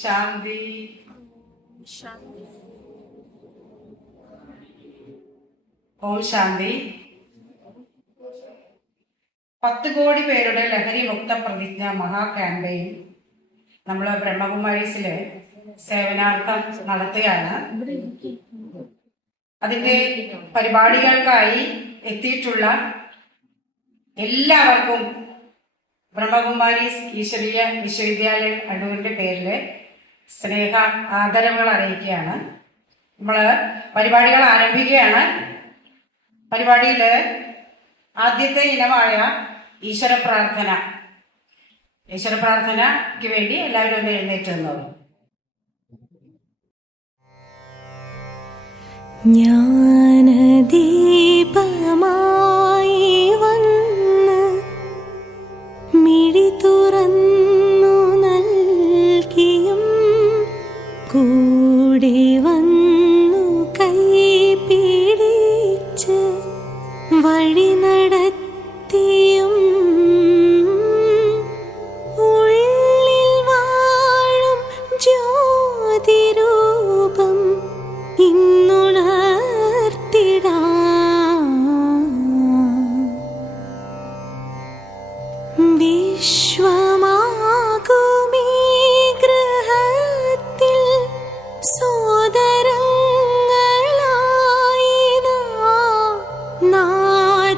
ശാന്തി. ഓം ശാന്തി. 10 കോടി പേരുടെ ലഹരി മുക്ത പ്രതിജ്ഞ മഹാ ക്യാമ്പയിൻ നമ്മൾ ബ്രഹ്മകുമാരീസില് സേവനാർത്ഥം നടത്തുകയാണ്. അതിന്റെ പരിപാടികൾക്കായി എത്തിയിട്ടുള്ള എല്ലാവർക്കും ബ്രഹ്മകുമാരീസ് ഈശ്വരീയ വിശ്വവിദ്യാലയം അടൂരിന്റെ പേരില് സ്നേഹ ആദരവുകൾ അറിയിക്കുകയാണ്. നമ്മൾ പരിപാടികൾ ആരംഭിക്കുകയാണ്. പരിപാടിയിൽ ആദ്യത്തെ ഇനമായ ഈശ്വര പ്രാർത്ഥനയ്ക്ക് വേണ്ടി എല്ലാവരും ഒന്ന് എഴുന്നേറ്റ് നിന്നോളൂ. ജ്ഞാനദീപമായി വന്ന് മിഴി തുറന്നു നൽകിയും കൂടെ വന്നു കൈ പിടിച്ച് വഴി നടത്തിയും ഉള്ളിൽ വാഴും ജ്യോതിരൂപം വിശ്വമാകുമീ ഗ്രഹത്തിൽ സോദരങ്ങളായി നാഥനാകുമീശ്വരന്റെ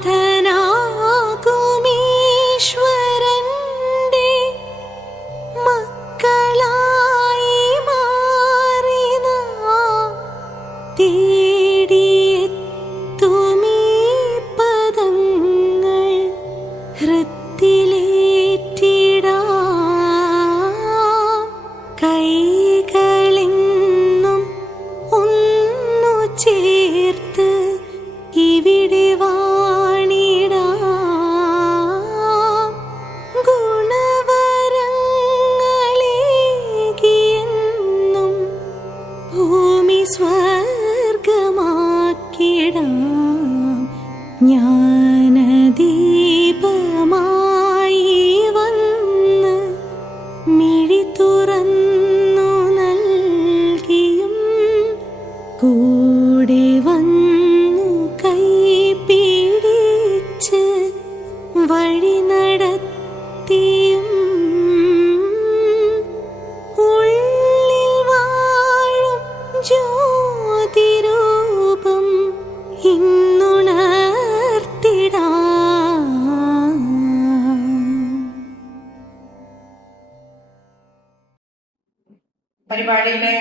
മക്കളായി മാറി തേടിയെത്തുമീ പദങ്ങൾ ഹൃത്തിലേറ്റിടാം. കൈകളെന്നും ഒന്നു ചേർത്ത് ഇവിടെ വാണിടാം. ഗുണവരങ്ങളേകിയെന്നും ഭൂമി സ്വർഗമാക്കിടാം. ജ്ഞാനദീപമായി വന്ന് മിഴി തുറന്നു നൽകിയും കൂടെ വന്നു കൈ പിടിച്ച് വഴി നടത്തിയും ഉള്ളിൽ വാഴും ജ്യോതിരൂപം ഇന്നുണർത്തിടാം. പരിപാടിയിലെ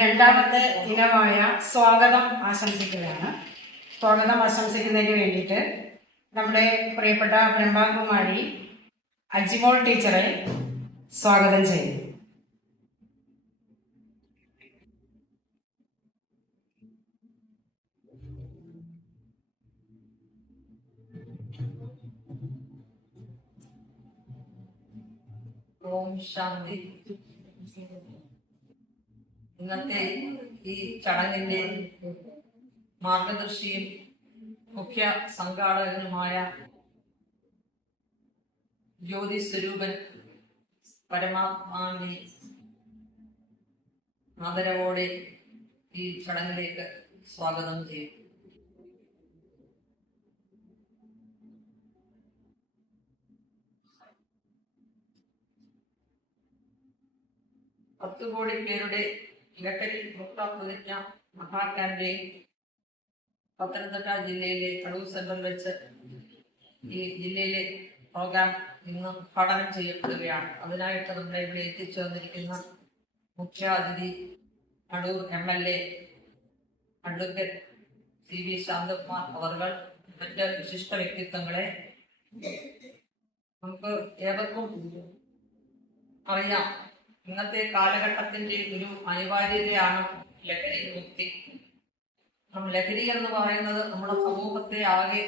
രണ്ടാമത്തെ ഇനമായ സ്വാഗതം ആശംസിക്കുകയാണ്. സ്വാഗതം ആശംസിക്കുന്നതിന് വേണ്ടിയിട്ട് നമ്മുടെ പ്രിയപ്പെട്ട ബ്രഹ്മകുമാരി അജിമോൾ ടീച്ചറെ സ്വാഗതം ചെയ്യുന്നു. ഓം ശാന്തി. ഇന്നത്തെ ഈ ചടങ്ങിന്റെ മാർഗദർശിയും മുഖ്യ സംഘാടകനുമായ ജ്യോതി സ്വരൂപൻ പരമാത്മാവിനെ ആദരവോടെ ഈ ചടങ്ങിലേക്ക് സ്വാഗതം ചെയ്യും. പത്ത് കോടി പേരുടെ ലഹരി മുക്ത പ്രതിജ്ഞ മഹാ ക്യാമ്പയിൻ പത്തനംതിട്ട ജില്ലയിലെ അടൂർ സെന്ററിൽ വെച്ച് ഈ ജില്ലയിലെ പ്രോഗ്രാം ഇന്ന് ഉദ്ഘാടനം ചെയ്യപ്പെടുകയാണ്. അതിനായിട്ട് നമ്മളെ ഇവിടെ എത്തിച്ചു വന്നിരിക്കുന്ന മുഖ്യാതിഥി Adoor MLA advocate CV Shanthakumar അവർ, മറ്റ് വിശിഷ്ട വ്യക്തിത്വങ്ങളെ, നമുക്ക് ഏവർക്കും അറിയാം, ഇന്നത്തെ കാലഘട്ടത്തിന്റെ ഒരു അനിവാര്യതയാണ് ലഹരി മുക്തി. ലഹരി എന്ന് പറയുന്നത് നമ്മുടെ സമൂഹത്തെ ആകെ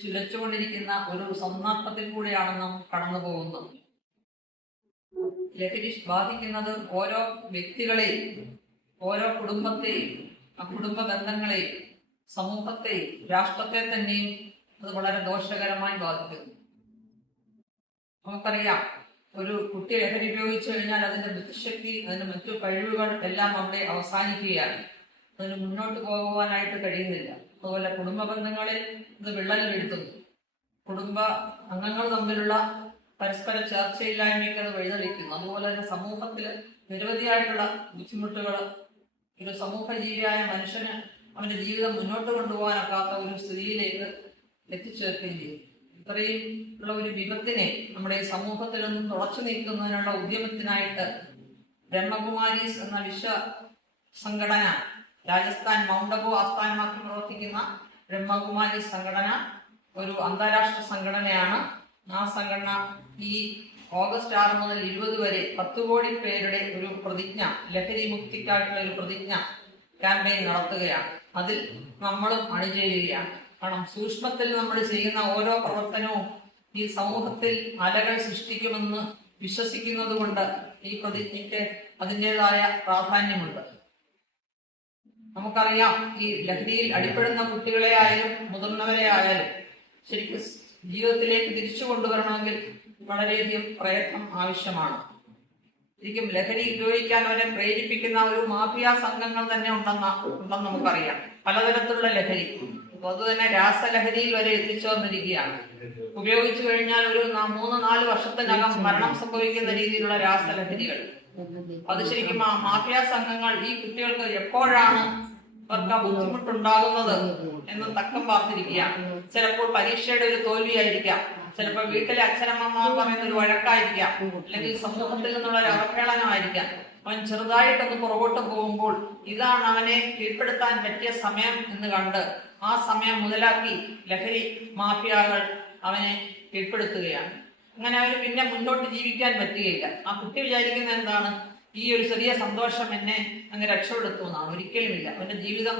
ചുലച്ചുകൊണ്ടിരിക്കുന്ന ഒരു സന്ദർഭത്തിൽ കൂടെയാണ് നാം കടന്നു പോകുന്നത്. ലഹരി ബാധിക്കുന്നത് ഓരോ വ്യക്തികളെയും, ഓരോ കുടുംബത്തെയും, കുടുംബ ബന്ധങ്ങളെയും, സമൂഹത്തെയും, രാഷ്ട്രത്തെ തന്നെയും അത് വളരെ ദോഷകരമായി ബാധിക്കുന്നു. നമുക്കറിയാം, ഒരു കുട്ടി ലഹരി ഉപയോഗിച്ചു കഴിഞ്ഞാൽ അതിന്റെ ബുദ്ധിശക്തി, അതിന്റെ മറ്റു കഴിവുകൾ എല്ലാം അവിടെ അവസാനിക്കുകയാണ്. അതിന് മുന്നോട്ട് പോകുവാനായിട്ട് കഴിയുന്നില്ല. അതുപോലെ കുടുംബ ബന്ധങ്ങളിൽ ഇത് വിള്ളൽ വീഴ്ത്തുന്നു. കുടുംബ അംഗങ്ങൾ തമ്മിലുള്ള പരസ്പര ചർച്ചയില്ലായ്മയ്ക്ക് അത് വഴിതെളിക്കുന്നു. അതുപോലെ തന്നെ സമൂഹത്തിൽ നിരവധിയായിട്ടുള്ള ബുദ്ധിമുട്ടുകൾ ഒരു സമൂഹ ജീവിയായ മനുഷ്യന് അവന്റെ ജീവിതം മുന്നോട്ട് കൊണ്ടുപോകാനൊക്കാത്ത ഒരു സ്ഥിതിയിലേക്ക് എത്തിച്ചേർക്കുകയും ചെയ്യും. ഇത്രയും ഉള്ള ഒരു വിപത്തിനെ നമ്മുടെ സമൂഹത്തിൽ നിന്നും തുടച്ചു നീക്കുന്നതിനുള്ള ഉദ്യമത്തിനായിട്ട് ബ്രഹ്മകുമാരീസ് എന്ന വിശ്വ സംഘടന, രാജസ്ഥാൻ മൗണ്ട് അബു ആസ്ഥാനമാക്കി പ്രവർത്തിക്കുന്ന ബ്രഹ്മകുമാരീസ് സംഘടന ഒരു അന്താരാഷ്ട്ര സംഘടനയാണ്. ആ സംഘടന ഈ ഓഗസ്റ്റ് 6 മുതൽ 20 വരെ 10 കോടി പേരുടെ ഒരു പ്രതിജ്ഞ, ലഹരി മുക്തിക്കായിട്ടുള്ള ഒരു പ്രതിജ്ഞ ക്യാമ്പയിൻ നടത്തുകയാണ്. അതിൽ നമ്മളും അണിചേരുകയാണ്. കാരണം സൂക്ഷ്മത്തിൽ നമ്മൾ ചെയ്യുന്ന ഓരോ പ്രവർത്തനവും ഈ സമൂഹത്തിൽ അലകൾ സൃഷ്ടിക്കുമെന്ന് വിശ്വസിക്കുന്നത് കൊണ്ട് ഈ പ്രതിജ്ഞയ്ക്ക് അതിൻ്റെതായ പ്രാധാന്യമുണ്ട്. നമുക്കറിയാം, ഈ ലഹരിയിൽ അടിപ്പെടുന്ന കുട്ടികളെ ആയാലും മുതിർന്നവരെ ആയാലും ശരിക്കും ജീവിതത്തിലേക്ക് തിരിച്ചു കൊണ്ടുവരണമെങ്കിൽ വളരെയധികം പ്രയത്നം ആവശ്യമാണ്. ശരിക്കും ലഹരി ഉപയോഗിക്കാൻ അവരെ പ്രേരിപ്പിക്കുന്ന ഒരു മാഫിയ സംഘങ്ങൾ തന്നെ ഉണ്ടെന്ന് നമുക്കറിയാം. പലതരത്തിലുള്ള ലഹരി, അതുതന്നെ രാസലഹരിയിൽ വരെ എത്തിച്ചേർന്നിരിക്കുകയാണ്. ഉപയോഗിച്ചു കഴിഞ്ഞാൽ ഒരു 3-4 വർഷത്തിനകം മരണം സംഭവിക്കുന്ന രീതിയിലുള്ള രാസലഹരികൾ. അത് ശരിക്കും ആ മാഫിയ സംഘങ്ങൾ ഈ കുട്ടികൾക്ക് എപ്പോഴാണ് അവർക്ക് ബുദ്ധിമുട്ടുണ്ടാകുന്നത് എന്ന് തക്കം പാർത്തിരിക്കുകയാണ്. ചിലപ്പോൾ പരീക്ഷയുടെ ഒരു തോൽവിയായിരിക്കാം, ചിലപ്പോൾ വീട്ടിലെ അച്ഛനമ്മമാർ പറയുന്ന ഒരു വഴക്കായിരിക്കാം, അല്ലെങ്കിൽ സമൂഹത്തിൽ നിന്നുള്ള ഒരു അവഹേളനമായിരിക്കാം. അവൻ ചെറുതായിട്ടൊന്ന് പുറകോട്ട് പോകുമ്പോൾ ഇതാണ് അവനെ കീഴ്പ്പെടുത്താൻ പറ്റിയ സമയം എന്ന് കണ്ട് ആ സമയം മുതലാക്കി ലഹരി മാഫിയകൾ അവനെ കീഴ്പ്പെടുത്തുകയാണ്. അങ്ങനെ അവന് പിന്നെ മുന്നോട്ട് ജീവിക്കാൻ പറ്റുകയില്ല. ആ കുട്ടി വിചാരിക്കുന്നത് എന്താണ്? ഈ ഒരു ചെറിയ സന്തോഷം എന്നെ അങ്ങ് രക്ഷപ്പെടുത്തുമെന്നാണ്. ഒരിക്കലുമില്ല. അവന്റെ ജീവിതം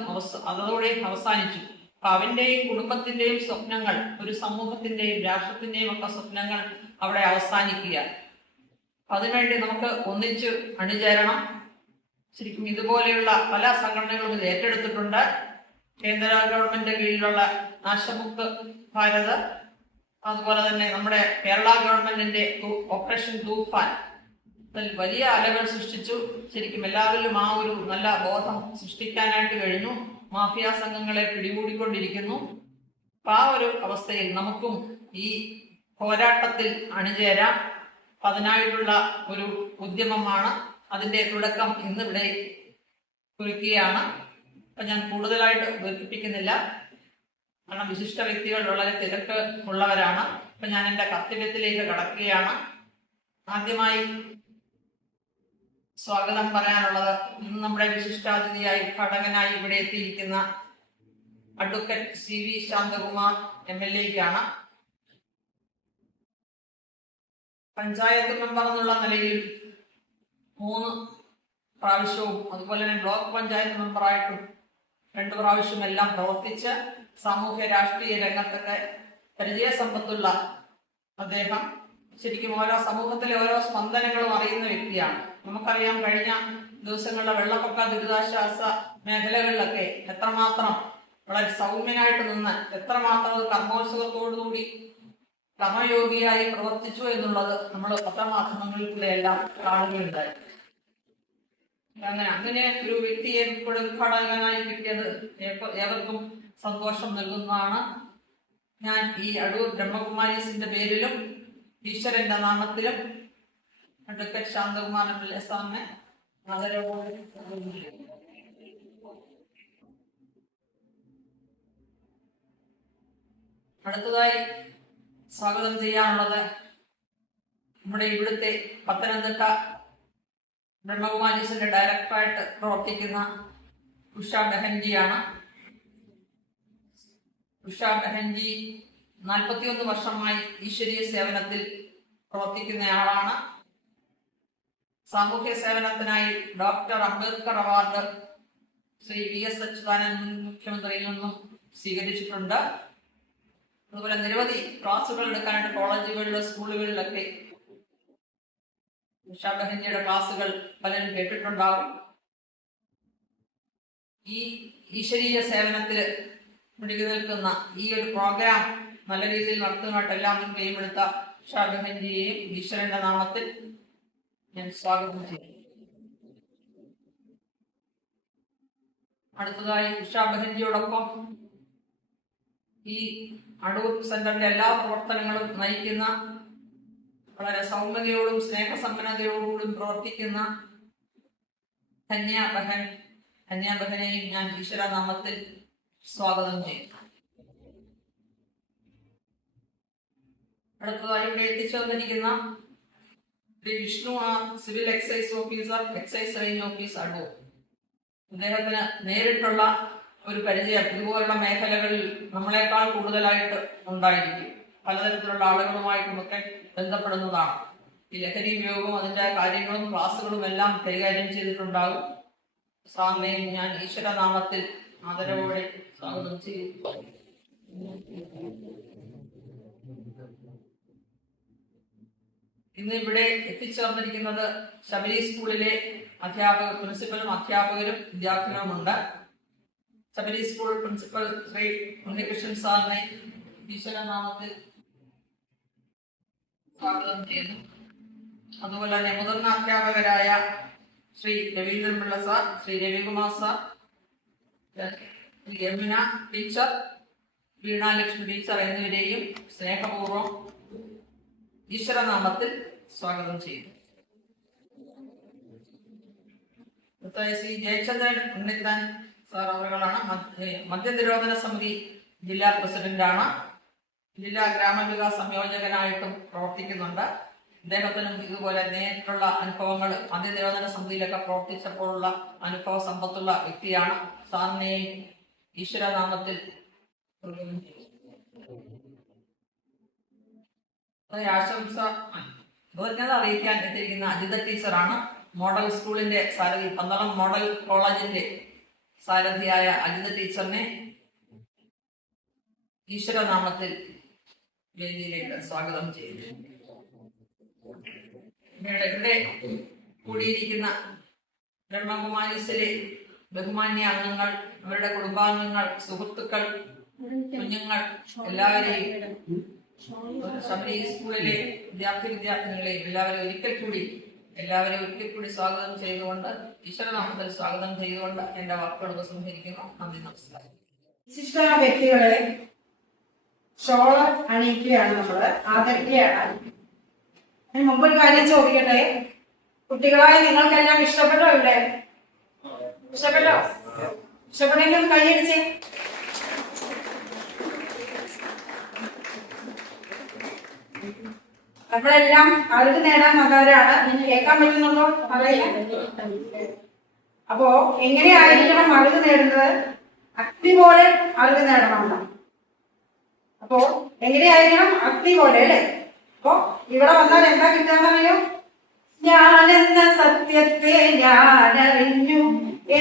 അതോടെ അവസാനിച്ചു. അപ്പൊ അവന്റെയും കുടുംബത്തിന്റെയും സ്വപ്നങ്ങൾ, ഒരു സമൂഹത്തിന്റെയും രാഷ്ട്രത്തിന്റെയും ഒക്കെ സ്വപ്നങ്ങൾ അവിടെ അവസാനിക്കുക. അതിനുവേണ്ടി നമുക്ക് ഒന്നിച്ച് അണിചേരണം. ശരിക്കും ഇതുപോലെയുള്ള പല സംഘടനകളും ഇത് ഏറ്റെടുത്തിട്ടുണ്ട്. കേന്ദ്ര ഗവൺമെന്റിന്റെ കീഴിലുള്ള നാശമുക്ത് ഭാരത്, അതുപോലെ തന്നെ നമ്മുടെ കേരള ഗവൺമെന്റിന്റെ ഓപ്പറേഷൻ തൂഫാൻ വലിയ അലകൾ സൃഷ്ടിച്ചു. ശരിക്കും എല്ലാവരിലും ആ ഒരു നല്ല ബോധം സൃഷ്ടിക്കാനായിട്ട് കഴിഞ്ഞു. മാഫിയ സംഘങ്ങളെ പിടികൂടിക്കൊണ്ടിരിക്കുന്നു. അപ്പൊ ആ ഒരു അവസ്ഥയിൽ നമുക്കും ഈ പോരാട്ടത്തിൽ അണിചേരാം. അതിനായിട്ടുള്ള ഒരു ഉദ്യമമാണ്. അതിന്റെ തുടക്കം ഇന്നിവിടെ കുറിക്കുകയാണ്. അപ്പൊ ഞാൻ കൂടുതലായിട്ട് ദീർഘിപ്പിക്കുന്നില്ല, കാരണം വിശിഷ്ട വ്യക്തികൾ വളരെ തിരക്ക് ഉള്ളവരാണ്. അപ്പൊ ഞാൻ എൻ്റെ കർത്തവ്യത്തിലേക്ക് കടക്കുകയാണ്. ആദ്യമായി സ്വാഗതം പറയാനുള്ളത് ഇന്ന് നമ്മുടെ വിശിഷ്ടാതിഥിയായി ഘടകനായി ഇവിടെ എത്തിയിരിക്കുന്ന അഡ്വക്കേറ്റ് CV ശാന്തകുമാർ MLA-ക്കാണ്. പഞ്ചായത്ത് മെമ്പർ എന്നുള്ള നിലയിൽ 3 പ്രാവശ്യവും അതുപോലെ തന്നെ ബ്ലോക്ക് പഞ്ചായത്ത് മെമ്പറായിട്ടും 2 പ്രാവശ്യം എല്ലാം പ്രവർത്തിച്ച് സാമൂഹ്യ രാഷ്ട്രീയ രംഗത്തൊക്കെ പരിചയസമ്പത്തുള്ള അദ്ദേഹം ശരിക്കും ഓരോ സമൂഹത്തിലെ ഓരോ സ്പന്ദനങ്ങളും അറിയുന്ന വ്യക്തിയാണ്. നമുക്കറിയാം, കഴിഞ്ഞ ദിവസങ്ങളിലെ വെള്ളപ്പൊക്ക ദുരിതാശ്വാസ മേഖലകളിലൊക്കെ എത്രമാത്രം വളരെ സൗമ്യനായിട്ട് നിന്ന് എത്രമാത്രം കർമ്മോത്സവത്തോടുകൂടി കർമ്മയോഗിയായി പ്രവർത്തിച്ചു എന്നുള്ളത് നമ്മൾ പത്രമാധ്യമങ്ങളിലൂടെ എല്ലാം കാണുകയുണ്ടായി. അങ്ങനെ ഒരു വ്യക്തിയെ ഇപ്പോൾ ഉദ്ഘാടകനായി കിട്ടിയത് ഏവർക്കും സന്തോഷം നൽകുന്നതാണ്. ഞാൻ ഈ അടൂർ ബ്രഹ്മകുമാരീസിന്റെ പേരിലും ഈശ്വരന്റെ നാമത്തിലും അഡ്വക്കേറ്റ് ശാന്തകുമാർ MLA സാറിനെ ആദരവോടെ അടുത്തതായി സ്വാഗതം ചെയ്യാനുള്ളത് നമ്മുടെ ഇവിടുത്തെ പത്തനംതിട്ട ബ്രഹ്മകുമാരീസിന്റെ ഡയറക്ടറായിട്ട് പ്രവർത്തിക്കുന്ന ഉഷ ബെഹൻജിയാണ്. ഉഷ ബെഹൻജി 41 വർഷമായി ഈശ്വരീയ സേവനത്തിൽ പ്രവർത്തിക്കുന്നയാളാണ്. സാമൂഹ്യ സേവനത്തിനായി doctor Ambedkar award Shri VS Achuthanandan മുഖ്യമന്ത്രിയിൽ നിന്നും സ്വീകരിച്ചിട്ടുണ്ട്. അതുപോലെ നിരവധി ക്ലാസുകൾ എടുക്കാനായിട്ട് കോളേജുകളിലും സ്കൂളുകളിലൊക്കെ ഉഷ ബെഹൻജിയുടെ ക്ലാസുകൾ പലരും കേട്ടിട്ടുണ്ടാവും. ഈ ഈശ്വരീയ സേവനത്തിൽ മുഴുകി നിൽക്കുന്ന ഈ ഒരു പ്രോഗ്രാം നല്ല രീതിയിൽ നടത്തുന്നതായിട്ട് എല്ലാം മുൻകൈയെടുത്ത ഉഷാബഹൻജിയെയും ഈശ്വരന്റെ നാമത്തിൽ ഞാൻ സ്വാഗതം ചെയ്യുന്നു. അടുത്തതായി ഉഷാബഹൻജിയോടൊപ്പം ഈ അടൂർ സെന്ററിന്റെ എല്ലാ പ്രവർത്തനങ്ങളും നയിക്കുന്ന, വളരെ സൗമ്യതയോടും സ്നേഹസമ്പന്നതയോടുകൂടി പ്രവർത്തിക്കുന്ന ധന്യാബഹനെയും ഞാൻ ഈശ്വരനാമത്തിൽ സ്വാഗതം ചെയ്യും. അടുത്തതായി ഇവിടെ എത്തിച്ചേർന്നിരിക്കുന്ന Shri Vishnu civil excise officer, excise range office Adoor. അദ്ദേഹത്തിന് നേരിട്ടുള്ള ഒരു പരിചയം ഇതുപോലുള്ള മേഖലകളിൽ നമ്മളെക്കാൾ കൂടുതലായിട്ട് ഉണ്ടായിരിക്കും. പലതരത്തിലുള്ള ആളുകളുമായിട്ടുമൊക്കെ ബന്ധപ്പെടുന്നതാണ്. ഈ ലഹരി ഉപയോഗവും അതിൻ്റെ കാര്യങ്ങളും ക്ലാസ്സുകളും എല്ലാം കൈകാര്യം ചെയ്തിട്ടുണ്ടാകും. സാറിനെയും ഞാൻ ഈശ്വരനാമത്തിൽ ആദരവോടെ സ്വാഗതം ചെയ്യും. ഇന്ന് ഇവിടെ എത്തിച്ചേർന്നിരിക്കുന്നത് ശബരി സ്കൂളിലെ പ്രിൻസിപ്പലും അധ്യാപകരും വിദ്യാർത്ഥികളുമുണ്ട്. ശബരി സ്കൂൾ പ്രിൻസിപ്പൽ ശ്രീ ഉണ്ണികൃഷ്ണൻ സാറിനെ ഈശ്വരനാമത്തിൽ സ്വാഗതം ചെയ്യുന്നു. അതുപോലെ തന്നെ മുതിർന്ന അധ്യാപകരായ Shri Raveendran Pillai sir, Shri Ravikumar sir, Yamuna teacher, Veenalakshmi teacher എന്നിവരെയും സ്നേഹപൂർവ്വം ഈശ്വരനാമത്തിൽ സ്വാഗതം ചെയ്യുന്നു. ശ്രീ ജയചന്ദ്രൻ ഉണ്ണിത്താൻ സാർ അവരുകളാണ് മദ്യനിരോധന സമിതി ജില്ലാ പ്രസിഡന്റാണ്. ജില്ലാ ഗ്രാമവികാസ സംയോജകനായിട്ടും പ്രവർത്തിക്കുന്നുണ്ട്. അദ്ദേഹത്തിനും ഇതുപോലെ നേരിട്ടുള്ള അനുഭവങ്ങൾ മദ്യനിരോധന സമിതിയിലൊക്കെ പ്രവർത്തിച്ചപ്പോഴുള്ള അനുഭവ സമ്പത്തുള്ള വ്യക്തിയാണ്. സാറിനെയും ഈശ്വരനാമത്തിൽ ആശംസ കൃതജ്ഞത അറിയിക്കാൻ എത്തിയിരിക്കുന്ന അജിത ടീച്ചറാണ്. മോഡൽ സ്കൂളിന്റെ സാരഥി, പന്തളം മോഡൽ കോളേജിന്റെ സാരഥിയായ അജിത ടീച്ചറിനെ ഈശ്വരനാമത്തിൽ വേദിയിലേക്ക് സ്വാഗതം ചെയ്യുന്നു. ഇവിടെ കൂടിയിരിക്കുന്ന ബ്രഹ്മകുമാരീസിലെ ബഹുമാന്യ അംഗങ്ങൾ, അവരുടെ കുടുംബാംഗങ്ങൾ, സുഹൃത്തുക്കൾ, കുഞ്ഞുങ്ങൾ എല്ലാവരെയും, ശബരി സ്കൂളിലെ വിദ്യാർത്ഥിനികളെയും എല്ലാവരെയും ഒരിക്കൽ കൂടി സ്വാഗതം ചെയ്തുകൊണ്ട്, ഈശ്വരനാമത്തിൽ സ്വാഗതം ചെയ്തുകൊണ്ട് എന്റെ വാക്കുകൾ ഉപസംഹരിക്കുന്നു. നന്ദി, നമസ്കാരം. വിശിഷ്ട വ്യക്തികളെ ഷോള് അണിയിക്കുകയാണ്, നമ്മള് ആദരിക്കുകയാണ്. അതിന് മുമ്പ് ഒരു കാര്യം ചോദിക്കട്ടെ, കുട്ടികളായ നിങ്ങൾക്കെല്ലാം ഇഷ്ടപ്പെട്ടോ? ഇവിടെ ഇഷ്ടപ്പെട്ടോ? ഇഷ്ടപ്പെട്ടെങ്കിൽ ഒന്ന് കൈയടിച്ച്. നമ്മളെല്ലാം അറിവ് നേടാൻ വന്നവരാണ്. കേൾക്കാൻ പറ്റുന്നുണ്ടോ? അറിയില്ല. അപ്പോ എങ്ങനെയായിരിക്കണം അറിവ് നേടുന്നത്? അഗ്നി പോലെ അറിവ് നേടണമെന്ന. അപ്പോ എങ്ങനെയായിരിക്കണം? അഗ്നി പോലെ, അല്ലേ? അപ്പോ ഇവിടെ വന്നാൽ എന്താ കിട്ടാന്നറിയോ? ഞാനെന്ന സത്യത്തെ ഞാനറിഞ്ഞു,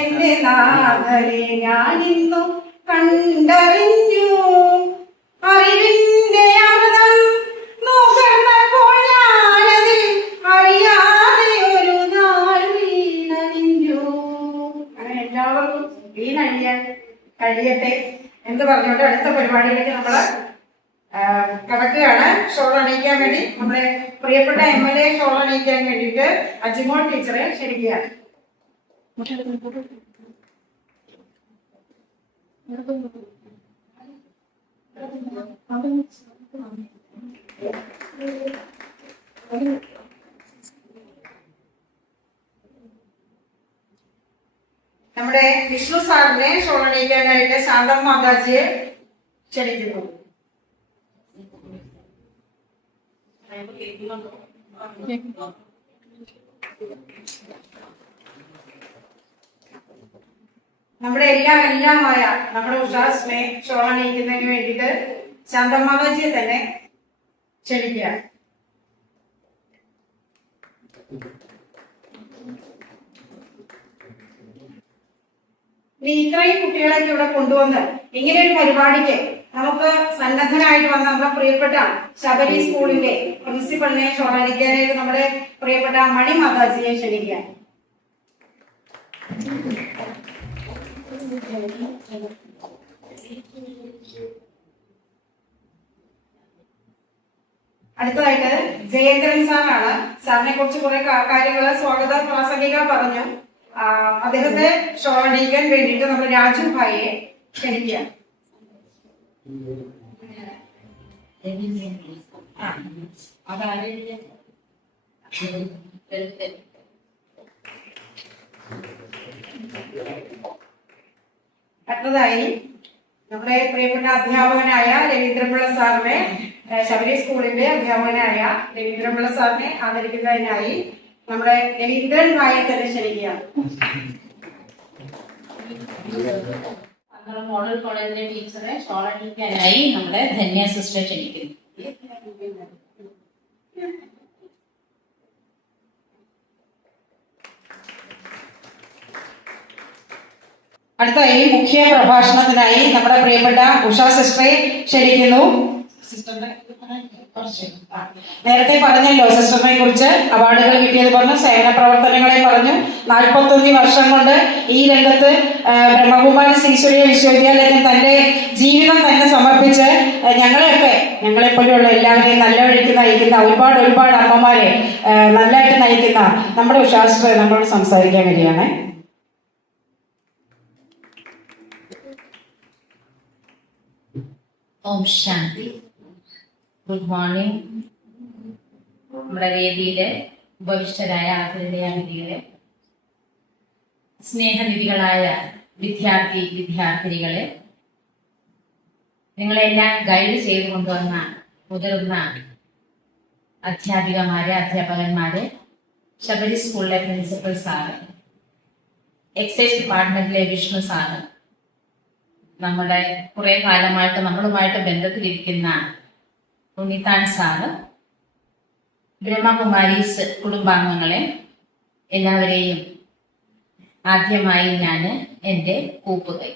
എന്റെ നാഥനെ ഞാനിന്നു കണ്ടറിഞ്ഞു. അറിവിന്റെ അമൃതം നുകർന്നപ്പോൾ ഞാനതിൽ അറിയാതെ ഒരു നാൾ വീണണിഞ്ഞു. അങ്ങനെ എല്ലാവർക്കും വീണഴിയാൻ കഴിയട്ടെ എന്ന് പറഞ്ഞുകൊണ്ട് അടുത്ത പരിപാടിയിലേക്ക് നമ്മള് കടക്കുകയാണ്. ഷോൾ അണിയിക്കാൻ വേണ്ടി നമ്മുടെ പ്രിയപ്പെട്ട MLA ഷോൾ അണിയിക്കാൻ വേണ്ടിയിട്ട് അജിമോൾ ടീച്ചറെ ക്ഷണിക്കുകയാണ്. നമ്മുടെ വിഷ്ണു സാറിനെ ഷോൾ അണിയിക്കാനായിട്ട് ശാന്തം മാതാജിയെ ക്ഷണിക്കുന്നു. നമ്മുടെ എല്ലാമായ നമ്മുടെ ഉഷാസിനെ ഷോൾ അണിയിക്കുന്നതിന് വേണ്ടിയിട്ട് ശാന്തം മാതാജിയെ തന്നെ ക്ഷണിക്കുക. ഇനി ഇത്രയും കുട്ടികളൊക്കെ ഇവിടെ കൊണ്ടുവന്ന് ഇങ്ങനെ ഒരു പരിപാടിക്ക് നമുക്ക് സന്നദ്ധനായിട്ട് വന്ന നമ്മുടെ പ്രിയപ്പെട്ട ശബരി സ്കൂളിന്റെ പ്രിൻസിപ്പളിനെ ഷോൾ അണിക്കാനായിട്ട് നമ്മുടെ പ്രിയപ്പെട്ട മണി മാതാജിയെ ക്ഷണിക്കാൻ. അടുത്തതായിട്ട് ജയേന്ദ്രൻ സാറാണ്. സാറിനെ കുറിച്ച് കുറെ കാര്യങ്ങൾ സ്വാഗത പ്രാസംഗിക പറഞ്ഞു. അദ്ദേഹത്തെ ഷോളടിക്കാൻ വേണ്ടിയിട്ട് നമ്മൾ രാജു ഭായിയെ ക്ഷണിക്കാം. അടുത്തതായി നമ്മുടെ പ്രിയപ്പെട്ട അധ്യാപകനായ രവീന്ദ്രപിള്ള സാറിനെ, ശബരി സ്കൂളിന്റെ അധ്യാപകനായ രവീന്ദ്രപിള്ള സാറിനെ ആദരിക്കുന്നതിനായി നമ്മുടെ രവീന്ദ്രൻ ഭായിയെ തന്നെ ക്ഷണിക്കുക. മോഡൽ കോളേജിലെ ടീച്ചറെ ഷോളടിക്കാനായി നമ്മുടെ ധന്യ സിസ്റ്റർ ക്ഷണിക്കുന്നു. അടുത്തായി മുഖ്യ പ്രഭാഷണത്തിനായി നമ്മുടെ പ്രിയപ്പെട്ട ഉഷ സിസ്റ്ററെ ക്ഷണിക്കുന്നു. നേരത്തെ പറഞ്ഞല്ലോ സിസ്റ്ററിനെ കുറിച്ച്, അവാർഡുകൾ കിട്ടിയത് പറഞ്ഞു, സേവന പ്രവർത്തനങ്ങളെ പറഞ്ഞു. 41 വർഷം കൊണ്ട് ഈ രംഗത്ത് ബ്രഹ്മകുമാരി ഈശ്വരീയ വിശ്വവിദ്യാലയത്തിൽ തന്റെ ജീവിതം തന്നെ സമർപ്പിച്ച് ഞങ്ങളെപ്പോലെയുള്ള എല്ലാവരെയും നല്ല വഴിക്ക് നയിക്കുന്ന ഒരുപാട് അമ്മമാരെ നല്ലതായിട്ട് നയിക്കുന്ന നമ്മുടെ ഉഷ സിസ്റ്റർ നമ്മളോട് സംസാരിക്കാൻ വരികയാണ്. ഓം ശാന്തി. Good morning. നമ്മുടെ വേദിയിലെ ഉപവിഷ്ടരായ ആദരണീയരെ, സ്നേഹനിധികളായ വിദ്യാർത്ഥിനികളെ, നിങ്ങളെല്ലാം ഗൈഡ് ചെയ്തു കൊണ്ടുവന്ന മുതിർന്ന അധ്യാപകന്മാരെ, ശബരി സ്കൂളിലെ പ്രിൻസിപ്പൽ സാറ്, എക്സൈസ് ഡിപ്പാർട്ട്മെന്റിലെ വിഷ്ണു സാറ്, നമ്മുടെ കുറെ കാലമായിട്ട് നമ്മളുമായിട്ട് ബന്ധത്തിലിരിക്കുന്ന ഉണ്ണിത്താൻ സാറ്, ബ്രഹ്മകുമാരീസ് കുടുംബാംഗങ്ങളെ എല്ലാവരെയും ആദ്യമായി ഞാൻ എൻ്റെ കൂപ്പുകൈ.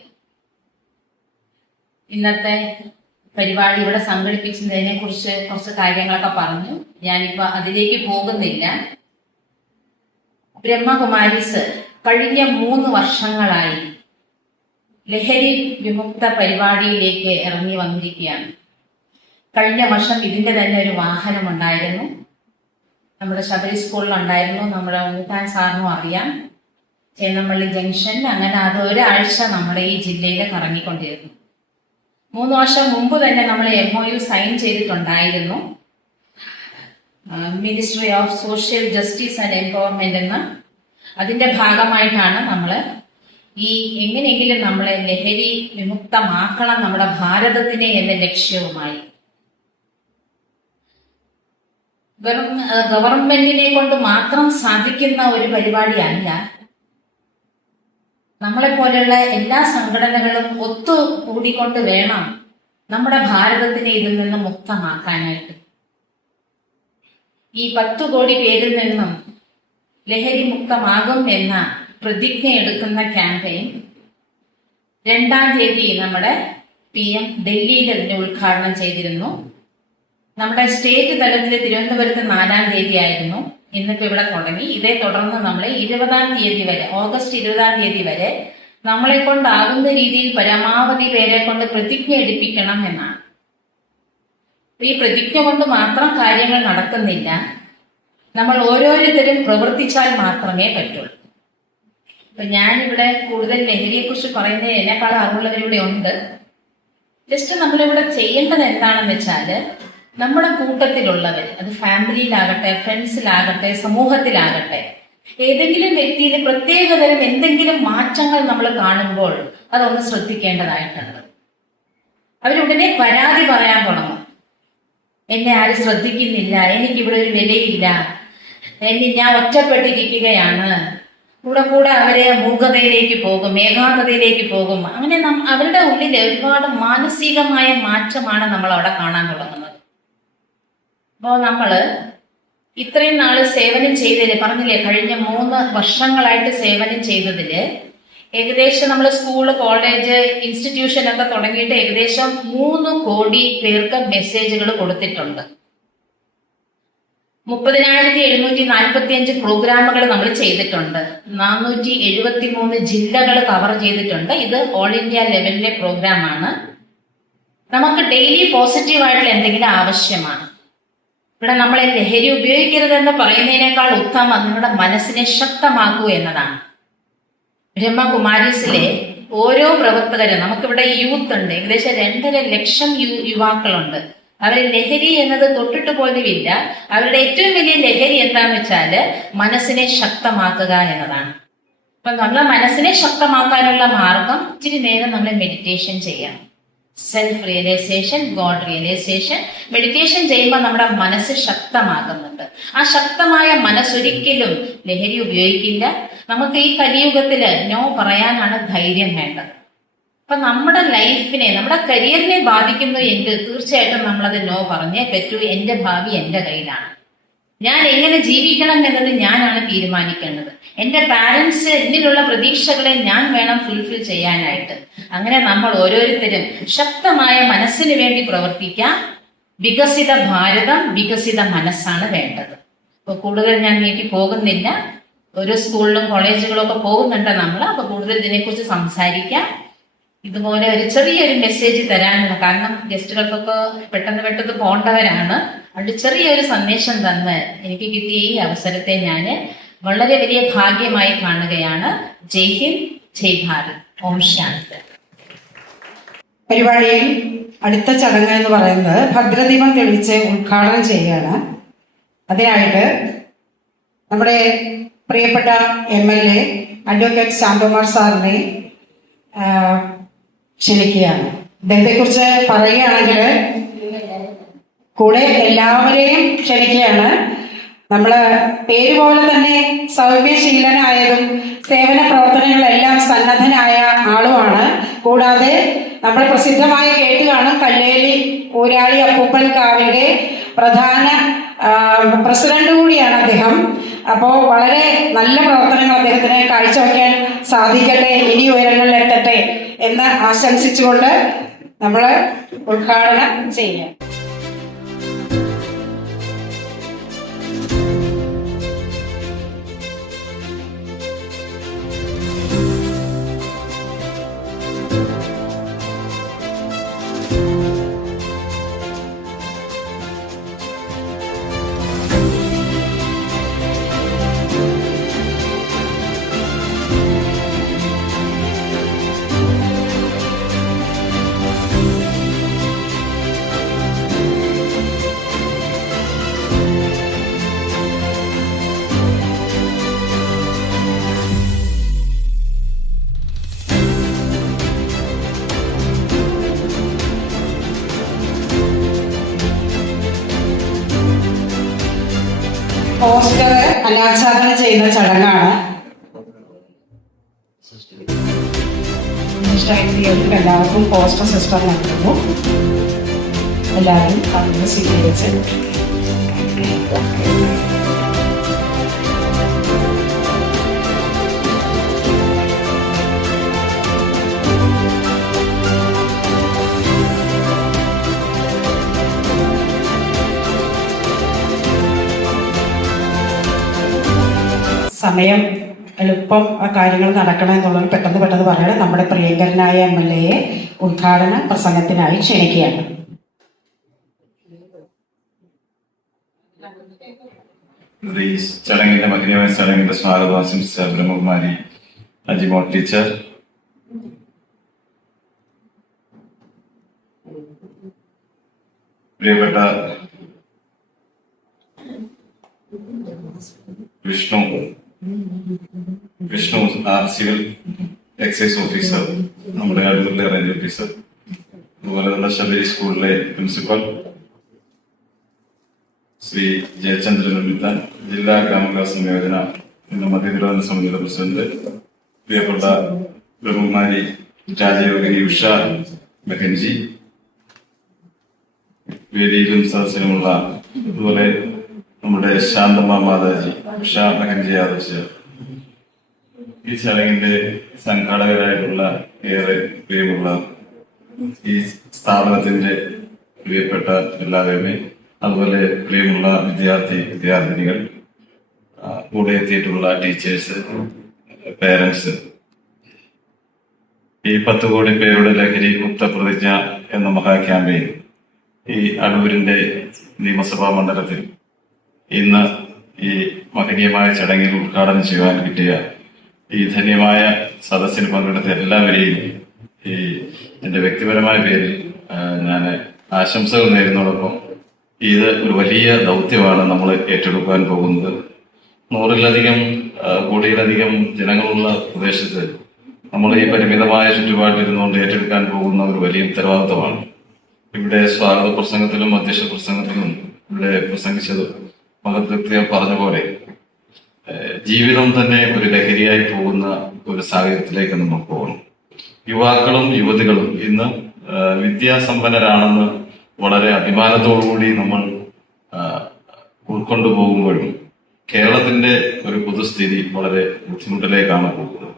ഇന്നത്തെ പരിപാടി ഇവിടെ സംഘടിപ്പിച്ചതിനെ കുറിച്ച് കുറച്ച് കാര്യങ്ങളൊക്കെ പറഞ്ഞു. ഞാനിപ്പോ അതിലേക്ക് പോകുന്നില്ല. ബ്രഹ്മകുമാരീസ് കഴിഞ്ഞ 3 വർഷങ്ങളായി ലഹരി വിമുക്ത പരിപാടിയിലേക്ക് ഇറങ്ങി വന്നിരിക്കുകയാണ്. കഴിഞ്ഞ വർഷം ഇതിന്റെ തന്നെ ഒരു വാഹനമുണ്ടായിരുന്നു, നമ്മുടെ ശബരി സ്കൂളിലുണ്ടായിരുന്നു. നമ്മുടെ ഉണ്ണിത്താൻ സാറിനും അറിയാം, ചേന്നമ്പള്ളി ജംഗ്ഷൻ. അങ്ങനെ അത് ഒരാഴ്ച നമ്മുടെ ഈ ജില്ലയിൽ കറങ്ങിക്കൊണ്ടിരുന്നു. 3 വർഷം മുമ്പ് തന്നെ നമ്മൾ MOU സൈൻ ചെയ്തിട്ടുണ്ടായിരുന്നു. Ministry of social justice and empowerment എന്ന അതിന്റെ ഭാഗമായിട്ടാണ് നമ്മൾ ഈ എങ്ങനെയെങ്കിലും നമ്മളെ ലഹരി വിമുക്തമാക്കണം നമ്മുടെ ഭാരതത്തിനെ എന്ന ലക്ഷ്യവുമായി. വെറും ഗവൺമെന്റിനെ കൊണ്ട് മാത്രം സാധിക്കുന്ന ഒരു പരിപാടിയല്ല. നമ്മളെപ്പോലെയുള്ള എല്ലാ സംഘടനകളും ഒത്തുകൂടിക്കൊണ്ട് വേണം നമ്മുടെ ഭാരതത്തിനെ ഇതിൽ നിന്ന് മുക്തമാക്കാനായിട്ട്. ഈ 10 കോടി പേരിൽ നിന്നും ലഹരി മുക്തമാകും എന്ന പ്രതിജ്ഞ എടുക്കുന്ന ക്യാമ്പയിൻ 2-ാം തീയതി നമ്മുടെ PM ഡൽഹിയിൽ അതിന്റെ ഉദ്ഘാടനം ചെയ്തിരുന്നു. നമ്മുടെ സ്റ്റേറ്റ് തലത്തിൽ തിരുവനന്തപുരത്ത് 4-ാം തീയതി ആയിരുന്നു. ഇന്നിപ്പോ ഇവിടെ തുടങ്ങി. ഇതേ തുടർന്ന് നമ്മൾ 20-ാം തീയതി വരെ, ഓഗസ്റ്റ് 20-ാം തീയതി വരെ നമ്മളെ കൊണ്ടാകുന്ന രീതിയിൽ പരമാവധി പേരെ കൊണ്ട് പ്രതിജ്ഞ എടുപ്പിക്കണം എന്നാണ്. ഈ പ്രതിജ്ഞ കൊണ്ട് മാത്രം കാര്യങ്ങൾ നടക്കുന്നില്ല. നമ്മൾ ഓരോരുത്തരും പ്രവർത്തിച്ചാൽ മാത്രമേ പറ്റുള്ളൂ. അപ്പൊ ഞാനിവിടെ കൂടുതൽ ലഹരിയെ കുറിച്ച് പറയുന്നത് എന്നെക്കാളും അറിവുള്ളവരിവിടെ ഉണ്ട്. ജസ്റ്റ് നമ്മളിവിടെ ചെയ്യേണ്ടത് എന്താണെന്ന് വെച്ചാല്, നമ്മുടെ കൂട്ടത്തിലുള്ളവർ, അത് ഫാമിലിയിലാകട്ടെ, ഫ്രണ്ട്സിലാകട്ടെ, സമൂഹത്തിലാകട്ടെ, ഏതെങ്കിലും വ്യക്തിയിൽ പ്രത്യേകതരം എന്തെങ്കിലും മാറ്റങ്ങൾ നമ്മൾ കാണുമ്പോൾ അതൊന്ന് ശ്രദ്ധിക്കേണ്ടതായിട്ടുണ്ട്. അവരുടനെ പരാതി പറയാൻ തുടങ്ങും. എന്നെ ആരും ശ്രദ്ധിക്കുന്നില്ല, എനിക്കിവിടെ ഒരു വിലയില്ല, ഞാൻ ഒറ്റപ്പെട്ടിരിക്കുകയാണ്. കൂടെ അവരെ മൂകതയിലേക്ക് പോകും, ഏകാന്തതയിലേക്ക് പോകും. അങ്ങനെ അവരുടെ ഉള്ളിൽ ഒരുപാട് മാനസികമായ മാറ്റമാണ് നമ്മൾ അവിടെ കാണാൻ തുടങ്ങുന്നത്. അപ്പോൾ നമ്മള് ഇത്രയും നാള് സേവനം ചെയ്തതില് പറഞ്ഞില്ലേ, കഴിഞ്ഞ 3 വർഷങ്ങളായിട്ട് സേവനം ചെയ്തതില് ഏകദേശം നമ്മൾ സ്കൂള്, കോളേജ്, ഇൻസ്റ്റിറ്റ്യൂഷൻ ഒക്കെ തുടങ്ങിയിട്ട് ഏകദേശം 3 കോടി പേർക്ക് മെസ്സേജുകൾ കൊടുത്തിട്ടുണ്ട്. 30,745 പ്രോഗ്രാമുകൾ നമ്മൾ ചെയ്തിട്ടുണ്ട്. 473 ജില്ലകൾ കവർ ചെയ്തിട്ടുണ്ട്. ഇത് ഓൾ ഇന്ത്യ ലെവലിലെ പ്രോഗ്രാമാണ്. നമുക്ക് ഡെയിലി പോസിറ്റീവായിട്ടുള്ള എന്തെങ്കിലും ആവശ്യമാണ്. ഇവിടെ നമ്മൾ ലഹരി ഉപയോഗിക്കരുതെന്ന് പറയുന്നതിനേക്കാൾ ഉത്തമം നിങ്ങളുടെ മനസ്സിനെ ശക്തമാക്കൂ എന്നതാണ്. ബ്രഹ്മകുമാരീസിലെ ഓരോ പ്രവർത്തകരും, നമുക്കിവിടെ യൂത്ത് ഉണ്ട്, ഏകദേശം 2.5 ലക്ഷം യുവാക്കളുണ്ട്. അവര് ലഹരി എന്നത് തൊട്ടിട്ട് പോലുമില്ല. അവരുടെ ഏറ്റവും വലിയ ലഹരി എന്താന്ന് വെച്ചാല് മനസ്സിനെ ശക്തമാക്കുക എന്നതാണ്. അപ്പൊ നമ്മളെ മനസ്സിനെ ശക്തമാക്കാനുള്ള മാർഗം ഇച്ചിരി നേരം നമ്മൾ മെഡിറ്റേഷൻ ചെയ്യണം. Self realisation, God realisation. Meditation ചെയ്യുമ്പോൾ നമ്മുടെ മനസ്സ് ശക്തമാകുന്നുണ്ട്. ആ ശക്തമായ മനസ്സൊരിക്കലും ലഹരി ഉപയോഗിക്കില്ല. നമുക്ക് ഈ കലിയുഗത്തില് നോ പറയാനാണ് ധൈര്യം വേണ്ടത്. അപ്പൊ നമ്മുടെ ലൈഫിനെ, നമ്മുടെ കരിയറിനെ ബാധിക്കുന്നു എങ്കിൽ തീർച്ചയായിട്ടും നമ്മളത് നോ പറഞ്ഞേ പറ്റൂ. എന്റെ ഭാവി എന്റെ കയ്യിലാണ്. ഞാൻ എങ്ങനെ ജീവിക്കണം എന്നത് ഞാനാണ് തീരുമാനിക്കേണ്ടത്. എന്റെ പാരന്റ്സ് എന്നിലുള്ള പ്രതീക്ഷകളെ ഞാൻ വേണം ഫുൾഫിൽ ചെയ്യാനായിട്ട്. അങ്ങനെ നമ്മൾ ഓരോരുത്തരും ശക്തമായ മനസ്സിന് വേണ്ടി പ്രവർത്തിക്കാം. വികസിത ഭാരതം, വികസിത മനസ്സാണ് വേണ്ടത്. അപ്പൊ കൂടുതൽ ഞാൻ നീട്ടി പോകുന്നില്ല. ഓരോ സ്കൂളിലും കോളേജുകളും ഒക്കെ പോകുന്നുണ്ട് നമ്മൾ. അപ്പൊ കൂടുതൽ ഇതിനെക്കുറിച്ച് സംസാരിക്കാം. ഇതുപോലെ ഒരു ചെറിയൊരു മെസ്സേജ് തരാനുള്ള കാരണം ഗസ്റ്റുകൾക്കൊക്കെ പെട്ടെന്ന് പോകേണ്ടവരാണ്. അതുകൊണ്ട് ചെറിയൊരു സന്ദേശം തന്ന് എനിക്ക് കിട്ടിയ ഈ അവസരത്തെ ഞാൻ വളരെ വലിയ ഭാഗ്യമായി കാണുകയാണ്. ജയ് ഹിന്ദ്, ജയ് ഭാരത്, ഓം ശാന്തി. പരിപാടിയിൽ അടുത്ത ചടങ്ങ് എന്ന് പറയുന്നത് ഭദ്രദീപം തെളിയിച്ച് ഉദ്ഘാടനം ചെയ്യുകയാണ്. അതിനായിട്ട് നമ്മുടെ പ്രിയപ്പെട്ട MLA അഡ്വക്കേറ്റ് ശാന്തകുമാർ സാറിനെ ക്ഷണിക്കുകയാണ്. അദ്ദേഹത്തെക്കുറിച്ച് പറയുകയാണെങ്കിൽ കൂടെ എല്ലാവരെയും ക്ഷണിക്കുകയാണ്. നമ്മള് പേര് പോലെ തന്നെ സൗമ്യശീലനായതും സേവന പ്രവർത്തനങ്ങളെല്ലാം സന്നദ്ധനായ ആളുമാണ്. കൂടാതെ നമ്മൾ പ്രസിദ്ധമായി കേട്ട് കാണും, കല്ലേലി ഊരാളി അപ്പൂപ്പൻ കാവിന്റെ പ്രധാന പ്രസിഡന്റ് കൂടിയാണ് അദ്ദേഹം. അപ്പോൾ വളരെ നല്ല പ്രവർത്തനങ്ങൾ അദ്ദേഹത്തിന് കാഴ്ചവെക്കാൻ സാധിക്കട്ടെ, ഇനി ഉയരങ്ങളിൽ എത്തട്ടെ എന്ന് ആശംസിച്ചുകൊണ്ട് നമ്മൾ ഉദ്ഘാടനം ചെയ്യാം. പോസ്റ്റർ അനാച്ഛാദനം ചെയ്യുന്ന ചടങ്ങാണ്. എല്ലാവർക്കും പോസ്റ്റർ സിസ്റ്റർ നൽകുന്നു. എല്ലാവരും അതിന് സ്വീകരിച്ച് സമയം എളുപ്പം ആ കാര്യങ്ങൾ നടക്കണം എന്നുള്ളത് പെട്ടെന്ന് പറയണം. നമ്മുടെ പ്രിയങ്കരനായ MLA ഉദ്ഘാടന പ്രസംഗത്തിനായി ക്ഷണിക്കുകയാണ്. ഈ ചടങ്ങിന്റെ മകനീയമായ ചടങ്ങിന്റെ സ്വാഗതം ആശംസിച്ച ബ്രഹ്മകുമാരി അജിമോൾ ടീച്ചർ, പ്രിയപ്പെട്ട വിഷ്ണു സിവിൽ എക്സൈസ് ഓഫീസർ, നമ്മുടെ അടൂരിലെ റേഞ്ച് ഓഫീസർ, അതുപോലെ നമ്മുടെ ശബരി സ്കൂളിലെ പ്രിൻസിപ്പൽ ശ്രീ ജയചന്ദ്രൻ ഉണ്ണിത്താൻ, ജില്ലാ ഗ്രാമവികാസ നിയോജന എന്ന മധ്യനിർവഹണ സമിതിയുടെ പ്രസിഡന്റ്, പ്രിയപ്പെട്ട ബ്രഹ്മകുമാരി രാജയോഗിനി ഉഷ മെഹൻജി, വേദിയിലും സദസ്സിലുമുള്ള അതുപോലെ നമ്മുടെ ശാന്തമ്മ മാതാജി, ഉഷ മെഹൻജി ആദർശ്, ഈ ചടങ്ങിന്റെ സംഘാടകരായിട്ടുള്ള ഏറെ പ്രിയമുള്ള ഈ സ്ഥാപനത്തിന്റെ പ്രിയപ്പെട്ട എല്ലാവരുമേ, അതുപോലെ പ്രിയമുള്ള വിദ്യാർത്ഥിനികൾ, കൂടെ എത്തിയിട്ടുള്ള ടീച്ചേഴ്സ്, പേരൻസ്, ഈ 10 കോടി പേരുടെ ലഹരി മുക്ത പ്രതിജ്ഞ എന്ന മഹാ ക്യാമ്പയിൻ ഈ അടൂരിന്റെ നിയമസഭാ മണ്ഡലത്തിൽ ഇന്ന് ഈ മഹനീയമായ ചടങ്ങിൽ ഉദ്ഘാടനം ചെയ്യുവാൻ കിട്ടിയ ഈ ധന്യമായ സദസ്സിന് പങ്കെടുത്ത എല്ലാവരെയും ഈ എന്റെ വ്യക്തിപരമായ പേരിൽ ഞാൻ ആശംസകൾ നേരുന്നതോടൊപ്പം ഇത് ഒരു വലിയ ദൗത്യമാണ് നമ്മൾ ഏറ്റെടുക്കാൻ പോകുന്നത്. 100-ലധികം കോടിയിലധികം ജനങ്ങളുള്ള പ്രദേശത്ത് നമ്മൾ ഈ പരിമിതമായ ചുറ്റുപാടിലിരുന്നുകൊണ്ട് ഏറ്റെടുക്കാൻ പോകുന്ന ഒരു വലിയ ഉത്തരവാദിത്തമാണ്. ഇവിടെ സ്വാഗത പ്രസംഗത്തിലും അധ്യക്ഷ പ്രസംഗത്തിലും ഇവിടെ പ്രസംഗിച്ചത് മഹത്വത്തെ പറഞ്ഞ പോലെ ജീവിതം തന്നെ ഒരു ലഹരിയായി പോകുന്ന ഒരു സാഹചര്യത്തിലേക്ക് നമ്മൾ പോകണം. യുവാക്കളും യുവതികളും ഇന്ന് വിദ്യാസമ്പന്നരാണെന്ന് വളരെ അഭിമാനത്തോടുകൂടി നമ്മൾ ഉൾക്കൊണ്ടു പോകുമ്പോഴും കേരളത്തിന്റെ ഒരു പൊതുസ്ഥിതി വളരെ ബുദ്ധിമുട്ടിലേക്കാണ് പോകുന്നത്.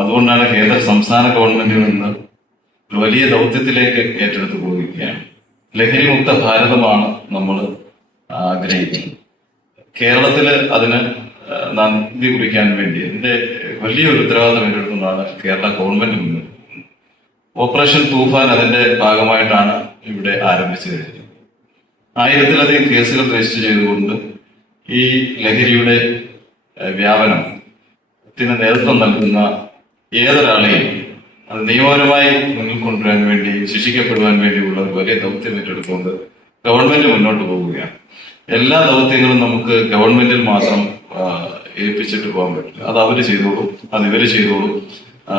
അതുകൊണ്ടാണ് കേന്ദ്ര സംസ്ഥാന ഗവൺമെന്റിൽ നിന്ന് ഒരു വലിയ ദൗത്യത്തിലേക്ക് ഏറ്റെടുത്തു പോവുകയാണ്. ലഹരിമുക്ത ഭാരതമാണ് നമ്മൾ ആഗ്രഹിക്കുന്നത്. കേരളത്തില് അതിന് നന്ദി കുറിക്കാൻ വേണ്ടി ഇതിന്റെ വലിയൊരു ഉത്തരവാദിത്തം ഏറ്റെടുക്കുന്നതാണ് കേരള ഗവൺമെന്റ് മുന്നിൽ. ഓപ്പറേഷൻ തൂഫാൻ അതിന്റെ ഭാഗമായിട്ടാണ് ഇവിടെ ആരംഭിച്ചു കഴിഞ്ഞത്. 1000-ലധികം കേസുകൾ രജിസ്റ്റർ ചെയ്തുകൊണ്ട് ഈ ലഹരിയുടെ വ്യാപനത്തിന് നേതൃത്വം നൽകുന്ന ഏതൊരാളെയും അത് നിയമപരമായി മുന്നിൽ കൊണ്ടുവരാൻ വേണ്ടി ശിക്ഷിക്കപ്പെടുവാൻ വേണ്ടിയുള്ള ഒരു വലിയ ദൗത്യം ഏറ്റെടുത്തുകൊണ്ട് ഗവൺമെന്റ് മുന്നോട്ട് പോവുകയാണ്. എല്ലാ ദൗത്യങ്ങളും നമുക്ക് ഗവൺമെന്റിൽ മാത്രം ഏൽപ്പിച്ചിട്ട് പോകാൻ പറ്റില്ല. അത് അവര് ചെയ്തോളും, അത് ഇവര് ചെയ്തോളും,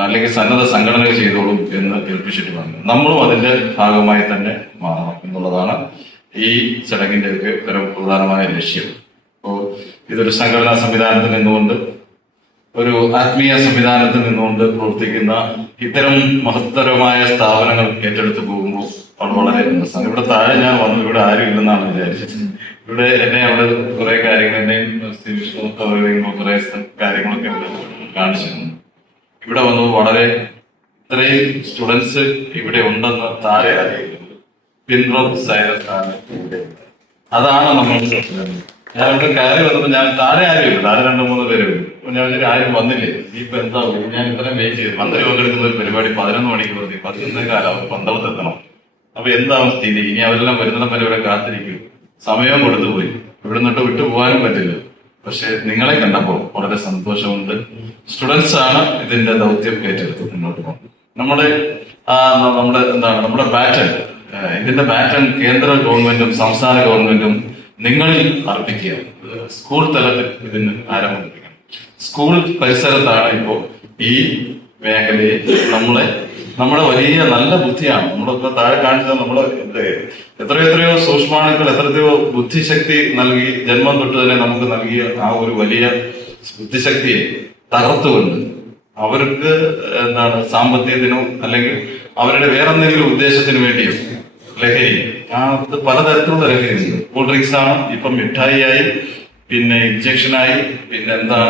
അല്ലെങ്കിൽ സന്നദ്ധ സംഘടനകൾ ചെയ്തോളും എന്ന് ഏൽപ്പിച്ചിട്ട് വന്നു. നമ്മളും അതിന്റെ ഭാഗമായി തന്നെ മാറണം എന്നുള്ളതാണ് ഈ ചടങ്ങിന്റെ ഒക്കെ പ്രധാനമായ ലക്ഷ്യം. അപ്പോൾ ഇതൊരു സംഘടനാ സംവിധാനത്തിൽ നിന്നുകൊണ്ട്, ഒരു ആത്മീയ സംവിധാനത്തിൽ നിന്നുകൊണ്ട് പ്രവർത്തിക്കുന്ന ഇത്തരം മഹത്തരമായ സ്ഥാപനങ്ങൾ ഏറ്റെടുത്ത് പോകുമ്പോൾ അവിടെ വളരെ രസമാണ്. ഇവിടെ താഴെ ഞാൻ വന്നു, ഇവിടെ ആരും ഇല്ലെന്നാണ് വിചാരിച്ചത്. ഇവിടെ എന്നെ അവിടെ കുറെ കാര്യങ്ങൾ എന്നെയും കുറെ കാര്യങ്ങളൊക്കെ ഇവിടെ കാണിച്ചിരുന്നു. ഇവിടെ വന്നു വളരെ ഇത്രയും സ്റ്റുഡൻസ് ഇവിടെ ഉണ്ടെന്ന് താഴെ അറിയിക്കുന്നത് പിൻറോബ് സൈലസ് ആണ് ഇവിടെ. അതാണ് നമ്മൾ ഞാൻ ഇവിടെ കയറി വന്നപ്പോൾ ഞാൻ താഴെ ആരും താഴെ 2-3 പേര് ഞാൻ ആരും വന്നില്ലേ, ഇപ്പൊ എന്താ ഞാൻ ഇത്രയും വെയിറ്റ് ചെയ്തു. മന്ത്രി പങ്കെടുക്കുന്ന ഒരു പരിപാടി 11 മണിക്ക് മതി, 11 പന്തളത്ത് എത്തണം. അപ്പൊ എന്താണ് സ്ഥിതി? ഇനി അവരെല്ലാം വരുന്നിടം വരെ ഇവിടെ കാത്തിരിക്കും. സമയം കൊടുത്തു പോയി, ഇവിടെ നിന്നിട്ട് വിട്ടു പോകാനും പറ്റില്ല. പക്ഷെ നിങ്ങളെ കണ്ടപ്പോൾ വളരെ സന്തോഷമുണ്ട്. സ്റ്റുഡൻസ് ആണ് ഇതിന്റെ ദൗത്യം ഏറ്റെടുത്ത് മുന്നോട്ട് പോകുന്നത്. നമ്മുടെ പാറ്റേൺ, ഇതിന്റെ പാറ്റേൺ കേന്ദ്ര ഗവൺമെന്റും സംസ്ഥാന ഗവൺമെന്റും നിങ്ങളിൽ അർപ്പിക്കുക. സ്കൂൾ തലത്തിൽ ഇതിന് ആരംഭിക്കണം. സ്കൂൾ പരിസരത്താണ് ഇപ്പോ ഈ മേഖലയിൽ നമ്മുടെ വലിയ നല്ല ബുദ്ധിയാണ്. നമ്മളിപ്പോ താഴെ കാണിച്ചത് നമ്മള് എത്രയോ സൂക്ഷ്മാണുക്കൾ എത്രയോ ബുദ്ധിശക്തി നൽകി ജന്മം തൊട്ട് തന്നെ നമുക്ക് നൽകിയ ആ ഒരു വലിയ ബുദ്ധിശക്തിയെ തകർത്തുകൊണ്ട് അവർക്ക് സാമ്പത്തികത്തിനോ അല്ലെങ്കിൽ അവരുടെ വേറെന്തെങ്കിലും ഉദ്ദേശത്തിന് വേണ്ടിയോ ലഹരി, അത് പലതരത്തിലുള്ള ലഹരിയുണ്ട്. കൂൾ ഡ്രിങ്ക്സ് ആണ്, ഇപ്പം മിഠായിയായി, പിന്നെ ഇഞ്ചക്ഷനായി, പിന്നെ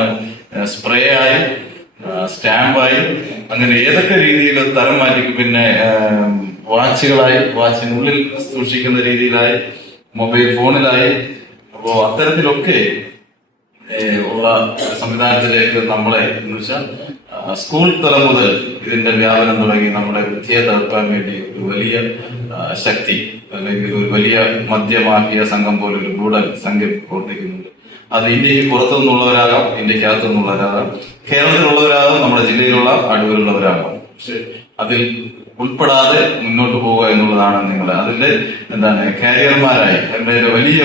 സ്പ്രേ ആയി, സ്റ്റാമ്പായി, അങ്ങനെ ഏതൊക്കെ രീതിയിൽ തരം മാറ്റി, പിന്നെ വാച്ചുകളായി, വാച്ചിനുള്ളിൽ സൂക്ഷിക്കുന്ന രീതിയിലായി, മൊബൈൽ ഫോണിലായി. അപ്പോ അത്തരത്തിലൊക്കെ ഉള്ള സംവിധാനത്തിലേക്ക് നമ്മളെ എന്ന് വെച്ചാൽ സ്കൂൾ തലം മുതൽ ഇതിന്റെ വ്യാപനം തുടങ്ങി നമ്മുടെ ബുദ്ധിയെ തകർക്കാൻ വേണ്ടി ഒരു വലിയ ശക്തി അല്ലെങ്കിൽ ഒരു വലിയ മദ്യമാഫിയ സംഘം പോലെ ഒരു ഗൂഢ സംഘം പ്രവർത്തിക്കുന്നുണ്ട്. അത് ഇന്ത്യക്ക് പുറത്തു നിന്നുള്ളവരാകാം, ഇന്ത്യക്കകത്തു നിന്നുള്ളവരാകാം, കേരളത്തിലുള്ളവരാകാം, നമ്മുടെ ജില്ലയിലുള്ള അടൂരിലുള്ളവരാകാം. പക്ഷെ അതിൽ ഉൾപ്പെടാതെ മുന്നോട്ട് പോവുക എന്നുള്ളതാണ് നിങ്ങൾ അതിന്റെ കാരിയർമാരായി, അതിന്റെ വലിയ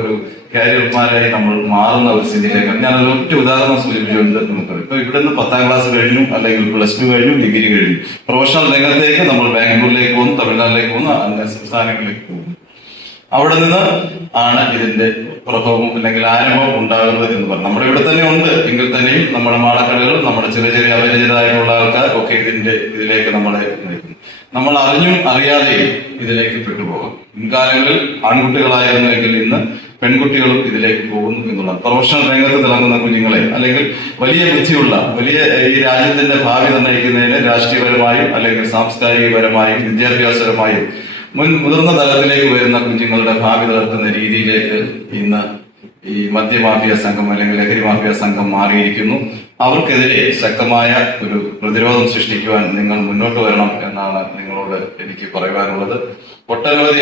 ഒരു കാരിയർമാരായി നമ്മൾ മാറുന്ന ഒരു സ്ഥിതിയിലേക്ക്. ഞാൻ ഒറ്റ ഉദാഹരണം സൂചിപ്പിച്ചുകൊണ്ട് നമുക്കറിയാം. ഇപ്പൊ ഇവിടുന്ന് 10ാം ക്ലാസ് കഴിഞ്ഞു, അല്ലെങ്കിൽ +2 കഴിഞ്ഞു, ഡിഗ്രി കഴിഞ്ഞു, പ്രൊഫഷണൽ രംഗത്തേക്ക് നമ്മൾ ബാംഗ്ലൂരിലേക്ക് പോകുന്നു, തമിഴ്നാട്ടിലേക്ക് പോകുന്നു, അന്യ സംസ്ഥാനങ്ങളിലേക്ക് പോകുന്നു. അവിടെ നിന്ന് ആണ് ഇതിന്റെ പ്രഭവം അല്ലെങ്കിൽ ആരംഭം ഉണ്ടാകുന്നത് എന്ന് പറഞ്ഞു. നമ്മുടെ ഇവിടെ തന്നെ ഉണ്ട് എങ്കിൽ തന്നെയും നമ്മുടെ മാളക്കടകൾ, നമ്മുടെ ചെറിയ അപരിചിതരായിട്ടുള്ള ആൾക്കാർ ഒക്കെ ഇതിലേക്ക് നമ്മളെ നയിക്കുന്നു. നമ്മൾ അറിഞ്ഞും അറിയാതെയും ഇതിലേക്ക് പെട്ടുപോകാം. മുൻകാലങ്ങളിൽ ആൺകുട്ടികളായിരുന്നുവെങ്കിൽ ഇന്ന് പെൺകുട്ടികളും ഇതിലേക്ക് പോകുന്നു എന്നുള്ളത്. പ്രൊഫഷണൽ രംഗത്ത് തിളങ്ങുന്ന കുഞ്ഞുങ്ങളെ, അല്ലെങ്കിൽ വലിയ ബുദ്ധിയുള്ള, വലിയ ഈ രാജ്യത്തിന്റെ ഭാവി നിർണ്ണയിക്കുന്നതിന് രാഷ്ട്രീയപരമായും അല്ലെങ്കിൽ സാംസ്കാരികപരമായും വിദ്യാഭ്യാസപരമായും മുതിർന്ന തലത്തിലേക്ക് വരുന്ന കുഞ്ഞുങ്ങളുടെ ഭാവി തകർക്കുന്ന രീതിയിലേക്ക് ഇന്ന് ഈ മദ്യമാഫിയ സംഘം അല്ലെങ്കിൽ ലഹരി മാഫിയ സംഘം മാറിയിരിക്കുന്നു. അവർക്കെതിരെ ശക്തമായ ഒരു പ്രതിരോധം സൃഷ്ടിക്കുവാൻ നിങ്ങൾ മുന്നോട്ട് വരണം എന്നാണ് നിങ്ങളോട് എനിക്ക് പറയുവാനുള്ളത്. ഒട്ടനവധി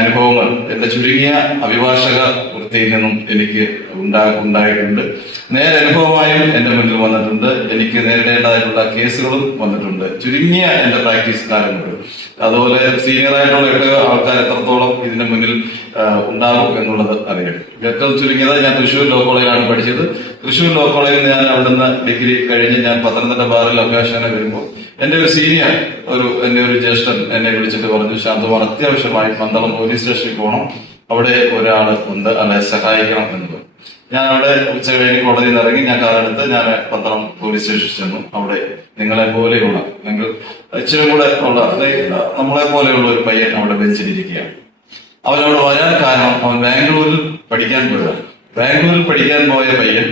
അനുഭവങ്ങൾ എന്റെ ചുരുങ്ങിയ അഭിഭാഷക വൃത്തിയിൽ നിന്നും എനിക്ക് ഉണ്ടായിട്ടുണ്ട്. നേരനുഭവമായും എന്റെ മുന്നിൽ വന്നിട്ടുണ്ട്. എനിക്ക് നേരിടേണ്ടതായിട്ടുള്ള കേസുകളും വന്നിട്ടുണ്ട് ചുരുങ്ങിയ എന്റെ പ്രാക്ടീസ് കാലം കൊണ്ട്. അതുപോലെ സീനിയറായിട്ടുള്ള ആൾക്കാർ എത്രത്തോളം ഇതിന്റെ മുന്നിൽ ഉണ്ടാകും എന്നുള്ളത് അറിയാം. ഏറ്റവും ചുരുങ്ങിയത് ഞാൻ തൃശ്ശൂർ ലോ കോളേജിലാണ് പഠിച്ചത്. തൃശ്ശൂർ ലോ കോളേജിൽ ഞാൻ അവിടുന്ന് ഡിഗ്രി കഴിഞ്ഞ് ഞാൻ പത്തനംതിട്ട ബാറിൽ അഭിഭാഷകനെ വരുമ്പോൾ എന്റെ ഒരു സീനിയർ എന്റെ ഒരു ജ്യേഷ്ഠൻ എന്നെ വിളിച്ചിട്ട് പറഞ്ഞു, ശാന്തകുമാർ അത്യാവശ്യമായി പന്തളം പോലീസ് സ്റ്റേഷനിൽ പോകണം, അവിടെ ഒരാൾ ഉണ്ട്, അല്ലെ സഹായിക്കണം എന്നത്. ഞാൻ അവിടെ ഉച്ച കഴിഞ്ഞ് കോടതിയിൽ നിന്ന് ഇറങ്ങി ഞാൻ കാലെടുത്ത് ഞാൻ പന്തളം പോലീസ് സ്റ്റേഷനിൽ ചെന്നു. അവിടെ നിങ്ങളെ പോലെയുള്ള നിങ്ങൾ ഇച്ചിരി കൂടെ ഉള്ള നമ്മളെ പോലെയുള്ള ഒരു പയ്യൻ അവിടെ ബെഞ്ചിലിരിക്കുകയാണ്. അവനവിടെ വരാൻ കാരണം അവൻ ബാംഗ്ലൂരിൽ പഠിക്കാൻ പോയതാണ്. ബാംഗ്ലൂരിൽ പഠിക്കാൻ പോയ പയ്യൻ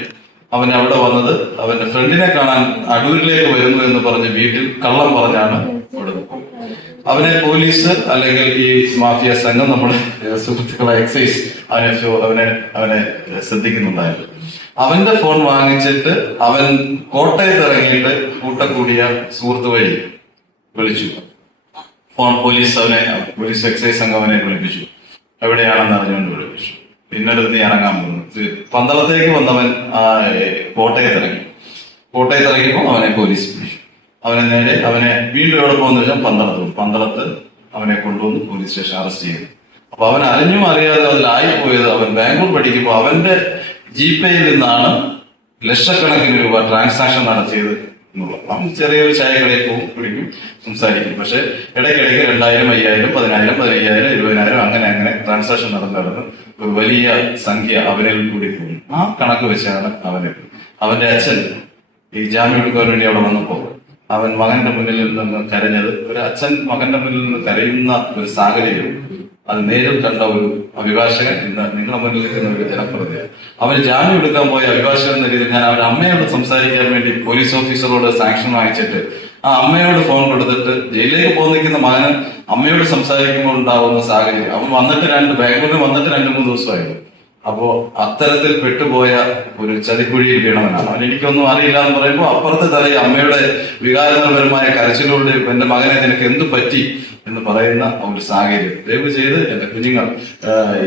അവൻ അവിടെ വന്നത് അവന്റെ ഫ്രണ്ടിനെ കാണാൻ അടൂരിലേക്ക് വരുന്നു എന്ന് പറഞ്ഞ് വീട്ടിൽ കള്ളം പറഞ്ഞാണ് കൊടുത്തത്. അവനെ പോലീസ് അല്ലെങ്കിൽ ഈ മാഫിയ സംഘം നമ്മുടെ സുഹൃത്തുക്കളെ എക്സൈസ് അവനെ ശ്രദ്ധിക്കുന്നുണ്ടായിരുന്നു. അവന്റെ ഫോൺ വാങ്ങിച്ചിട്ട് അവൻ കോട്ടയത്ത് ഇറങ്ങിയിട്ട് കൂട്ടക്കൂടിയ സുഹൃത്ത് വഴി വിളിച്ചു. പോലീസ് എക്സൈസ് സംഘം അവനെ വിളിപ്പിച്ചു. എവിടെയാണെന്ന് അറിഞ്ഞുകൊണ്ട് വിളിപ്പിച്ചു. പിന്നീട് നീ ഇറങ്ങാൻ പോകുന്നു. പന്തളത്തേക്ക് വന്നവൻ കോട്ടയത്ത് ഇറങ്ങിയപ്പോൾ അവനെ പോലീസ് പിടിച്ചു. അവനെ വീണ്ടും എവിടെ പോകുന്ന വെച്ചാൽ പന്തളത്ത് അവനെ കൊണ്ടുവന്ന് പോലീസ് സ്റ്റേഷൻ അറസ്റ്റ് ചെയ്തു. അപ്പൊ അവൻ അറിഞ്ഞും അറിയാതെ അതിലായിപ്പോയത് അവൻ ബാംഗ്ലൂർ പഠിക്കുമ്പോൾ അവന്റെ ജിപേയിൽ നിന്നാണ് ലക്ഷക്കണക്കിന് രൂപ ട്രാൻസാക്ഷൻ നടത്തിയത് എന്നുള്ളത്. അവൻ ചെറിയൊരു ചായക്കടയിൽ പോകും, കുടിക്കും, സംസാരിക്കും. പക്ഷെ ഇടയ്ക്കിടയ്ക്ക് 2000, 5000, 10,000, 15,000, 20,000 അങ്ങനെ ട്രാൻസാക്ഷൻ നടന്നു ഒരു വലിയ സംഖ്യ അവനിൽ കൂടി പോകും. ആ കണക്ക് വെച്ചാണ് അവന്റെ അച്ഛൻ ഈ ജാമ്യം എടുക്കാൻ വേണ്ടി അവിടെ വന്നപ്പോ അവൻ മകന്റെ മുന്നിൽ നിന്ന് കരഞ്ഞത്, ഒരു അച്ഛൻ മകന്റെ മുന്നിൽ നിന്ന് കരയുന്ന ഒരു സാഹചര്യം അത് നേരിൽ കണ്ട ഒരു അഭിഭാഷകൻ ഇന്ന് നിങ്ങളുടെ മുന്നിൽ നിൽക്കുന്ന ഒരു ജനപ്രതിനിധിയാണ്. അവന് ജാമ്യം എടുക്കാൻ പോയ അഭിഭാഷകൻ എന്ന രീതിയിൽ ഞാൻ അവന്റെ അമ്മയോട് സംസാരിക്കാൻ വേണ്ടി പോലീസ് ഓഫീസറോട് സാങ്ഷൻ വാങ്ങിച്ചിട്ട് ആ അമ്മയോട് ഫോൺ കൊടുത്തിട്ട് ജയിലിലേക്ക് പോയി നിൽക്കുന്ന മകന് അമ്മയോട് സംസാരിക്കുമ്പോൾ ഉണ്ടാവുന്ന സാഹചര്യം, അവൻ ബാംഗ്ലൂരിൽ വന്നിട്ട് 2-3 ദിവസമായിരുന്നു. അപ്പോ അത്തരത്തിൽ പെട്ടുപോയ ഒരു ചതിക്കുഴിയിൽ വീണവനാണ് അവൻ. എനിക്കൊന്നും അറിയില്ല എന്ന് പറയുമ്പോൾ അപ്പുറത്തെ തലയിൽ അമ്മയുടെ വികാരപരമായ കരച്ചിലൂടെ എന്റെ മകനെ നിനക്ക് എന്തു പറ്റി എന്ന് പറയുന്ന ഒരു സാഹചര്യം. ദയവ് ചെയ്ത് എന്റെ കുഞ്ഞുങ്ങൾ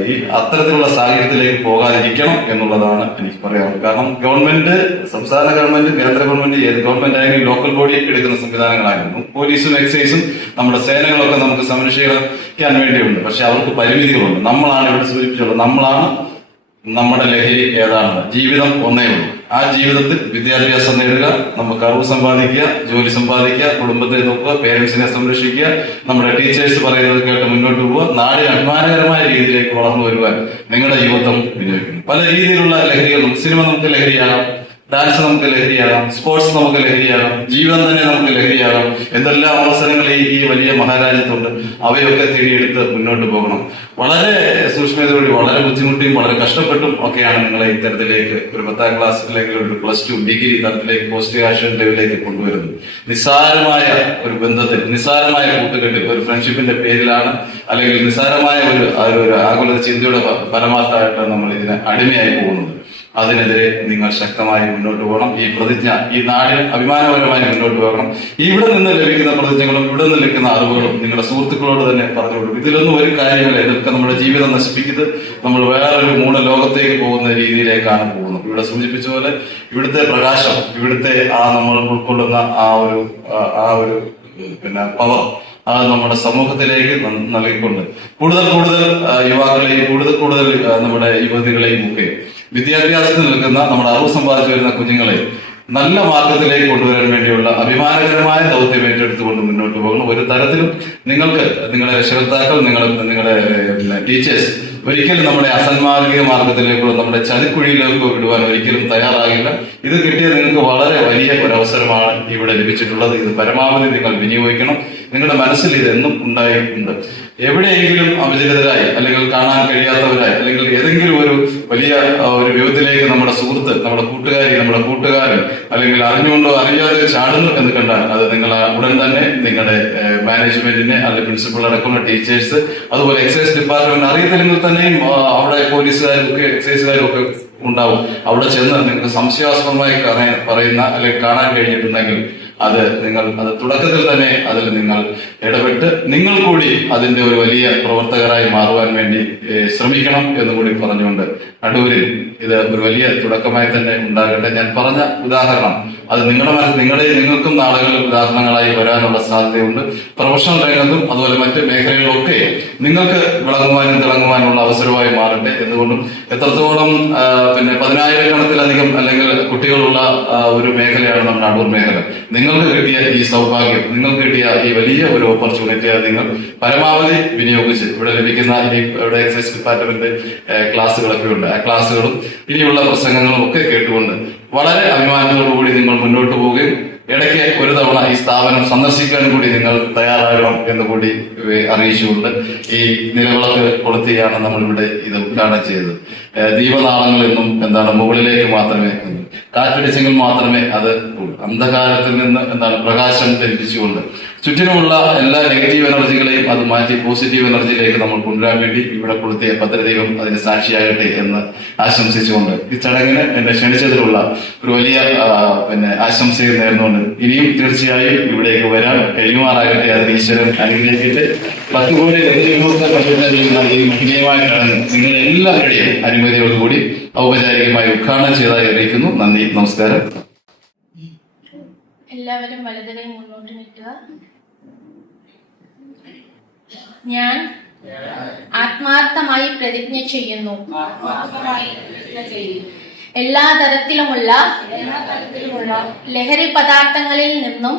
ഈ അത്തരത്തിലുള്ള സാഹചര്യത്തിലേക്ക് പോകാതിരിക്കണം എന്നുള്ളതാണ് എനിക്ക് പറയാനുള്ളത്. കാരണം ഗവൺമെന്റ്, സംസ്ഥാന ഗവൺമെന്റ്, കേന്ദ്ര ഗവൺമെന്റ്, ഏത് ഗവൺമെന്റ് ആയെങ്കിലും ലോക്കൽ ബോഡി എടുക്കുന്ന സംവിധാനങ്ങളായിരുന്നു. പോലീസും എക്സൈസും നമ്മുടെ സേനകളൊക്കെ നമുക്ക് സംരക്ഷിക്കാൻ വേണ്ടിയുണ്ട്. പക്ഷെ അവർക്ക് പരിമിതികളുണ്ട്. നമ്മളാണ് ഇവിടെ സൂചിപ്പിച്ചുള്ളത്, നമ്മളാണ് നമ്മുടെ ലഹരി ഏതാണ്. ജീവിതം ഒന്നേ ഉള്ളൂ. ആ ജീവിതത്തിൽ വിദ്യാഭ്യാസം നേടുക, നമുക്ക് അറിവ് സമ്പാദിക്കുക, ജോലി സമ്പാദിക്കുക, കുടുംബത്തെ നോക്കുക, പേരൻസിനെ സംരക്ഷിക്കുക, നമ്മുടെ ടീച്ചേഴ്സ് പറയുന്നത് കേട്ട് മുന്നോട്ട് പോവുക, നാടിന് അഭിമാനകരമായ രീതിയിലേക്ക് വളർന്നു വരുവാൻ നിങ്ങളുടെ യുവത്വം വിനിയോഗിക്കുന്നു. പല രീതിയിലുള്ള ലഹരികളും, സിനിമ നമുക്ക് ലഹരിയാകാം, ഡാൻസ് നമുക്ക് ലഹരിയാകാം, സ്പോർട്സ് നമുക്ക് ലഹരിയാകാം, ജീവിതം തന്നെ നമുക്ക് ലഹരിയാകാം. എന്തെല്ലാം അവസരങ്ങൾ ഈ വലിയ മഹാരാജ്യത്തുണ്ട്. അവയൊക്കെ തേടിയെടുത്ത് മുന്നോട്ട് പോകണം. വളരെ സൂക്ഷ്മതയോടെ, വളരെ ബുദ്ധിമുട്ടിയും വളരെ കഷ്ടപ്പെട്ടും ഒക്കെയാണ് നിങ്ങളെ ഇത്തരത്തിലേക്ക് ഒരു 10ാം ക്ലാസ് അല്ലെങ്കിൽ ഒരു +2 ഡിഗ്രി തലത്തിലേക്ക് പോസ്റ്റ് ഗ്രാജുവേഷൻ ലെവലിലേക്ക് കൊണ്ടുവരുന്നത്. നിസ്സാരമായ ഒരു ബന്ധത്തിൽ, നിസ്സാരമായ കൂട്ടുകെട്ടിൽ, ഒരു ഫ്രണ്ട്ഷിപ്പിന്റെ പേരിലാണ്, അല്ലെങ്കിൽ നിസ്സാരമായ ഒരു ആകുലത ചിന്തയുടെ പരമാർത്ഥമായിട്ടാണ് നമ്മൾ ഇതിന് അടിമയായി പോകുന്നത്. അതിനെതിരെ നിങ്ങൾ ശക്തമായി മുന്നോട്ട് പോകണം. ഈ പ്രതിജ്ഞ ഈ നാടിന് അഭിമാനപരമായി മുന്നോട്ട് പോകണം. ഇവിടെ നിന്ന് ലഭിക്കുന്ന പ്രതിജ്ഞകളും ഇവിടെ നിന്ന് ലഭിക്കുന്ന അറിവുകളും നിങ്ങളുടെ സുഹൃത്തുക്കളോട് തന്നെ പറഞ്ഞു കൊടുക്കും. ഇതിലൊന്നും ഒരു കാര്യമില്ല. ഇതൊക്കെ നമ്മുടെ ജീവിതം നശിപ്പിക്കുന്നത്, നമ്മൾ വേറൊരു മൂഢലോകത്തേക്ക് പോകുന്ന രീതിയിലേക്കാണ് പോകുന്നത്. ഇവിടെ സൂചിപ്പിച്ച പോലെ ഇവിടുത്തെ പ്രകാശം, ഇവിടുത്തെ നമ്മൾ ഉൾക്കൊള്ളുന്ന ആ ഒരു പവർ അത് നമ്മുടെ സമൂഹത്തിലേക്ക് നൽകിക്കൊണ്ട് കൂടുതൽ യുവാക്കളെയും കൂടുതൽ നമ്മുടെ യുവതികളെയും ഒക്കെ വിദ്യാഭ്യാസത്തിൽ നിൽക്കുന്ന നമ്മുടെ അറിവ് സമ്പാദിച്ചു വരുന്ന കുഞ്ഞുങ്ങളെ നല്ല മാർഗത്തിലേക്ക് കൊണ്ടുവരാൻ വേണ്ടിയുള്ള അഭിമാനകരമായ ദൗത്യം ഏറ്റെടുത്തുകൊണ്ട് മുന്നോട്ട് പോകണം. ഒരു തരത്തിലും നിങ്ങൾക്ക് നിങ്ങളുടെ രക്ഷകർത്താക്കൾ, നിങ്ങളുടെ ടീച്ചേഴ്സ് ഒരിക്കലും നമ്മുടെ അസന്മാർഗിക മാർഗത്തിലേക്കോ നമ്മുടെ ചതിക്കുഴിയിലേക്കോ വിടുവാൻ ഒരിക്കലും തയ്യാറാകില്ല. ഇത് കിട്ടിയ നിങ്ങൾക്ക് വളരെ വലിയ ഒരു അവസരമാണ് ഇവിടെ ലഭിച്ചിട്ടുള്ളത്. ഇത് പരമാവധി നിങ്ങൾ വിനിയോഗിക്കണം. നിങ്ങളുടെ മനസ്സിൽ ഇത് എന്നും ഉണ്ടായിട്ടുണ്ട്. എവിടെയെങ്കിലും അപരിചിതരായി, അല്ലെങ്കിൽ കാണാൻ കഴിയാത്തവരായി, അല്ലെങ്കിൽ ഏതെങ്കിലും ഒരു വലിയ ഒരു വിപത്തിലേക്ക് നമ്മുടെ സുഹൃത്ത്, നമ്മുടെ കൂട്ടുകാരി, നമ്മുടെ കൂട്ടുകാരൻ, അല്ലെങ്കിൽ അറിഞ്ഞുകൊണ്ടോ അറിയാതെ ചാടുന്നു എന്ന് കണ്ടാൽ അത് നിങ്ങൾ ഉടൻ തന്നെ നിങ്ങളുടെ മാനേജ്മെന്റിനെ, അല്ലെങ്കിൽ പ്രിൻസിപ്പൾ അടക്കമുള്ള ടീച്ചേഴ്സ്, അതുപോലെ എക്സൈസ് ഡിപ്പാർട്ട്മെന്റ് അറിയത്തില്ലെങ്കിൽ തന്നെയും അവിടെ പോലീസുകാരും ഒക്കെ എക്സൈസുകാരും ഒക്കെ ഉണ്ടാവും. അവിടെ ചെന്ന് നിങ്ങൾക്ക് സംശയാസ്പദമായി പറയുന്ന അല്ലെങ്കിൽ കാണാൻ കഴിഞ്ഞിട്ടുണ്ടെങ്കിൽ അത് തുടക്കത്തിൽ തന്നെ അതിൽ നിങ്ങൾ ഇടപെട്ട് നിങ്ങൾ കൂടി അതിന്റെ ഒരു വലിയ പ്രവർത്തകരായി മാറുവാൻ വേണ്ടി ശ്രമിക്കണം എന്നുകൂടി പറഞ്ഞുകൊണ്ട് അടൂരിൽ ഇത് ഒരു വലിയ തുടക്കമായി തന്നെ ഉണ്ടാകട്ടെ. ഞാൻ പറഞ്ഞ ഉദാഹരണം അത് നിങ്ങൾക്കും നാളുകളിൽ ഉദാഹരണങ്ങളായി വരാനുള്ള സാധ്യതയുണ്ട്. പ്രൊഫഷണൽ രംഗത്തും അതുപോലെ മറ്റ് മേഖലകളിലൊക്കെ നിങ്ങൾക്ക് വിളങ്ങുവാനും തിളങ്ങുവാനുള്ള അവസരമായി മാറട്ടെ എന്നുകൊണ്ടും എത്രത്തോളം 10,000-കണക്കിലധികം അല്ലെങ്കിൽ കുട്ടികളുള്ള ഒരു മേഖലയാണ് നമ്മുടെ അടൂർ മേഖല. നിങ്ങൾക്ക് കിട്ടിയ ഈ സൗഭാഗ്യം, നിങ്ങൾക്ക് കിട്ടിയ ഈ വലിയ ഒരു ഓപ്പർച്യൂണിറ്റി നിങ്ങൾ പരമാവധി വിനിയോഗിച്ച് ഇവിടെ ലഭിക്കുന്ന ഇവിടെ എക്സൈസ് ഡിപ്പാർട്ട്മെന്റ് ക്ലാസ്സുകളൊക്കെ ഉണ്ട്. ആ ക്ലാസ്സുകളും ഇനിയുള്ള പ്രസംഗങ്ങളും ഒക്കെ കേട്ടുകൊണ്ട് വളരെ അഭിമാനത്തോടുകൂടി നിങ്ങൾ മുന്നോട്ട് പോവുകയും ഇടയ്ക്ക് ഒരു തവണ ഈ സ്ഥാപനം സന്ദർശിക്കാൻ കൂടി നിങ്ങൾ തയ്യാറാകണം എന്ന് കൂടി അറിയിച്ചുകൊണ്ട് ഈ നിലവിളക്ക് കൊളുത്തിയാണ് നമ്മളിവിടെ ഇത് ഉദ്ഘാടനം ചെയ്തത്. ദീപനാളങ്ങളെന്നും മുകളിലേക്ക് മാത്രമേ, കാറ്റടിച്ചെങ്കിൽ മാത്രമേ അത് അന്ധകാരത്തിൽ നിന്ന് പ്രകാശം ലഭിച്ചുകൊണ്ട് ചുറ്റിനുമുള്ള എല്ലാ നെഗറ്റീവ് എനർജികളെയും അത് മാറ്റി പോസിറ്റീവ് എനർജിയിലേക്ക് നമ്മൾ കൊണ്ടുവരാൻ വേണ്ടി ഇവിടെ കൊളുത്തിയ ഭദ്രദൈവം അതിന് സാക്ഷിയാകട്ടെ എന്ന് ആശംസിച്ചുകൊണ്ട് ഈ ചടങ്ങിന് എന്നെ ക്ഷണിച്ചതിലുള്ള ഒരു വലിയ ആശംസയും നേർന്നുകൊണ്ട് ഇനിയും തീർച്ചയായും ഇവിടേക്ക് വരാൻ കഴിയുമാറാകട്ടെ. അതിന് ഈശ്വരൻ അനുഗ്രഹിക്കട്ടെ. 10 കോടി ചെയ്യുന്ന ഈ മഹനീയമായ ചടങ്ങ് നിങ്ങളുടെ എല്ലാവരുടെയും അനുമതിയോടുകൂടി ഔപചാരികമായി ഉദ്ഘാടനം ചെയ്തതായി അറിയിക്കുന്നു. നന്ദി, നമസ്കാരം. എല്ലാവരും വലതുകൈ മുന്നോട്ട് നിൽക്കുക. ഞാൻ ആത്മാർത്ഥമായി പ്രതിജ്ഞ ചെയ്യുന്നു എല്ലാ തരത്തിലുമുള്ള ലഹരി പദാർത്ഥങ്ങളിൽ നിന്നും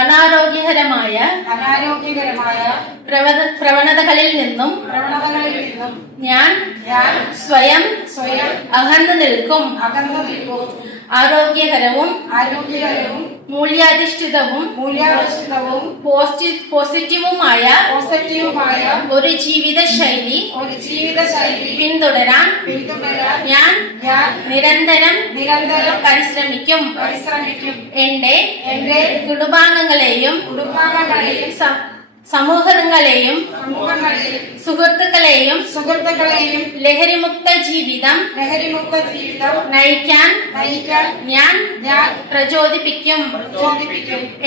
അനാരോഗ്യകരമായ പ്രവണതകളിൽ നിന്നും ഞാൻ സ്വയം അകന്നു നിൽക്കും. ആരോഗ്യകരവും മൂല്യാധിഷ്ഠിതവും പോസിറ്റീവുമായ ഒരു ജീവിത ശൈലി പിന്തുടരാൻ ഞാൻ നിരന്തരം പരിശ്രമിക്കും. എന്റെ കുടുംബാംഗങ്ങളെയും സമൂഹങ്ങളെയും സുഹൃത്തുക്കളെയും ലഹരിമുക്ത ജീവിതം നയിക്കാൻ ഞാൻ പ്രചോദിപ്പിക്കും.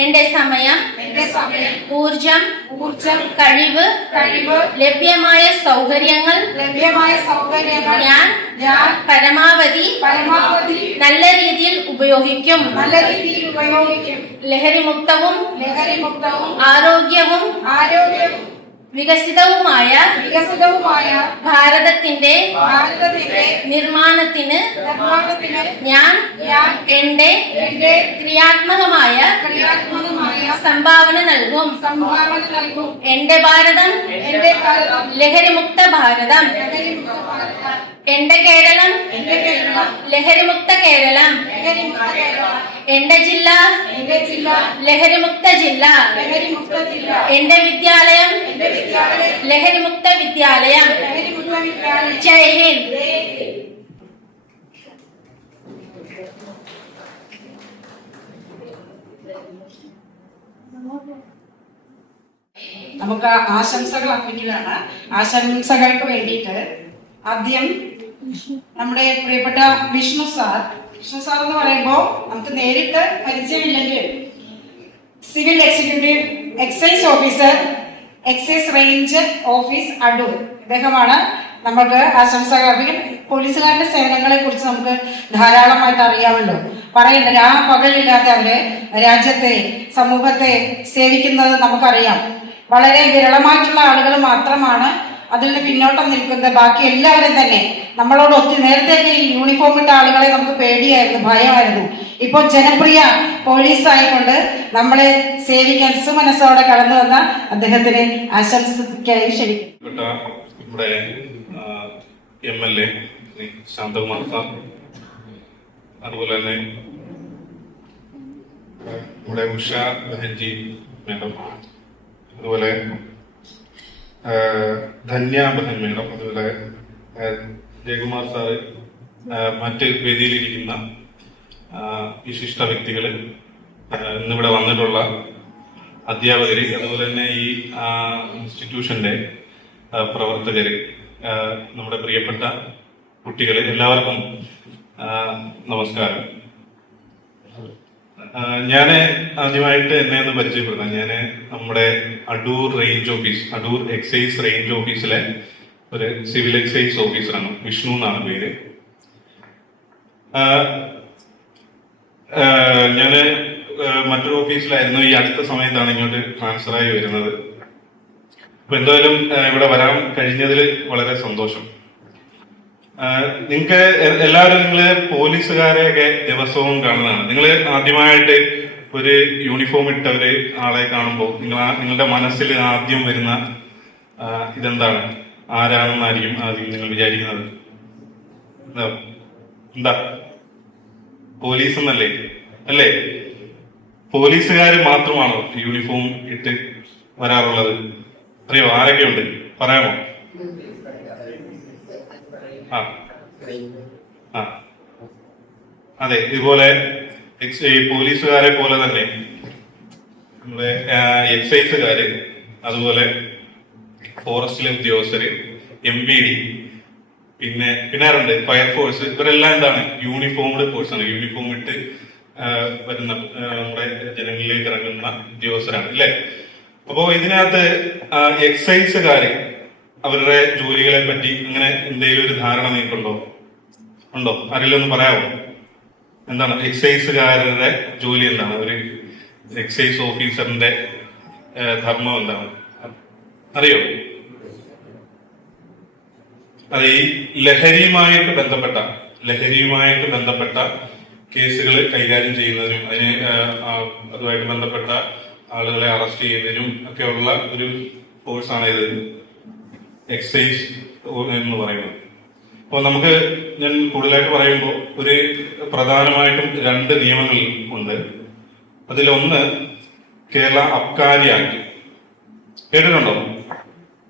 എന്റെ സമയം, ഊർജം, കഴിവ്, ലഭ്യമായ സൗകര്യങ്ങൾ ഞാൻ പരമാവധി നല്ല രീതിയിൽ ഉപയോഗിക്കും. ലഹരിമുക്തവും ആരോഗ്യവും വികസിതവുമായ ഭാരതത്തിന്റെ നിർമ്മാണത്തിന് ഞാൻ എന്റെ ക്രിയാത്മകമായ സംഭാവന നൽകും. എന്റെ ഭാരതം ലഹരിമുക്ത ഭാരതം. എന്റെ കേരളം ലഹരിമുക്ത കേരളം. എന്റെ ജില്ല ലഹരിമുക്ത ജില്ല. എന്റെ വിദ്യാലയം ലഹരിമുക്ത വിദ്യാലയം. ജയ് ഹിന്ദ്. നമുക്ക് ആശംസകൾ അർപ്പിക്കുകയാണ്. ആശംസകൾക്ക് വേണ്ടിയിട്ട് ആദ്യം നമ്മുടെ പ്രിയപ്പെട്ട വിഷ്ണു സാർ എന്ന് പറയുമ്പോൾ നമുക്ക് നേരിട്ട് പരിചയമില്ലെങ്കിൽ civil executive excise officer, excise range office Adoor, ഇദ്ദേഹമാണ് നമുക്ക് ആശംസകൾ അർപ്പിക്കും. പോലീസുകാരുടെ സേവനങ്ങളെ കുറിച്ച് നമുക്ക് ധാരാളമായിട്ട് അറിയാമല്ലോ. പറയണ്ട, ആ പകലില്ലാതെ അവര് രാജ്യത്തെ സമൂഹത്തെ സേവിക്കുന്നത് നമുക്കറിയാം. വളരെ വിരളമായിട്ടുള്ള ആളുകൾ മാത്രമാണ് അതിൽ നിന്ന് പിന്നോട്ടം നിൽക്കുന്നത്. ബാക്കി എല്ലാവരും തന്നെ നമ്മളോട് നേരത്തെ ഈ യൂണിഫോം ഇട്ട ആളുകളെ നമുക്ക് പേടിയായിരുന്നു, ഭയമായിരുന്നു. ഇപ്പോൾ ജനപ്രിയ പോലീസ് ആയിക്കൊണ്ട് നമ്മളെ സേവിക്കാൻ സുമനസ്സോടെ കടന്നു വന്ന അദ്ദേഹത്തിന് ആശംസിക്കായി ക്ഷണിക്കും. നമ്മുടെ MLA ശാന്തകുമാർ സാർ, അതുപോലെ തന്നെ നമ്മുടെ ഉഷ ബഹൻജി മേഡം, അതുപോലെ ധന്യ ബഹൻ മേഡം, അതുപോലെ ജയകുമാർ സാറ്, മറ്റ് വേദിയിലിരിക്കുന്ന വിശിഷ്ട വ്യക്തികൾ, ഇന്നിവിടെ വന്നിട്ടുള്ള അധ്യാപകർ, അതുപോലെ തന്നെ ഈ ഇൻസ്റ്റിറ്റ്യൂഷന്റെ പ്രവർത്തകർ, നമ്മുടെ പ്രിയപ്പെട്ട കുട്ടികൾ, എല്ലാവർക്കും നമസ്കാരം. ഞാൻ ആദ്യമായിട്ട് എന്നെ ഒന്ന് പരിചയപ്പെടുത്താം. ഞാൻ നമ്മുടെ അടൂർ എക്സൈസ് റേഞ്ച് ഓഫീസിലെ ഒരു സിവിൽ എക്സൈസ് ഓഫീസറാണ്. വിഷ്ണു എന്നാണ് പേര്. ഞാന് മറ്റൊരു ഓഫീസിലായിരുന്നു. ഈ അടുത്ത സമയത്താണ് ഇങ്ങോട്ട് ട്രാൻസ്ഫർ ആയി വരുന്നത്. അപ്പൊ എന്തായാലും ഇവിടെ വരാൻ കഴിഞ്ഞതിൽ വളരെ സന്തോഷം. നിങ്ങൾക്ക് എല്ലാവരും നിങ്ങള് പോലീസുകാരെയൊക്കെ ദിവസവും കാണുന്നതാണ്. നിങ്ങൾ ആദ്യമായിട്ട് ഒരു യൂണിഫോം ഇട്ട ഒരു ആളെ കാണുമ്പോൾ നിങ്ങളുടെ മനസ്സിൽ ആദ്യം വരുന്ന ഇതെന്താണ്? ആരാണെന്നായിരിക്കും ആദ്യം നിങ്ങൾ വിചാരിക്കുന്നത്? എന്താ? പോലീസ് എന്നല്ലേ? അല്ലേ? പോലീസുകാർ മാത്രമാണോ യൂണിഫോം ഇട്ട് വരാറുള്ളത്? അറിയോ? ആരൊക്കെ ഉണ്ട്? പറയാമോ? അതെ, ഇതുപോലെ പോലീസുകാരെ പോലെ തന്നെ നമ്മുടെ എക്സൈസുകാര്, അതുപോലെ ഫോറസ്റ്റിലെ ഉദ്യോഗസ്ഥര്, MVD, പിന്നെ ആരുണ്ട്? ഫയർഫോഴ്സ്. ഇവരെല്ലാം എന്താണ്? യൂണിഫോംഡ് ഫോഴ്സാണ്. യൂണിഫോം ഇട്ട് വരുന്ന നമ്മുടെ ജനങ്ങളിലേക്ക് ഇറങ്ങുന്ന ഉദ്യോഗസ്ഥരാണ്, അല്ലെ? അപ്പോ ഇതിനകത്ത് എക്സൈസുകാര് അവരുടെ ജോലികളെ പറ്റി അങ്ങനെ എന്തെങ്കിലും ഒരു ധാരണ നിങ്ങൾക്കുണ്ടോ? ഉണ്ടോ? ആരെങ്കിലും ഒന്ന് പറയാമോ? എന്താണ് എക്സൈസുകാരുടെ ജോലി? എന്താണ് ഒരു എക്സൈസ് ഓഫീസറിന്റെ ധർമ്മം എന്താണ്? അറിയോ? അത് ഈ ലഹരിയുമായിട്ട് ബന്ധപ്പെട്ട കേസുകൾ കൈകാര്യം ചെയ്യുന്നതിനും അതുമായിട്ട് ബന്ധപ്പെട്ട ആളുകളെ അറസ്റ്റ് ചെയ്യുന്നതിനും ഒക്കെയുള്ള ഒരു ഫോഴ്സാണ് ഇത് എക്സൈസ് എന്ന് പറയുന്നത്. അപ്പോൾ ഞാൻ കൂടുതലായിട്ട് പറയുമ്പോൾ ഒരു പ്രധാനമായിട്ടും 2 നിയമങ്ങൾ ഉണ്ട്. അതിലൊന്ന് കേരള അബ്കാരി ആക്ട്. കേട്ടിട്ടുണ്ടോ?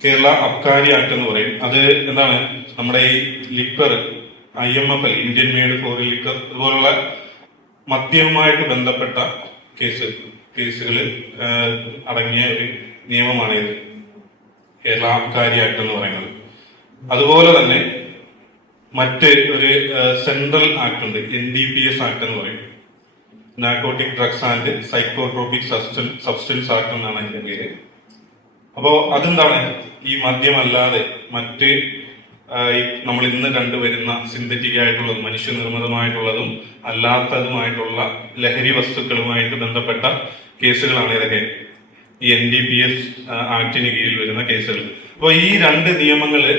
കേരള അബ്കാരി ആക്ട് എന്ന് പറയും. അത് എന്താണ്? നമ്മുടെ ഈ liquor, IMFL, Indian made foreign liquor, അതുപോലുള്ള മദ്യവുമായിട്ട് ബന്ധപ്പെട്ട കേസുകൾ അടങ്ങിയ ഒരു നിയമമാണ് ഇത് കേരള അബ്കാരി ആക്ട് എന്ന് പറയുന്നത്. അതുപോലെ തന്നെ മറ്റ് ഒരു സെൻട്രൽ ആക്ട് ഉണ്ട്, NDPS ആക്ട് എന്ന് പറയും. Narcotic drugs and psychotropic substance act എന്നാണ് അതിന്റെ പേര്. അപ്പോ അതെന്താണ്? ഈ മദ്യമല്ലാതെ മറ്റ് നമ്മൾ ഇന്ന് കണ്ടുവരുന്ന സിന്തറ്റിക് ആയിട്ടുള്ളതും മനുഷ്യനിർമ്മിതമായിട്ടുള്ളതും അല്ലാത്തതുമായിട്ടുള്ള ലഹരി വസ്തുക്കളുമായിട്ട് ബന്ധപ്പെട്ട കേസുകളാണ് ഇതൊക്കെ. ഈ NDPS ആക്ടിന് കീഴിൽ വരുന്ന കേസുകൾ. അപ്പോൾ ഈ 2 നിയമങ്ങള്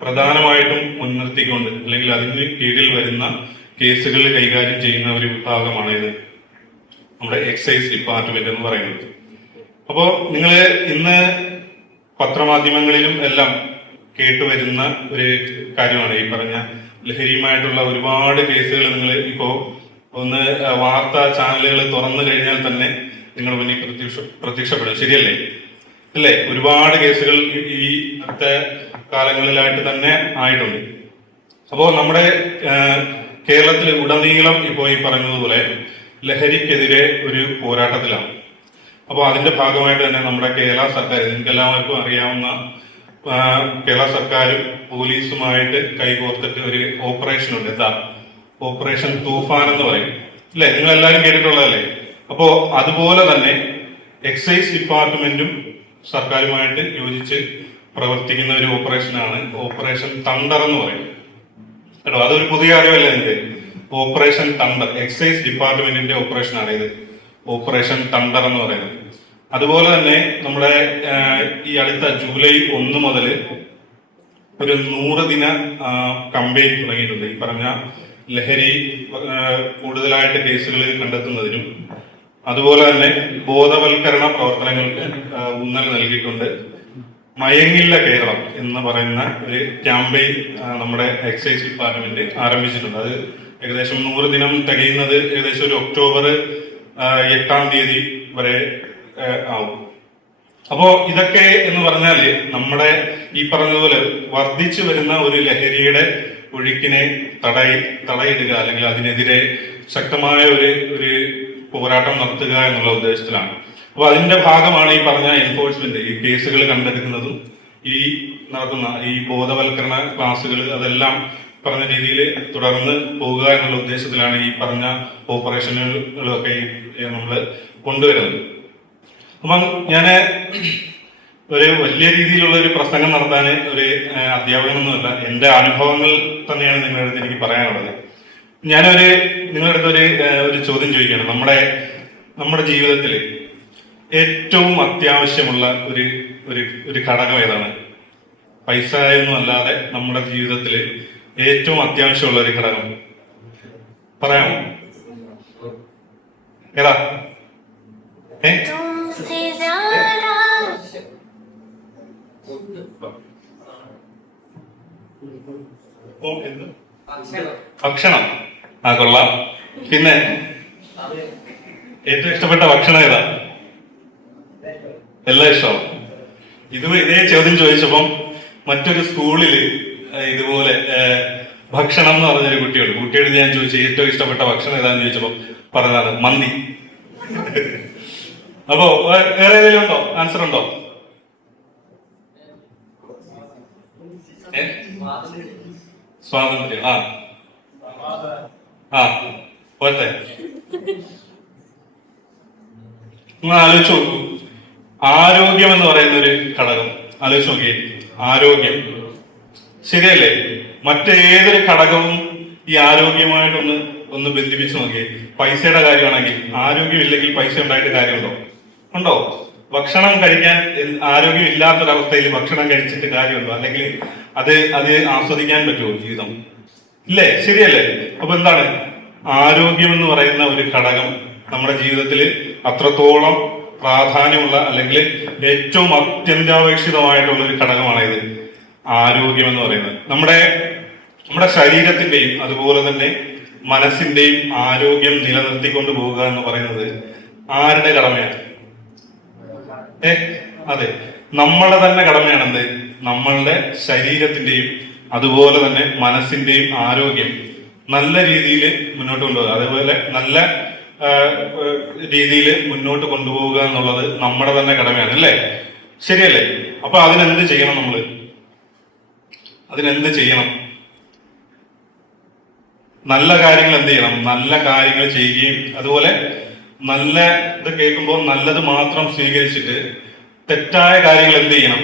പ്രധാനമായിട്ടും മുൻനിർത്തിക്കൊണ്ട്, അല്ലെങ്കിൽ അതിന് കീഴിൽ വരുന്ന കേസുകൾ കൈകാര്യം ചെയ്യുന്ന ഒരു വിഭാഗമാണ് ഇത് നമ്മുടെ എക്സൈസ് ഡിപ്പാർട്ട്മെന്റ് എന്ന് പറയുന്നത്. അപ്പോ നിങ്ങള് ഇന്ന് പത്രമാധ്യമങ്ങളിലും എല്ലാം കേട്ടുവരുന്ന ഒരു കാര്യമാണ് ഈ പറഞ്ഞ ലഹരിയുമായിട്ടുള്ള ഒരുപാട് കേസുകൾ. നിങ്ങൾ ഇപ്പോ ഒന്ന് വാർത്താ ചാനലുകൾ തുറന്നു കഴിഞ്ഞാൽ തന്നെ നിങ്ങൾ മുന്നിൽ പ്രത്യക്ഷപ്പെടും. ശരിയല്ലേ? അല്ലേ? ഒരുപാട് കേസുകൾ ഈ അടുത്ത കാലങ്ങളിലായിട്ട് തന്നെ ആയിട്ടുണ്ട്. അപ്പോ നമ്മുടെ കേരളത്തിൽ ഉടനീളം ഇപ്പോ ഈ പറഞ്ഞതുപോലെ ലഹരിക്കെതിരെ ഒരു പോരാട്ടത്തിലാണ്. അപ്പോൾ അതിന്റെ ഭാഗമായിട്ട് തന്നെ നമ്മുടെ കേരള സർക്കാർ, നിങ്ങൾക്ക് എല്ലാവർക്കും അറിയാവുന്ന കേരള സർക്കാരും പോലീസുമായിട്ട് കൈകോർത്തിട്ട് ഒരു ഓപ്പറേഷൻ ഉണ്ട്. എന്താ? ഓപ്പറേഷൻ തൂഫാൻ എന്ന് പറയും, അല്ലെ? നിങ്ങൾ എല്ലാവരും കേട്ടിട്ടുള്ളതല്ലേ? അപ്പോ അതുപോലെ തന്നെ എക്സൈസ് ഡിപ്പാർട്ട്മെന്റും സർക്കാരുമായിട്ട് യോജിച്ച് പ്രവർത്തിക്കുന്ന ഒരു ഓപ്പറേഷനാണ് ഓപ്പറേഷൻ തണ്ടർ എന്ന് പറയുന്നത്. കേട്ടോ, അതൊരു പുതിയ അറിവല്ലേ നിങ്ങൾക്ക്? ഓപ്പറേഷൻ തണ്ടർ എക്സൈസ് ഡിപ്പാർട്ട്മെന്റിന്റെ ഓപ്പറേഷനാണ് ഇത്, ഓപ്പറേഷൻ തണ്ടർ എന്ന് പറയുന്നത്. അതുപോലെ തന്നെ നമ്മുടെ ഈ അടുത്ത ജൂലൈ 1 മുതൽ ഒരു 100 ദിന കമ്പയിൻ തുടങ്ങിയിട്ടുണ്ട്. ഈ പറഞ്ഞ ലഹരി കൂടുതലായിട്ട് കേസുകൾ കണ്ടെത്തുന്നതിനും അതുപോലെ തന്നെ ബോധവൽക്കരണ പ്രവർത്തനങ്ങൾക്ക് ഊന്നൽ നൽകിക്കൊണ്ട് മയങ്ങില്ല കേരളം എന്ന് പറയുന്ന ഒരു ക്യാമ്പയിൻ നമ്മുടെ എക്സൈസ് ഡിപ്പാർട്ട്മെന്റ് ആരംഭിച്ചിട്ടുണ്ട്. അത് ഏകദേശം 100 ദിനം തികയുന്നത് ഏകദേശം ഒരു ഒക്ടോബർ 8-ാം തീയതി വരെ ആവും. അപ്പോ ഇതൊക്കെ എന്ന് പറഞ്ഞാല് നമ്മുടെ ഈ പറഞ്ഞതുപോലെ വർദ്ധിച്ചു വരുന്ന ഒരു ലഹരിയുടെ ഒഴുക്കിനെ തടയിടുക, അല്ലെങ്കിൽ അതിനെതിരെ ശക്തമായ ഒരു പോരാട്ടം നടത്തുക എന്നുള്ള ഉദ്ദേശത്തിലാണ്. അപ്പൊ അതിന്റെ ഭാഗമാണ് ഈ പറഞ്ഞ എൻഫോഴ്സ്മെന്റ്, ഈ കേസുകൾ കണ്ടെടുക്കുന്നതും ഈ നടത്തുന്ന ഈ ബോധവൽക്കരണ ക്ലാസുകൾ, അതെല്ലാം പറഞ്ഞ രീതിയിൽ തുടർന്ന് പോകുക എന്നുള്ള ഉദ്ദേശത്തിലാണ് ഈ പറഞ്ഞ ഓപ്പറേഷനുകളൊക്കെ നമ്മൾ കൊണ്ടുവരുന്നത്. അപ്പം ഞാന് ഒരു വലിയ രീതിയിലുള്ള ഒരു പ്രസംഗം നടത്താൻ ഒരു അധ്യാപകനൊന്നുമല്ല, എന്റെ അനുഭവങ്ങൾ തന്നെയാണ് നിങ്ങളുടെ അടുത്ത് എനിക്ക് പറയാനുള്ളത്. നിങ്ങളുടെ അടുത്ത് ഒരു ചോദ്യം ചോദിക്കുകയാണ്. നമ്മുടെ ജീവിതത്തിൽ ഏറ്റവും അത്യാവശ്യമുള്ള ഒരു ഘടകം ഏതാണ്? പൈസ ഒന്നും അല്ലാതെ നമ്മുടെ ജീവിതത്തിൽ ഏറ്റവും അത്യാവശ്യമുള്ള ഒരു ഘടകം പറയാമോ? ഏതാ? तुमसे ज्यादा ഭക്ഷണം. ആ, കൊള്ളാം. പിന്നെ ഏറ്റവും ഇഷ്ടപ്പെട്ട ഭക്ഷണം ഏതാ? എല്ലാം ഇഷ്ടമാണ്. ഇതേ ചോദ്യം ചോദിച്ചപ്പം മറ്റൊരു സ്കൂളില് ഇതുപോലെ ഭക്ഷണം എന്ന് പറഞ്ഞൊരു കുട്ടിയോട് ഞാൻ ചോദിച്ചു ഏറ്റവും ഇഷ്ടപ്പെട്ട ഭക്ഷണം ഏതാന്ന് ചോദിച്ചപ്പോ പറഞ്ഞതാണ് മന്തി. അപ്പോ വേറെ ഏതെങ്കിലും ഉണ്ടോ? ആൻസർ ഉണ്ടോ? സ്വാതന്ത്ര്യം. പോട്ടെ. നിങ്ങൾ ആലോചിച്ച് നോക്കൂ, ആരോഗ്യം എന്ന് പറയുന്ന ഒരു ഘടകം ആലോചിച്ച് നോക്കിയേ. ആരോഗ്യം ശരിയല്ലേ? മറ്റേതൊരു ഘടകവും ഈ ആരോഗ്യമായിട്ടൊന്ന് ബന്ധിപ്പിച്ച് നോക്കിയേ. പൈസയുടെ കാര്യമാണെങ്കിൽ ആരോഗ്യമില്ലെങ്കിൽ പൈസ ഉണ്ടായിട്ട് കാര്യമുണ്ടോ? ഉണ്ടോ? ഭക്ഷണം കഴിക്കാൻ ആരോഗ്യമില്ലാത്തൊരവസ്ഥയിൽ ഭക്ഷണം കഴിച്ചിട്ട് കാര്യമുണ്ടോ? അല്ലെങ്കിൽ അത് ആസ്വദിക്കാൻ പറ്റുമോ ജീവിതം? ഇല്ലേ? ശരിയല്ലേ? അപ്പൊ എന്താണ് ആരോഗ്യം എന്ന് പറയുന്ന ഒരു ഘടകം നമ്മുടെ ജീവിതത്തിൽ അത്രത്തോളം പ്രാധാന്യമുള്ള അല്ലെങ്കിൽ ഏറ്റവും അത്യന്താപേക്ഷിതമായിട്ടുള്ള ഒരു ഘടകമാണ് ഇത് ആരോഗ്യം എന്ന് പറയുന്നത്. നമ്മുടെ ശരീരത്തിന്റെയും അതുപോലെ തന്നെ മനസ്സിന്റെയും ആരോഗ്യം നിലനിർത്തിക്കൊണ്ട് പോവുക എന്ന് പറയുന്നത് ആരുടെ കടമയാണ്? അതെ, നമ്മളുടെ തന്നെ കടമയാണ്. എന്ത്? നമ്മളുടെ ശരീരത്തിന്റെയും അതുപോലെ തന്നെ മനസ്സിന്റെയും ആരോഗ്യം നല്ല രീതിയിൽ മുന്നോട്ട് കൊണ്ടുപോകുക, അതേപോലെ നല്ല രീതിയിൽ മുന്നോട്ട് കൊണ്ടുപോവുക എന്നുള്ളത് നമ്മുടെ തന്നെ കടമയാണ്, അല്ലേ? ശരിയല്ലേ? അപ്പൊ അതിനെന്ത് ചെയ്യണം? അതിനെന്ത് ചെയ്യണം? നല്ല കാര്യങ്ങൾ എന്ത് ചെയ്യണം? നല്ല കാര്യങ്ങൾ ചെയ്യുകയും അതുപോലെ നല്ല ഇത് കേൾക്കുമ്പോൾ നല്ലത് മാത്രം സ്വീകരിച്ചിട്ട് തെറ്റായ കാര്യങ്ങൾ എന്ത് ചെയ്യണം?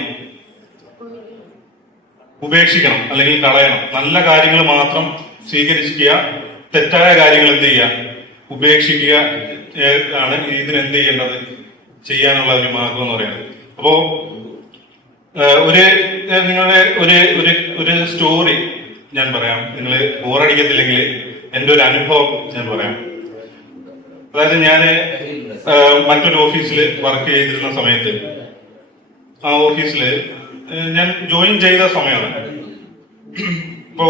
ഉപേക്ഷിക്കണം അല്ലെങ്കിൽ കളയണം. നല്ല കാര്യങ്ങൾ മാത്രം സ്വീകരിക്കുക, തെറ്റായ കാര്യങ്ങൾ എന്ത് ചെയ്യുക? ഉപേക്ഷിക്കുക ആണ് ഇതിനെന്ത് ചെയ്യേണ്ടത്? ചെയ്യാനുള്ള ഒരു മാർഗം എന്ന് പറയുന്നത്. അപ്പോ നിങ്ങളുടെ ഒരു സ്റ്റോറി ഞാൻ പറയാം. നിങ്ങൾ ബോറടിക്കത്തില്ലെങ്കിൽ എന്റെ ഒരു അനുഭവം ഞാൻ പറയാം. അതായത് ഞാന് മറ്റൊരു ഓഫീസിൽ വർക്ക് ചെയ്തിരുന്ന സമയത്ത് ആ ഓഫീസിൽ ഞാൻ ജോയിൻ ചെയ്ത സമയമാണ്. ഇപ്പോ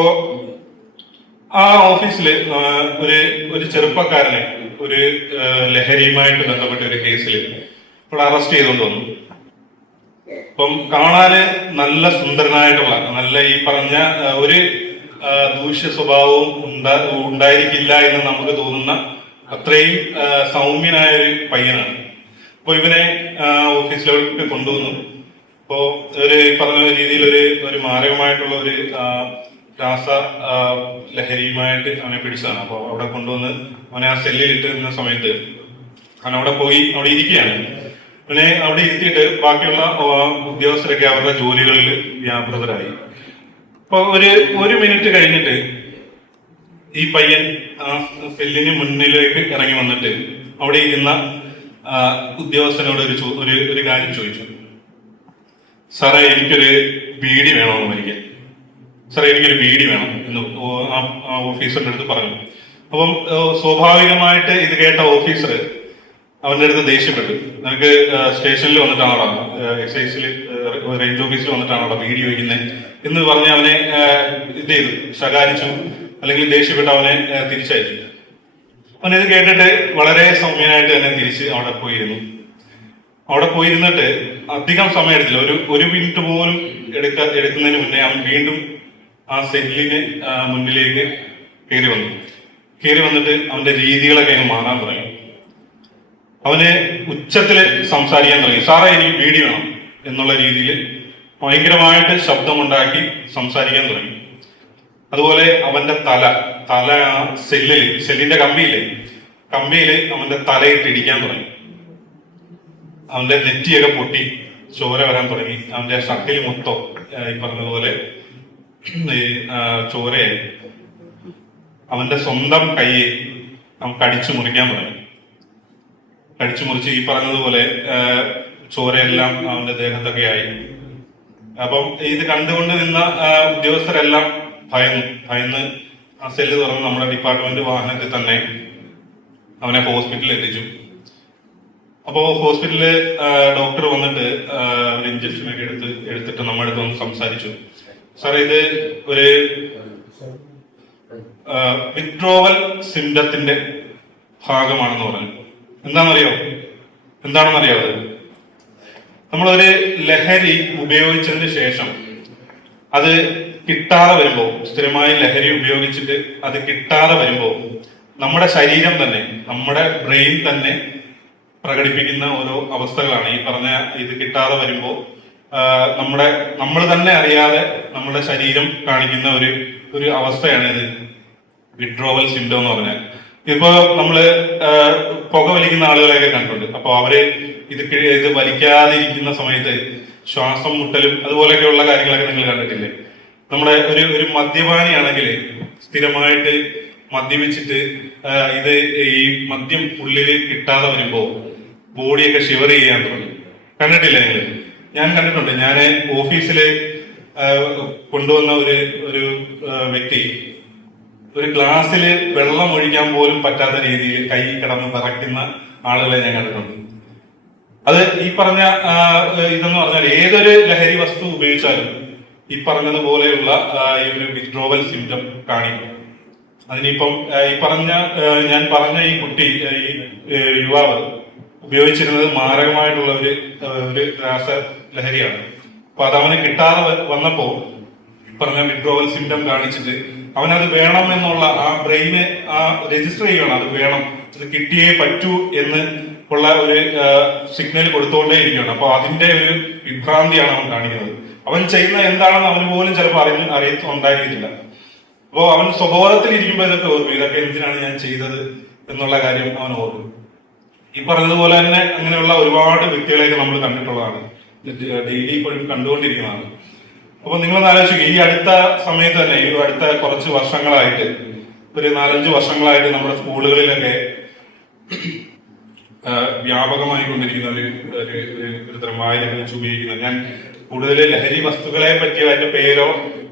ആ ഓഫീസിൽ ഒരു ചെറുപ്പക്കാരനെ ഒരു ലഹരിയുമായിട്ട് ബന്ധപ്പെട്ട ഒരു കേസിൽ ഇപ്പോൾ അറസ്റ്റ് ചെയ്തുകൊണ്ട് വന്നു. അപ്പം കാണാന് നല്ല സുന്ദരനായിട്ടുള്ള നല്ല ഈ പറഞ്ഞ ഒരു ദൂഷ്യ സ്വഭാവവും ഉണ്ടായിരിക്കില്ല എന്ന് നമുക്ക് തോന്നുന്ന അത്രയും സൗമ്യനായ ഒരു പയ്യനാണ്. അപ്പൊ ഇവനെ ഓഫീസിലേക്ക് കൊണ്ടുവന്നു. അപ്പോ പറഞ്ഞ രീതിയിൽ ഒരു മാരകമായിട്ടുള്ള ഒരു രാസ ലഹരിയുമായിട്ട് അവനെ പിടിച്ചതാണ്. അപ്പൊ അവിടെ കൊണ്ടുവന്ന് അവനെ ആ സെല്ലിൽ ഇട്ടിരുന്ന സമയത്ത് അവൻ അവിടെ ഇരിക്കുകയാണ്. അവനെ അവിടെ ഇരുത്തിയിട്ട് ബാക്കിയുള്ള ഉദ്യോഗസ്ഥരൊക്കെ അവരുടെ ജോലികളിൽ വ്യാപൃതരായി. അപ്പൊ ഒരു മിനിറ്റ് കഴിഞ്ഞിട്ട് ഈ പയ്യൻ ആ സെല്ലിന് മുന്നിലേക്ക് ഇറങ്ങി വന്നിട്ട് അവിടെ ഇരുന്ന ഉദ്യോഗസ്ഥനോട് ഒരു കാര്യം ചോദിച്ചു. സാറേ, എനിക്കൊരു ബീഡി വേണമെന്ന് മരിക്കാൻ. സാറേ, എനിക്കൊരു ബീഡി വേണം എന്ന് ആ ഓഫീസറിന്റെ അടുത്ത് പറഞ്ഞു. അപ്പം സ്വാഭാവികമായിട്ട് ഇത് കേട്ട ഓഫീസർ അവന്റെ അടുത്ത് ദേഷ്യപ്പെട്ടു. നിനക്ക് സ്റ്റേഷനിൽ വന്നിട്ടാണോ, എക്സൈസിൽ റേഞ്ച് ഓഫീസിൽ വന്നിട്ടാണോ ബീഡി ചോദിക്കുന്നത് എന്ന് പറഞ്ഞ് അവനെ ഇത് ചെയ്തു, ശകാരിച്ചു, അല്ലെങ്കിൽ ദേഷ്യപ്പെട്ട് അവനെ തിരിച്ചയച്ചു. അവനിത് കേട്ടിട്ട് വളരെ സൗമ്യനായിട്ട് തന്നെ തിരിച്ച് അവിടെ പോയിരുന്നു. അവിടെ പോയിരുന്നിട്ട് അധികം സമയം എടുത്തില്ല, ഒരു മിനിറ്റ് പോലും എടുക്കുന്നതിന് മുന്നേ അവൻ വീണ്ടും ആ സെല്ലിന് മുന്നിലേക്ക് കയറി വന്നിട്ട് അവന്റെ രീതികളൊക്കെ അങ്ങ് മാറാൻ തുടങ്ങി. അവന് ഉച്ചത്തില് സംസാരിക്കാൻ തുടങ്ങി. സാറേ, എനിക്ക് ബീഡി വേണം എന്നുള്ള രീതിയിൽ ഭയങ്കരമായിട്ട് ശബ്ദമുണ്ടാക്കി സംസാരിക്കാൻ തുടങ്ങി. അതുപോലെ അവന്റെ തല സെല്ലിന്റെ കമ്പിയില് അവന്റെ തലയിട്ട് ഇടിക്കാൻ തുടങ്ങി. അവന്റെ നെറ്റിയൊക്കെ പൊട്ടി ചോര വരാൻ തുടങ്ങി. അവന്റെ ഷട്ടിൽ മൊത്തം ഈ പറഞ്ഞതുപോലെ ചോരയായി. അവന്റെ സ്വന്തം കൈയെ അവൻ കടിച്ചു മുറിക്കാൻ തുടങ്ങി. കടിച്ചു മുറിച്ച് ഈ പറഞ്ഞതുപോലെ ചോരയെല്ലാം അവന്റെ ദേഹത്തൊക്കെ ആയി. അപ്പം ഇത് കണ്ടുകൊണ്ട് നിന്ന ഉദ്യോഗസ്ഥരെല്ലാം ഭയന്ന് ആ സെല്ല് തുറന്ന് നമ്മുടെ ഡിപ്പാർട്ട്മെന്റ് വാഹനത്തിൽ തന്നെ അവനെ ഹോസ്പിറ്റലിൽ എത്തിച്ചു. അപ്പോ ഹോസ്പിറ്റലില് ഡോക്ടർ വന്നിട്ട് ഒരു ഇഞ്ചക്ഷനൊക്കെ എടുത്തിട്ട് നമ്മുടെ അടുത്ത് വന്ന് സംസാരിച്ചു. സാർ, ഇത് ഒരു വിത്ഡ്രോവൽ സിംറ്റത്തിന്റെ ഭാഗമാണെന്ന് പറഞ്ഞു. എന്താണെന്നറിയോ അത്? നമ്മളൊരു ലഹരി ഉപയോഗിച്ചതിന് ശേഷം അത് കിട്ടാതെ വരുമ്പോ, സ്ഥിരമായി ലഹരി ഉപയോഗിച്ചിട്ട് അത് കിട്ടാതെ വരുമ്പോ നമ്മുടെ ശരീരം തന്നെ, നമ്മുടെ ബ്രെയിൻ തന്നെ പ്രകടിപ്പിക്കുന്ന ഓരോ അവസ്ഥകളാണ് ഈ പറഞ്ഞ. ഇത് കിട്ടാതെ വരുമ്പോ നമ്മൾ തന്നെ അറിയാതെ നമ്മുടെ ശരീരം കാണിക്കുന്ന ഒരു അവസ്ഥയാണ് ഇത് വിഡ്രോവൽ സിംറ്റം എന്ന് പറഞ്ഞാൽ. ഇപ്പൊ നമ്മള് പുക വലിക്കുന്ന ആളുകളെയൊക്കെ കണ്ടിട്ടുണ്ട്. അപ്പൊ അവര് ഇത് വലിക്കാതിരിക്കുന്ന സമയത്ത് ശ്വാസം മുട്ടലും അതുപോലെയൊക്കെയുള്ള കാര്യങ്ങളൊക്കെ നിങ്ങൾ കണ്ടിട്ടില്ലേ? നമ്മുടെ ഒരു മദ്യപാനിയാണെങ്കിൽ സ്ഥിരമായിട്ട് മദ്യപിച്ചിട്ട് ഇത് ഈ മദ്യം ഉള്ളില് കിട്ടാതെ വരുമ്പോ ബോഡിയൊക്കെ ഷിവർ ചെയ്യാൻ തുടങ്ങി. കണ്ടിട്ടില്ലേ നിങ്ങൾ? ഞാൻ കണ്ടിട്ടുണ്ട്. ഞാൻ ഓഫീസില് കൊണ്ടുവന്ന ഒരു വ്യക്തി ഒരു ഗ്ലാസ്സിൽ വെള്ളം ഒഴിക്കാൻ പോലും പറ്റാത്ത രീതിയിൽ കൈ കിടന്ന് വിറയ്ക്കുന്ന ആളുകളെ ഞാൻ കണ്ടിട്ടുണ്ട്. അത് ഈ പറഞ്ഞ ഇതെന്ന് പറഞ്ഞാൽ ഏതൊരു ലഹരി വസ്തു ഉപയോഗിച്ചാലും ഈ പറഞ്ഞതുപോലെയുള്ള ഈ ഒരു വിത്ഡ്രോവൽ സിംറ്റം കാണിക്കും. അതിനിപ്പം ഞാൻ പറഞ്ഞ ഈ കുട്ടി, ഈ യുവാവ് ഉപയോഗിച്ചിരുന്നത് മാരകമായിട്ടുള്ള ഒരു രാസ ലഹരിയാണ്. അപ്പൊ അത് അവന് കിട്ടാതെ വന്നപ്പോ പറഞ്ഞ വിത്ഡ്രോവൽ സിംറ്റം കാണിച്ചിട്ട് അവനത് വേണം എന്നുള്ള ആ ബ്രെയിന് രജിസ്റ്റർ ചെയ്യണം. അത് വേണം, അത് കിട്ടിയേ പറ്റൂ എന്ന് ഉള്ള ഒരു സിഗ്നൽ കൊടുത്തുകൊണ്ടേ ഇരിക്കുകയാണ്. അപ്പൊ അതിന്റെ ഒരു വിഭ്രാന്തിയാണ് അവൻ കാണിക്കുന്നത്. അവൻ ചെയ്യുന്ന എന്താണെന്ന് അവന് പോലും ചിലപ്പോൾ അറിയുന്നുണ്ടായിരിക്കില്ല. അപ്പോ അവൻ സ്വബോധത്തിൽ ഇരിക്കുമ്പോൾ ഇതൊക്കെ എന്തിനാണ് ഞാൻ ചെയ്തത് എന്നുള്ള കാര്യം അവൻ ഓർക്കും. ഈ പറഞ്ഞതുപോലെ തന്നെ അങ്ങനെയുള്ള ഒരുപാട് വ്യക്തികളെയൊക്കെ നമ്മൾ കണ്ടിട്ടുള്ളതാണ്, ഡെയിലി ഇപ്പോഴും കണ്ടുകൊണ്ടിരിക്കുന്നതാണ്. അപ്പൊ നിങ്ങളൊന്ന് ആലോചിക്കുക, ഈ അടുത്ത സമയത്ത് തന്നെ, ഈ അടുത്ത കുറച്ച് വർഷങ്ങളായിട്ട്, ഒരു 4-5 വർഷങ്ങളായിട്ട് നമ്മുടെ സ്കൂളുകളിലൊക്കെ വ്യാപകമായി കൊണ്ടിരിക്കുന്ന ഒരു തരം വായനകൾ വെച്ച് ഉപയോഗിക്കുന്നത്. ഞാൻ കൂടുതൽ ലഹരി വസ്തുക്കളെ പറ്റിയ അതിന്റെ പേരോ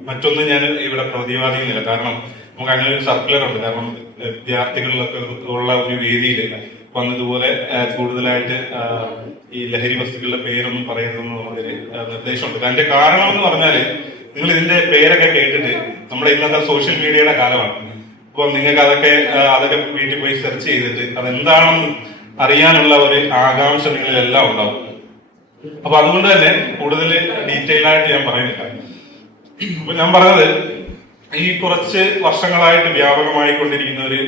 മറ്റൊന്നും ഞാൻ ഇവിടെ പ്രതിപാദിക്കുന്നില്ല. കാരണം നമുക്ക് അങ്ങനെ ഒരു സർക്കുലർ ഉണ്ട്. കാരണം വിദ്യാർത്ഥികളിലൊക്കെ ഉള്ള ഒരു വേദിയിൽ വന്നതുപോലെ കൂടുതലായിട്ട് ഈ ലഹരി വസ്തുക്കളുടെ പേരൊന്നും പറയരുതെന്ന് നമുക്കൊരു നിർദ്ദേശമുണ്ട്. അതിന്റെ കാരണം എന്ന് പറഞ്ഞാല്, നിങ്ങൾ ഇതിന്റെ പേരൊക്കെ കേട്ടിട്ട്, നമ്മുടെ ഇന്നത്തെ സോഷ്യൽ മീഡിയയുടെ കാലമാണ്. അപ്പൊ നിങ്ങൾക്ക് അതൊക്കെ വീട്ടിൽ പോയി സെർച്ച് ചെയ്തിട്ട് അതെന്താണെന്ന് അറിയാനുള്ള ഒരു ആകാംക്ഷ നിങ്ങളിലെല്ലാം ഉണ്ടാവും. അപ്പൊ അതുകൊണ്ട് തന്നെ കൂടുതൽ ഡീറ്റെയിൽ ആയിട്ട് ഞാൻ പറയുന്നില്ല. അപ്പൊ ഞാൻ പറഞ്ഞത്, ഈ കുറച്ച് വർഷങ്ങളായിട്ട് വ്യാപകമായിക്കൊണ്ടിരിക്കുന്ന ഒരു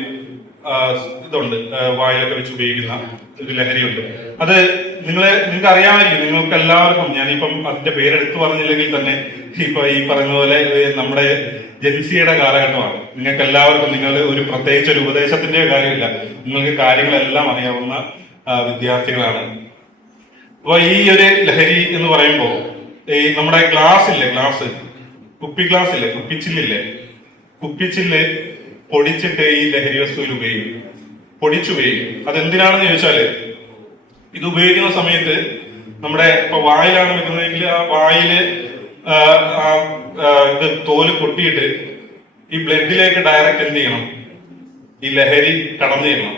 ഇതുണ്ട്, വായിലൊക്കെ വെച്ച് ഉപയോഗിക്കുന്ന ഒരു ലഹരിയുണ്ട്. അത് നിങ്ങൾക്ക് അറിയാമായിരിക്കും, നിങ്ങൾക്ക് എല്ലാവർക്കും. ഞാനിപ്പം അതിന്റെ പേരെടുത്ത് പറഞ്ഞില്ലെങ്കിൽ തന്നെ ഇപ്പൊ ഈ പറയുന്ന പോലെ നമ്മുടെ ജെൻസിയുടെ കാലഘട്ടമാണ്. നിങ്ങൾക്ക് എല്ലാവർക്കും, നിങ്ങൾ ഒരു പ്രത്യേകിച്ച് ഒരു ഉപദേശത്തിന്റെ കാര്യമില്ല, നിങ്ങൾക്ക് കാര്യങ്ങളെല്ലാം അറിയാവുന്ന വിദ്യാർത്ഥികളാണ്. അപ്പൊ ഈ ഒരു ലഹരി എന്ന് പറയുമ്പോ, ഈ നമ്മുടെ ഗ്ലാസ് കുപ്പിച്ചില്ല് പൊടിച്ചിട്ട് ഈ ലഹരി വസ്തുവിൽ പൊടിച്ചുപയോഗിക്കും. അതെന്തിനാണെന്ന് ചോദിച്ചാല്, ഇത് ഉപയോഗിക്കുന്ന സമയത്ത് നമ്മുടെ ഇപ്പൊ വായിലാണ് വെക്കുന്നതെങ്കിൽ ആ വായില് ഇത് തോല് പൊട്ടിയിട്ട് ഈ ബ്ലഡിലേക്ക് ഡയറക്റ്റ് എന്ത് ചെയ്യണം, ഈ ലഹരി കടന്നു ചെല്ലണം.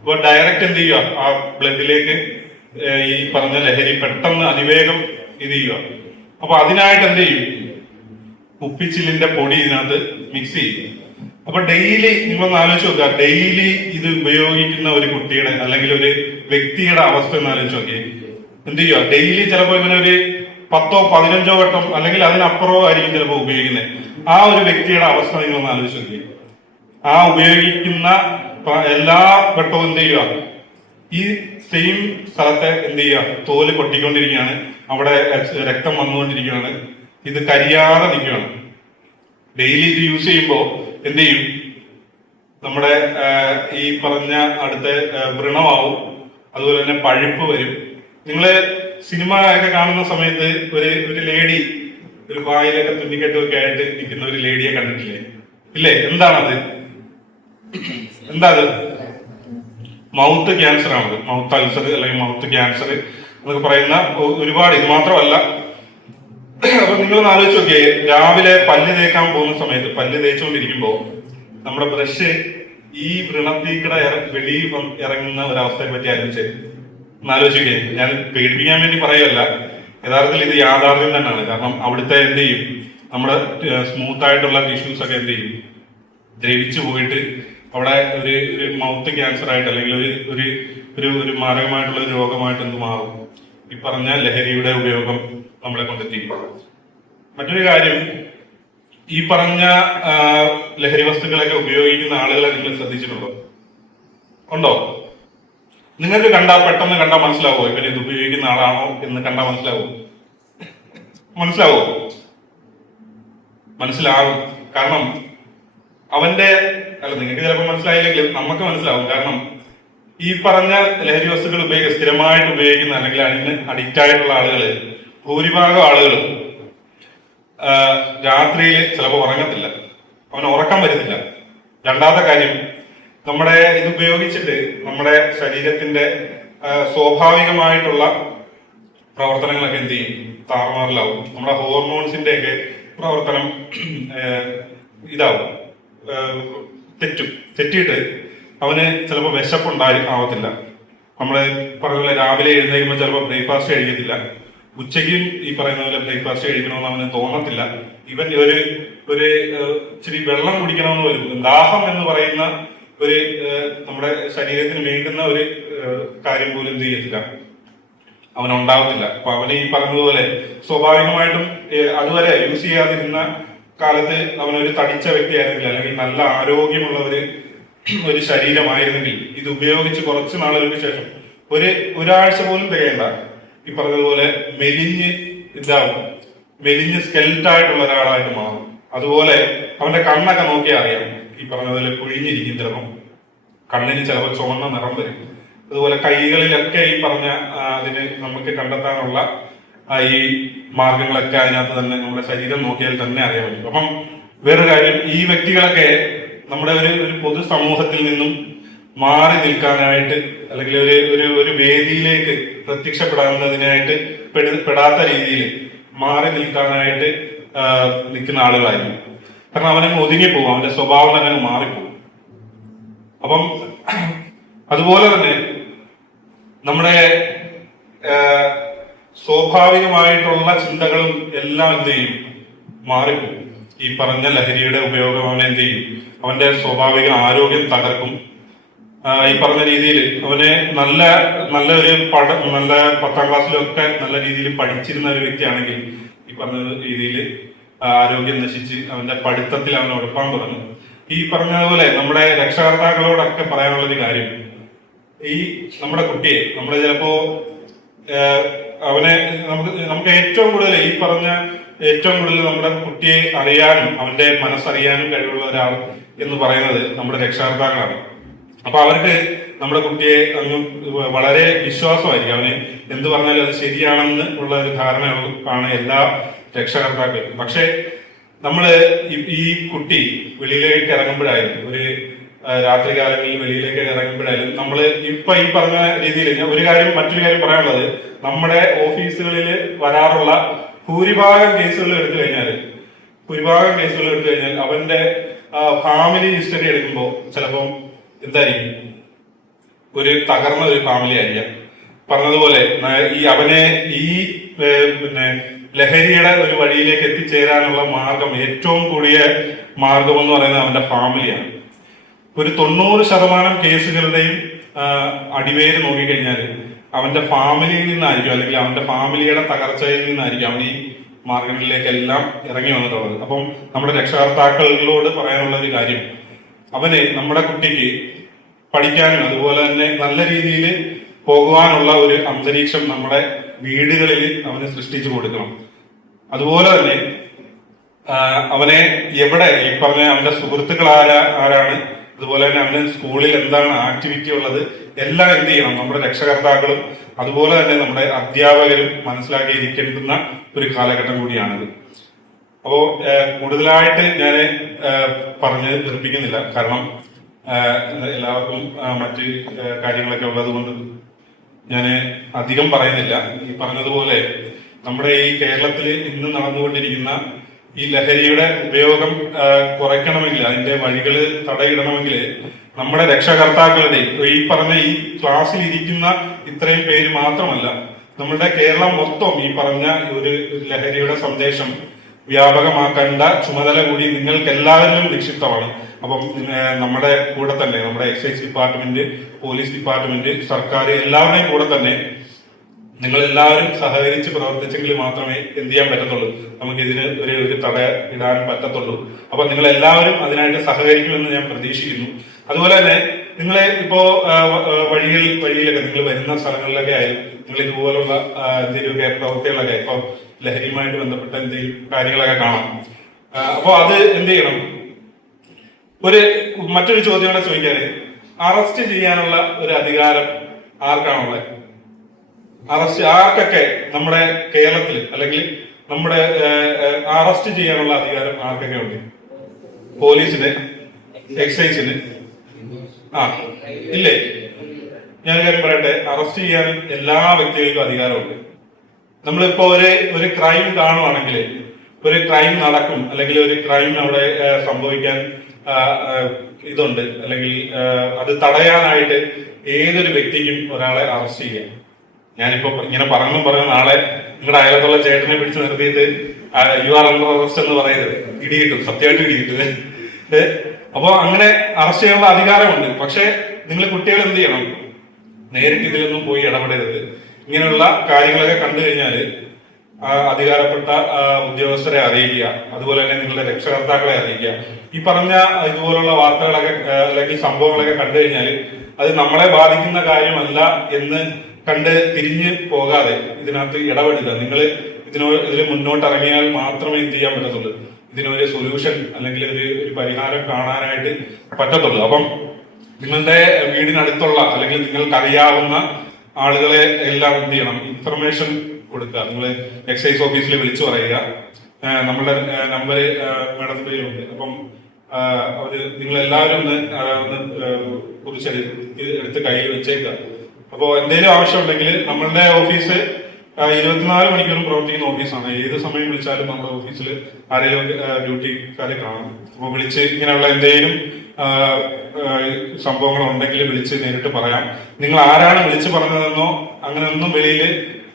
അപ്പൊ ഡയറക്റ്റ് എന്ത് ചെയ്യുക, ആ ബ്ലഡിലേക്ക് ഈ പറഞ്ഞ ലഹരി പെട്ടെന്ന് അതിവേഗം ഇത് ചെയ്യുക. അപ്പൊ അതിനായിട്ട് എന്ത് ചെയ്യും, കുപ്പിച്ചില്ലിന്റെ പൊടി ഇതിനകത്ത് മിക്സ് ചെയ്യും. അപ്പൊ ഡെയിലി നിങ്ങളൊന്ന് ആലോചിച്ച് നോക്കുക, ഡെയിലി ഇത് ഉപയോഗിക്കുന്ന ഒരു കുട്ടിയുടെ അല്ലെങ്കിൽ ഒരു വ്യക്തിയുടെ അവസ്ഥ ഒന്ന് ആലോചിച്ച് നോക്കിയേ. എന്ത് ചെയ്യുക, ഡെയിലി ചിലപ്പോ ഇവനൊരു 10-15 വട്ടം അല്ലെങ്കിൽ അതിനപ്പുറമോ ആയിരിക്കും ചിലപ്പോൾ ഉപയോഗിക്കുന്നത്. ആ ഒരു വ്യക്തിയുടെ അവസ്ഥ നിങ്ങളൊന്ന് ആലോചിച്ച് നോക്കിയേ. ആ ഉപയോഗിക്കുന്ന എല്ലാ വട്ടവും എന്ത് ചെയ്യുക, ഈ സെയിം സ്ഥലത്തെ എന്ത് ചെയ്യുക, തോല് പൊട്ടിക്കൊണ്ടിരിക്കുകയാണ്, അവിടെ രക്തം വന്നുകൊണ്ടിരിക്കുകയാണ്, ഇത് കരിയാതെ നിൽക്കുകയാണ്. ഡെയിലി ഇത് യൂസ് ചെയ്യുമ്പോൾ എന്ത് ചെയ്യും? നമ്മുടെ ഈ പറഞ്ഞ അടുത്ത വ്രണമാവും, അതുപോലെ തന്നെ പഴുപ്പ് വരും. നിങ്ങള് സിനിമ ഒക്കെ കാണുന്ന സമയത്ത് ഒരു ലേഡി ഒരു വായിലൊക്കെ തുന്നിക്കെട്ടൊക്കെ ആയിട്ട് നിൽക്കുന്ന ഒരു ലേഡിയെ കണ്ടിട്ടില്ലേ? ഇല്ലേ? എന്താണത്? എന്താ അത്? മൗത്ത് ക്യാൻസർ ആണത്. മൗത്ത് അൾസർ അല്ലെങ്കിൽ മൗത്ത് ക്യാൻസർ എന്നൊക്കെ പറയുന്ന ഒരുപാട്. ഇത് മാത്രമല്ല, അപ്പൊ നിങ്ങളൊന്ന് ആലോചിച്ച് നോക്കിയേ, രാവിലെ പല്ല് തേക്കാൻ പോകുന്ന സമയത്ത് പല്ല് തേച്ചുകൊണ്ടിരിക്കുമ്പോ നമ്മുടെ ബ്രഷ് ഈ വ്രണത്തിക്കട വെളിയിൽ ഇറങ്ങുന്ന ഒരവസ്ഥയെ പറ്റി ആലോചിച്ച് ആലോചിക്കേ. ഞാൻ പേടിപ്പിക്കാൻ വേണ്ടി പറയുമല്ല, യഥാർത്ഥത്തിൽ ഇത് യാഥാർത്ഥ്യം തന്നെയാണ്. കാരണം അവിടുത്തെ എന്ത് ചെയ്യും, നമ്മുടെ സ്മൂത്ത് ആയിട്ടുള്ള ടിഷ്യൂസ് ഒക്കെ എന്ത് ചെയ്യും, ദ്രവിച്ചു പോയിട്ട് അവിടെ ഒരു മൗത്ത് ക്യാൻസർ ആയിട്ട് അല്ലെങ്കിൽ ഒരു മാരകമായിട്ടുള്ള ഒരു രോഗമായിട്ട് എന്ത് മാറും? ഈ പറഞ്ഞ ലഹരിയുടെ ഉപയോഗം നമ്മളെ കൊണ്ടെത്തിക്കും. മറ്റൊരു കാര്യം, ഈ പറഞ്ഞ ലഹരി വസ്തുക്കളൊക്കെ ഉപയോഗിക്കുന്ന ആളുകളെ നിങ്ങൾ ശ്രദ്ധിച്ചിട്ടുണ്ടോ? ഉണ്ടോ? നിങ്ങൾക്ക് പെട്ടെന്ന് കണ്ടാൽ മനസ്സിലാവോ ഇവൻ ഇത് ഉപയോഗിക്കുന്ന ആളാണോ എന്ന് കണ്ടാൽ മനസ്സിലാവോ? മനസ്സിലാവും. കാരണം നിങ്ങൾക്ക് ചിലപ്പോൾ മനസ്സിലായില്ലെങ്കിലും നമുക്ക് മനസ്സിലാവും. കാരണം ഈ പറഞ്ഞ ലഹരി വസ്തുക്കൾ സ്ഥിരമായിട്ട് ഉപയോഗിക്കുന്ന അല്ലെങ്കിൽ അതിന് അഡിക്റ്റ് ആയിട്ടുള്ള ആളുകള്, ഭൂരിഭാഗം ആളുകളും രാത്രിയിൽ ചിലപ്പോൾ ഉറങ്ങത്തില്ല, അവന് ഉറക്കം വരുന്നില്ല. രണ്ടാമത്തെ കാര്യം, നമ്മുടെ ഇത് ഉപയോഗിച്ചിട്ട് നമ്മുടെ ശരീരത്തിന്റെ സ്വാഭാവികമായിട്ടുള്ള പ്രവർത്തനങ്ങളൊക്കെ എന്ത് ചെയ്യും? താറുമാറിലാവും. നമ്മുടെ ഹോർമോൺസിന്റെ ഒക്കെ പ്രവർത്തനം ഇതാവും, തെറ്റിയിട്ട് അവന് ചിലപ്പോൾ വിശപ്പുണ്ടാവത്തില്ല. നമ്മള് പറഞ്ഞ പോലെ രാവിലെ എഴുന്നേൽക്കുമ്പോൾ ചിലപ്പോൾ ബ്രേക്ക്ഫാസ്റ്റ് കഴിക്കത്തില്ല. ഉച്ചയ്ക്കും ഈ പറയുന്ന പോലെ ബ്രേക്ക്ഫാസ്റ്റ് കഴിക്കണമെന്ന് അവന് തോന്നത്തില്ല. ഇവൻ ഒരു ഇച്ചിരി വെള്ളം കുടിക്കണമെന്ന് പോലും, ദാഹം എന്ന് പറയുന്ന നമ്മുടെ ശരീരത്തിന് വേണ്ടുന്ന ഒരു കാര്യം പോലും എന്ത് ചെയ്യത്തില്ല, അവനുണ്ടാവത്തില്ല. അപ്പൊ അവന് ഈ പറഞ്ഞതുപോലെ സ്വാഭാവികമായിട്ടും അതുവരെ യൂസ് ചെയ്യാതിരുന്ന കാലത്ത് അവനൊരു തടിച്ച വ്യക്തിയായിരുന്നില്ല, അല്ലെങ്കിൽ നല്ല ആരോഗ്യമുള്ള ഒരു ശരീരമായിരുന്നെങ്കിൽ ഇത് ഉപയോഗിച്ച് കുറച്ച് നാളുകൾക്ക് ശേഷം ഒരാഴ്ച പോലും തികയണ്ട, ഈ പറഞ്ഞതുപോലെ മെലിഞ്ഞ് സ്കെൽറ്റായിട്ടുള്ള ഒരാളായിട്ട് മാറും. അതുപോലെ അവന്റെ കണ്ണൊക്കെ നോക്കിയാൽ അറിയാം, ഈ പറഞ്ഞതുപോലെ കുഴിഞ്ഞിരിക്കും. ചിലപ്പം കണ്ണിന് ചിലപ്പോൾ ചുവന്ന നിറം വരും. അതുപോലെ കൈകളിലൊക്കെ ഈ പറഞ്ഞ അതിന് നമുക്ക് കണ്ടെത്താനുള്ള ഈ മാർഗങ്ങളൊക്കെ അതിനകത്ത് തന്നെ നമ്മുടെ ശരീരം നോക്കിയാൽ തന്നെ അറിയാൻ പറ്റും. അപ്പം വേറൊരു കാര്യം, ഈ വ്യക്തികളൊക്കെ നമ്മുടെ ഒരു പൊതുസമൂഹത്തിൽ നിന്നും മാറി നിൽക്കാനായിട്ട് അല്ലെങ്കിൽ ഒരു വേദിയിലേക്ക് പ്രത്യക്ഷപ്പെടാവുന്നതിനായിട്ട് പെടാത്ത രീതിയിൽ മാറി നിൽക്കാനായിട്ട് നിൽക്കുന്ന ആളുകളായിരിക്കും. കാരണം അവനങ്ങ് ഒതുങ്ങിപ്പോകും, അവന്റെ സ്വഭാവം തന്നെ അങ്ങ് മാറിപ്പോകും. അപ്പം അതുപോലെ തന്നെ നമ്മുടെ സ്വാഭാവികമായിട്ടുള്ള ചിന്തകളും എല്ലാം എന്ത് ചെയ്യും? മാറിപ്പോകും. ഈ പറഞ്ഞ ലഹരിയുടെ ഉപയോഗം അവനെ എന്ത് ചെയ്യും? അവന്റെ സ്വാഭാവിക ആരോഗ്യം തകർക്കും. ഈ പറഞ്ഞ രീതിയിൽ അവനെ നല്ല 10ാം ക്ലാസ്സിലൊക്കെ നല്ല രീതിയിൽ പഠിച്ചിരുന്ന ഒരു വ്യക്തിയാണെങ്കിൽ ഈ പറഞ്ഞ രീതിയിൽ ആരോഗ്യം നശിച്ച് അവന്റെ പഠിത്തത്തിൽ അവൻ ഉഴപ്പാൻ തുടങ്ങും. ഈ പറഞ്ഞതുപോലെ നമ്മുടെ രക്ഷകർത്താക്കളോടൊക്കെ പറയാനുള്ളൊരു കാര്യം, ഈ നമ്മുടെ കുട്ടിയെ നമ്മൾ ചിലപ്പോ അവനെ നമുക്ക് ഏറ്റവും കൂടുതൽ നമ്മുടെ കുട്ടിയെ അറിയാനും അവന്റെ മനസ്സറിയാനും കഴിവുള്ള ഒരാൾ എന്ന് പറയുന്നത് നമ്മുടെ രക്ഷകർത്താക്കളാണ്. അപ്പൊ അവർക്ക് നമ്മുടെ കുട്ടിയെ അങ്ങ് വളരെ വിശ്വാസമായിരിക്കും, അവന് എന്ത് പറഞ്ഞാലും അത് ശരിയാണെന്ന് ഉള്ള ഒരു ധാരണ ആണ് എല്ലാ രക്ഷകർത്താക്കളും. പക്ഷെ നമ്മള് ഈ കുട്ടി വെളിയിലേക്ക് ഇറങ്ങുമ്പോഴായാലും രാത്രി കാലങ്ങളിൽ വെളിയിലേക്ക് ഇറങ്ങുമ്പോഴായാലും നമ്മള് ഇപ്പൊ ഈ പറഞ്ഞ രീതിയിൽ മറ്റൊരു കാര്യം പറയാനുള്ളത്, നമ്മുടെ ഓഫീസുകളിൽ വരാറുള്ള ഭൂരിഭാഗം കേസുകൾ എടുത്തു കഴിഞ്ഞാൽ അവന്റെ ഫാമിലി ഹിസ്റ്ററി എടുക്കുമ്പോൾ ചിലപ്പം എന്തായിരിക്കും? ഒരു തകർന്ന ഒരു ഫാമിലി ആയിരിക്കാം. പറഞ്ഞതുപോലെ അവനെ ലഹരിയുടെ ഒരു വഴിയിലേക്ക് എത്തിച്ചേരാനുള്ള ഏറ്റവും കൂടിയ മാർഗം എന്ന് പറയുന്നത് അവന്റെ ഫാമിലിയാണ്. ഒരു 90% കേസുകളുടെയും അടിവേര് നോക്കിക്കഴിഞ്ഞാൽ അവന്റെ ഫാമിലിയിൽ നിന്നായിരിക്കും, അല്ലെങ്കിൽ അവന്റെ ഫാമിലിയുടെ തകർച്ചയിൽ നിന്നായിരിക്കും അവൻ ഈ മാർഗങ്ങളിലേക്കെല്ലാം ഇറങ്ങി വന്നിട്ടുള്ളത്. അപ്പം നമ്മുടെ രക്ഷകർത്താക്കളോട് പറയാനുള്ള ഒരു കാര്യം, നമ്മുടെ കുട്ടിക്ക് പഠിക്കാനും അതുപോലെ തന്നെ നല്ല രീതിയിൽ പോകുവാനുള്ള ഒരു അന്തരീക്ഷം നമ്മുടെ വീടുകളിൽ അവന് സൃഷ്ടിച്ചു കൊടുക്കണം. അതുപോലെ തന്നെ അവനെ എവിടെ ഈ പറഞ്ഞ അവന്റെ സുഹൃത്തുക്കൾ ആരാണ്, അതുപോലെ തന്നെ അവന് സ്കൂളിൽ എന്താണ് ആക്ടിവിറ്റി ഉള്ളത്, എല്ലാം എന്ത് ചെയ്യണം നമ്മുടെ രക്ഷകർത്താക്കളും അതുപോലെ തന്നെ നമ്മുടെ അധ്യാപകരും മനസ്സിലാക്കിയിരിക്കേണ്ടുന്ന ഒരു കാലഘട്ടം കൂടിയാണിത്. അപ്പോ കൂടുതലായിട്ട് ഞാൻ പറഞ്ഞ് ധരിപ്പിക്കുന്നില്ല, കാരണം എല്ലാവർക്കും മറ്റ് കാര്യങ്ങളൊക്കെ ഉള്ളത് കൊണ്ട് ഞാൻ അധികം പറയുന്നില്ല. ഈ പറഞ്ഞതുപോലെ നമ്മുടെ ഈ കേരളത്തിൽ ഇന്ന് നടന്നുകൊണ്ടിരിക്കുന്ന ഈ ലഹരിയുടെ ഉപയോഗം കുറയ്ക്കണമെങ്കിൽ, അതിന്റെ വഴികൾ തടയിടണമെങ്കിൽ നമ്മുടെ രക്ഷകർത്താക്കളുടെ ഈ പറഞ്ഞ ഈ ക്ലാസ്സിൽ ഇരിക്കുന്ന ഇത്രയും പേര് മാത്രമല്ല, നമ്മുടെ കേരളം മൊത്തം ഈ പറഞ്ഞ ഒരു ലഹരിയുടെ സന്ദേശം വ്യാപകമാക്കേണ്ട ചുമതല കൂടി നിങ്ങൾക്ക് എല്ലാവരിലും നിക്ഷിപ്തമാണ്. അപ്പം നമ്മുടെ കൂടെ തന്നെ നമ്മുടെ എക്സൈസ് ഡിപ്പാർട്ട്മെന്റ്, പോലീസ് ഡിപ്പാർട്ട്മെന്റ്, സർക്കാർ എല്ലാവരുടെയും കൂടെ തന്നെ നിങ്ങൾ എല്ലാവരും സഹകരിച്ച് പ്രവർത്തിച്ചെങ്കിൽ മാത്രമേ എന്ത് ചെയ്യാൻ പറ്റത്തുള്ളൂ, നമുക്ക് ഇതിന് ഒരു തട ഇടാൻ പറ്റത്തുള്ളൂ. അപ്പൊ നിങ്ങൾ എല്ലാവരും അതിനായിട്ട് സഹകരിക്കുമെന്ന് ഞാൻ പ്രതീക്ഷിക്കുന്നു. അതുപോലെ തന്നെ നിങ്ങളെ ഇപ്പോ വഴിയിലൊക്കെ നിങ്ങൾ വരുന്ന സ്ഥലങ്ങളിലൊക്കെ ആയാലും നിങ്ങൾ ഇതുപോലുള്ള എന്തെങ്കിലുമൊക്കെ പ്രവൃത്തികളൊക്കെ ഇപ്പൊ ലഹരിയുമായിട്ട് ബന്ധപ്പെട്ട എന്തെങ്കിലും കാര്യങ്ങളൊക്കെ കാണാം. അപ്പൊ അത് എന്ത് ചെയ്യണം, മറ്റൊരു ചോദ്യം കൂടെ ചോദിക്കാന്, അറസ്റ്റ് ചെയ്യാനുള്ള ഒരു അധികാരം ആർക്കാണുള്ളത്? അറസ്റ്റ് ആർക്കൊക്കെ നമ്മുടെ കേരളത്തിൽ അല്ലെങ്കിൽ നമ്മുടെ അറസ്റ്റ് ചെയ്യാനുള്ള അധികാരം ആർക്കൊക്കെ ഉണ്ട്? പോലീസിന്, എക്സൈസിന്. ഇല്ലേ? ഞാൻ കാര്യം പറയട്ടെ, അറസ്റ്റ് ചെയ്യാൻ എല്ലാ വ്യക്തികൾക്കും അധികാരമുണ്ട്. നമ്മളിപ്പോ ഒരു ക്രൈം കാണുവാണെങ്കിൽ, ഒരു ക്രൈം നടക്കും അല്ലെങ്കിൽ ഒരു ക്രൈം അവിടെ സംഭവിക്കാൻ ഇതുണ്ട്, അല്ലെങ്കിൽ അത് തടയാനായിട്ട് ഏതൊരു വ്യക്തിക്കും ഒരാളെ അറസ്റ്റ് ചെയ്യാം. ഞാനിപ്പോ ഇങ്ങനെ പറഞ്ഞു നാളെ നിങ്ങളുടെ അയലത്തുള്ള ചേട്ടനെ പിടിച്ചു നിർത്തിയിട്ട് യു ആർ അണ്ടർ അറസ്റ്റ് എന്ന് പറയുന്നത് ഇടികിട്ടും, സത്യമായിട്ട് ഇടികിട്ടും. അപ്പൊ അങ്ങനെ അറസ്റ്റ് ചെയ്യാനുള്ള അധികാരമുണ്ട്. പക്ഷെ നിങ്ങൾ കുട്ടികൾ എന്ത് ചെയ്യണം, നേരിട്ട് ഇതിലൊന്നും പോയി ഇടപെടരുത്. ഇങ്ങനെയുള്ള കാര്യങ്ങളൊക്കെ കണ്ടു കഴിഞ്ഞാല് അധികാരപ്പെട്ട ഉദ്യോഗസ്ഥരെ അറിയിക്കുക, അതുപോലെ തന്നെ നിങ്ങളുടെ രക്ഷകർത്താക്കളെ അറിയിക്കുക. ഈ പറഞ്ഞ ഇതുപോലുള്ള വാർത്തകളൊക്കെ അല്ലെങ്കിൽ സംഭവങ്ങളൊക്കെ കണ്ടു കഴിഞ്ഞാൽ അത് നമ്മളെ ബാധിക്കുന്ന കാര്യമല്ല എന്ന് കണ്ട് തിരിഞ്ഞു പോകാതെ ഇതിനകത്ത് ഇടപെടുക. നിങ്ങൾ ഇതിൽ മുന്നോട്ട് ഇറങ്ങിയാൽ മാത്രമേ എന്ത് ചെയ്യാൻ പറ്റത്തുള്ളൂ, ഇതിനൊരു സൊല്യൂഷൻ അല്ലെങ്കിൽ ഒരു പരിഹാരം കാണാനായിട്ട് പറ്റത്തുള്ളൂ. അപ്പം നിങ്ങളുടെ വീടിനടുത്തുള്ള അല്ലെങ്കിൽ നിങ്ങൾക്കറിയാവുന്ന ആളുകളെ എല്ലാം എന്ത് ചെയ്യണം, ഇൻഫർമേഷൻ കൊടുക്കുക. നിങ്ങൾ എക്സൈസ് ഓഫീസിൽ വിളിച്ചു പറയുക. നമ്മളുടെ നമ്പർ മാഡത്തിന്റെ കയ്യിലുണ്ട്. അപ്പം നിങ്ങൾ എല്ലാവരും ഒന്ന് കുറിച്ചെടുത്ത് കയ്യിൽ വെച്ചേക്കുക. അപ്പോ എന്തെങ്കിലും ആവശ്യമുണ്ടെങ്കിൽ നമ്മളുടെ ഓഫീസ് 24 മണിക്കൂറും പ്രവർത്തിക്കുന്ന ഓഫീസാണ്. ഏത് സമയം വിളിച്ചാലും നമ്മുടെ ഓഫീസിൽ ആരെങ്കിലും ഡ്യൂട്ടിക്കാരെ കാണും. അപ്പൊ വിളിച്ച് ഇങ്ങനെയുള്ള എന്തെങ്കിലും സംഭവങ്ങൾ ഉണ്ടെങ്കിൽ വിളിച്ച് നേരിട്ട് പറയാം. നിങ്ങൾ ആരാണ് വിളിച്ചു പറഞ്ഞതെന്നോ അങ്ങനെ ഒന്നും വെളിയിൽ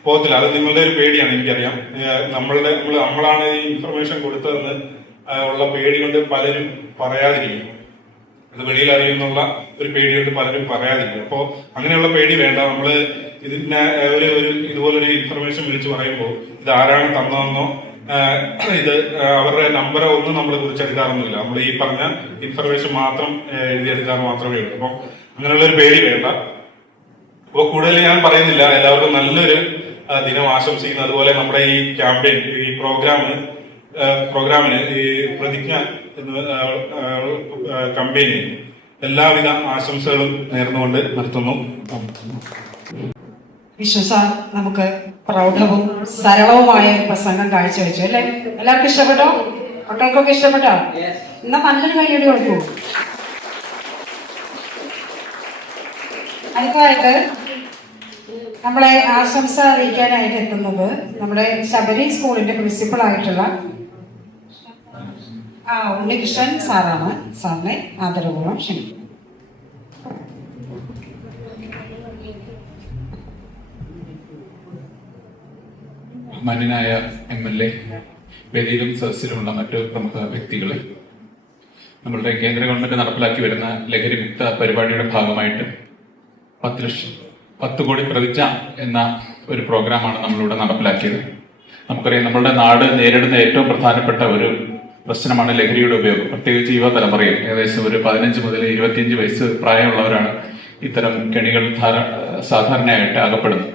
പോകത്തില്ല. അത് നിങ്ങളുടെ ഒരു പേടിയാണ്, എനിക്കറിയാം. നമ്മളാണ് ഈ ഇൻഫർമേഷൻ കൊടുത്തതെന്ന് ഉള്ള പേടി കൊണ്ട് പലരും പറയാതിരിക്കും. അത് വെളിയിൽ അറിയുന്നുള്ള ഒരു പേടി കൊണ്ട് പലരും പറയാതിരിക്കും. അപ്പോ അങ്ങനെയുള്ള പേടി വേണ്ട. നമ്മള് ഇതിന്റെ ഇതുപോലൊരു ഇൻഫർമേഷൻ വിളിച്ചു പറയുമ്പോൾ ഇത് ആരാണ് തന്നതെന്നോ ഇത് അവരുടെ നമ്പറോ ഒന്നും നമ്മൾ കുറിച്ചെടുക്കാറൊന്നുമില്ല. നമ്മൾ ഈ പറഞ്ഞ ഇൻഫർമേഷൻ മാത്രം എഴുതിയെടുക്കാൻ മാത്രമേ ഉള്ളൂ. അപ്പം അങ്ങനെയുള്ള ഒരു പേടി വേണ്ട. അപ്പോൾ കൂടുതൽ ഞാൻ പറയുന്നില്ല. എല്ലാവർക്കും നല്ലൊരു ദിനം ആശംസിക്കുന്നു. അതുപോലെ നമ്മുടെ ഈ ക്യാമ്പയിൻ, ഈ പ്രോഗ്രാമിന് ഈ പ്രതിജ്ഞ കമ്പയിന് എല്ലാവിധ ആശംസകളും നേർന്നുകൊണ്ട് നിർത്തുന്നു. വിശ്വസ നമുക്ക് പ്രൗഢവും സരളവുമായ ഒരു പ്രസംഗം കാഴ്ചവെച്ചു അല്ലേ? എല്ലാവർക്കും ഇഷ്ടപ്പെട്ടോ? ഒട്ടൊക്കെ ഇഷ്ടപ്പെട്ടോ? എന്നാ നല്ലൊരു കൈയടി കൊടുക്കൂ. അടുത്തതായിട്ട് നമ്മളെ ആശംസ അറിയിക്കാനായിട്ട് എത്തുന്നത് നമ്മുടെ ശബരി സ്കൂളിന്റെ പ്രിൻസിപ്പൾ ആയിട്ടുള്ള ഉണ്ണികൃഷ്ണൻ സാറാണ്. സാറിനെ ആദരപൂർവ്വം ക്ഷണിക്കും. മാന്യനായ MLA, വേദിയിലും സദസ്സിലുമുള്ള മറ്റു പ്രമുഖ വ്യക്തികളെ, നമ്മളുടെ കേന്ദ്ര ഗവൺമെന്റ് നടപ്പിലാക്കി വരുന്ന ലഹരി മുക്ത പരിപാടിയുടെ ഭാഗമായിട്ട് 10 കോടി പ്രതിജ്ഞ എന്ന ഒരു പ്രോഗ്രാമാണ് നമ്മളിവിടെ നടപ്പിലാക്കിയത്. നമുക്കറിയാം, നമ്മളുടെ നാട് നേരിടുന്ന ഏറ്റവും പ്രധാനപ്പെട്ട ഒരു പ്രശ്നമാണ് ലഹരിയുടെ ഉപയോഗം. പ്രത്യേകിച്ച് യുവതലമുറയിൽ ഏകദേശം ഒരു 15 മുതൽ 25 വയസ്സ് പ്രായമുള്ളവരാണ് ഇത്തരം കെണികൾ സാധാരണയായിട്ട് അകപ്പെടുന്നത്.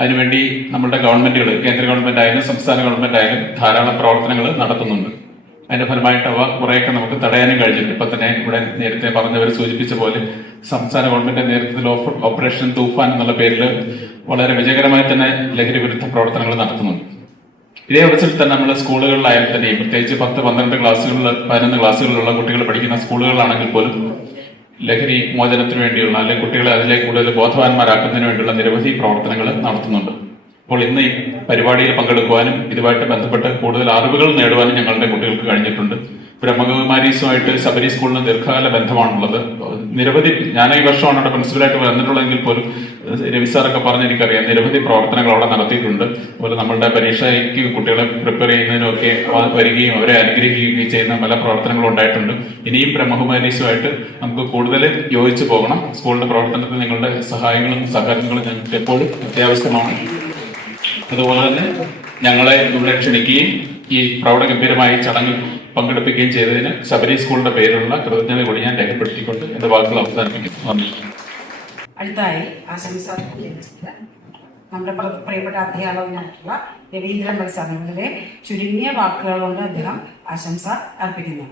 അതിനുവേണ്ടി നമ്മുടെ ഗവൺമെന്റുകൾ, കേന്ദ്ര ഗവൺമെന്റ് ആയാലും സംസ്ഥാന ഗവൺമെന്റ് ആയാലും ധാരാളം പ്രവർത്തനങ്ങൾ നടത്തുന്നുണ്ട്. അതിന്റെ ഫലമായിട്ട് അവ കുറേയൊക്കെ നമുക്ക് തടയാനും കഴിഞ്ഞിട്ടുണ്ട്. ഇപ്പൊ തന്നെ ഇവിടെ നേരത്തെ പറഞ്ഞവർ സൂചിപ്പിച്ച പോലെ സംസ്ഥാന ഗവൺമെന്റിന്റെ നേതൃത്വത്തിൽ ഓപ്പറേഷൻ തൂഫാൻ എന്നുള്ള പേരിൽ വളരെ വിജയകരമായി തന്നെ ലഹരി വിരുദ്ധ പ്രവർത്തനങ്ങൾ നടത്തുന്നുണ്ട്. ഇതേ അവസരത്തിൽ തന്നെ നമ്മുടെ സ്കൂളുകളിലായാലും തന്നെയും പ്രത്യേകിച്ച് 10-12 ക്ലാസ്സുകളിൽ 11 ക്ലാസ്സുകളിലുള്ള കുട്ടികൾ പഠിക്കുന്ന സ്കൂളുകളിലാണെങ്കിൽ പോലും ലഹരി മോചനത്തിന് വേണ്ടിയുള്ള അല്ലെങ്കിൽ കുട്ടികളെ അതിലേക്ക് കൂടുതൽ ബോധവാന്മാരാക്കുന്നതിന് വേണ്ടിയുള്ള നിരവധി പ്രവർത്തനങ്ങൾ നടത്തുന്നുണ്ട്. അപ്പോൾ ഇന്ന് ഈ പരിപാടിയിൽ പങ്കെടുക്കുവാനും ഇതുമായിട്ട് ബന്ധപ്പെട്ട് കൂടുതൽ അറിവുകൾ നേടുവാനും ഞങ്ങളുടെ കുട്ടികൾക്ക് കഴിഞ്ഞിട്ടുണ്ട്. ബ്രഹ്മകുമാരീസുമായിട്ട് ശബരി സ്കൂളിന് ദീർഘകാല ബന്ധമാണുള്ളത്. നിരവധി, ഞാൻ ഈ വർഷമാണ് അവിടെ പ്രിൻസിപ്പലായിട്ട് വന്നിട്ടുള്ളതെങ്കിൽ പോലും രവി സാറൊക്കെ പറഞ്ഞ് എനിക്കറിയാം നിരവധി പ്രവർത്തനങ്ങൾ അവിടെ നടത്തിയിട്ടുണ്ട്. അതുപോലെ നമ്മളുടെ പരീക്ഷയ്ക്ക് കുട്ടികളെ പ്രിപ്പയർ ചെയ്യുന്നതിനൊക്കെ വരികയും അവരെ അനുഗ്രഹിക്കുകയും ചെയ്യുന്ന പല പ്രവർത്തനങ്ങളും ഉണ്ടായിട്ടുണ്ട്. ഇനിയും ബ്രഹ്മകുമാരീസുമായിട്ട് നമുക്ക് കൂടുതൽ യോജിച്ചു പോകണം. സ്കൂളിന്റെ പ്രവർത്തനത്തിൽ നിങ്ങളുടെ സഹായങ്ങളും സഹകരണങ്ങളും ഞങ്ങൾക്ക് എപ്പോഴും അത്യാവശ്യമാണ്. അതുപോലെ തന്നെ ഞങ്ങളെ ഇവിടെ ക്ഷണിക്കുകയും ഈ പ്രൗഢഗംഭീരമായ ചടങ്ങിൽ പങ്കെടുപ്പിക്കുകയും ചെയ്തതിന് ശബരി സ്കൂളിന്റെ പേരിലുള്ള കൃതജ്ഞത കൂടി ഞാൻ രേഖപ്പെടുത്തിക്കൊണ്ട് എന്റെ വാക്കുകൾ അവസാനിപ്പിക്കുന്നു. നന്ദി. അടുത്തായി ആശംസ നമ്മുടെ പ്രിയപ്പെട്ട അധ്യാപകനായിട്ടുള്ള രവീന്ദ്രൻ സാറിന്റെ ചുരുങ്ങിയ വാക്കുകൾ കൊണ്ട് അദ്ദേഹം ആശംസ അർപ്പിക്കുന്നു.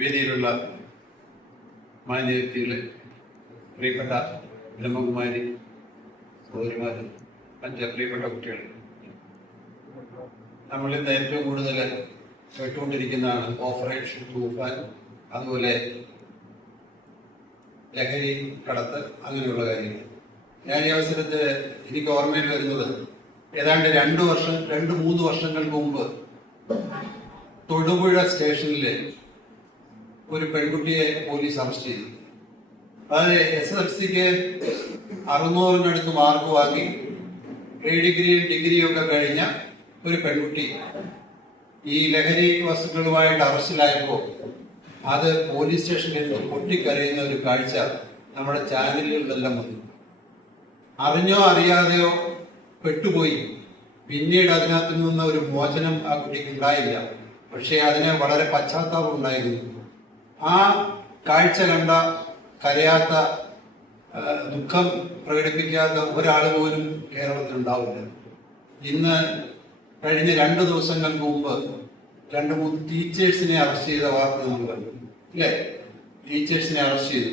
വേദിയിലുള്ള മാന്യവ്യക്തികളെ, പ്രിയപ്പെട്ട ബ്രഹ്മകുമാരി സഹോദരിമാരും മറ്റ് പ്രിയപ്പെട്ട കുട്ടികൾ, നമ്മളിന്ന് ഏറ്റവും കൂടുതൽ കേട്ടുകൊണ്ടിരിക്കുന്നതാണ് ഓപ്പറേഷൻ തൂഫാൻ, അതുപോലെ ലഹരി കടത്ത്, അങ്ങനെയുള്ള കാര്യങ്ങൾ. ഞാൻ ഈ അവസരത്തിൽ എനിക്ക് ഓർമ്മയിൽ വരുന്നത് ഏതാണ്ട് 2-3 വർഷങ്ങൾക്ക് മുമ്പ് തൊടുപുഴ സ്റ്റേഷനിൽ ഒരു പെൺകുട്ടിയെ പോലീസ് അറസ്റ്റ് ചെയ്തു. അത് SSLCക്ക് 600-നടുത്ത് മാർക്ക് വാങ്ങി ഡിഗ്രിയും ഒക്കെ കഴിഞ്ഞ ഒരു പെൺകുട്ടി ഈ ലഹരി വസ്തുക്കളുമായിട്ട് അറസ്റ്റിലായപ്പോൾ അത് പോലീസ് സ്റ്റേഷനിൽ പൊട്ടിക്കരയുന്ന ഒരു കാഴ്ച നമ്മുടെ ചാനലുകളിലെല്ലാം വന്നു. അറിഞ്ഞോ അറിയാതെയോ പെട്ടുപോയി. പിന്നീട് അതിനകത്ത് നിന്ന് ഒരു മോചനം ആ കുട്ടിക്ക് ഉണ്ടായില്ല. പക്ഷേ അതിന് വളരെ പശ്ചാത്താപം ഉണ്ടായിരുന്നു. ആ കാഴ്ച കണ്ട കരയാത്ത, ദുഃഖം പ്രകടിപ്പിക്കാത്ത ഒരാൾ പോലും കേരളത്തിൽ ഉണ്ടാവില്ല. ഇന്ന് കഴിഞ്ഞ 2 ദിവസങ്ങൾക്ക് മുമ്പ് 2-3 ടീച്ചേഴ്സിനെ അറസ്റ്റ് ചെയ്ത വാർത്ത നമ്മൾ കണ്ടു, അല്ലേ? ടീച്ചേഴ്സിനെ അറസ്റ്റ് ചെയ്തു.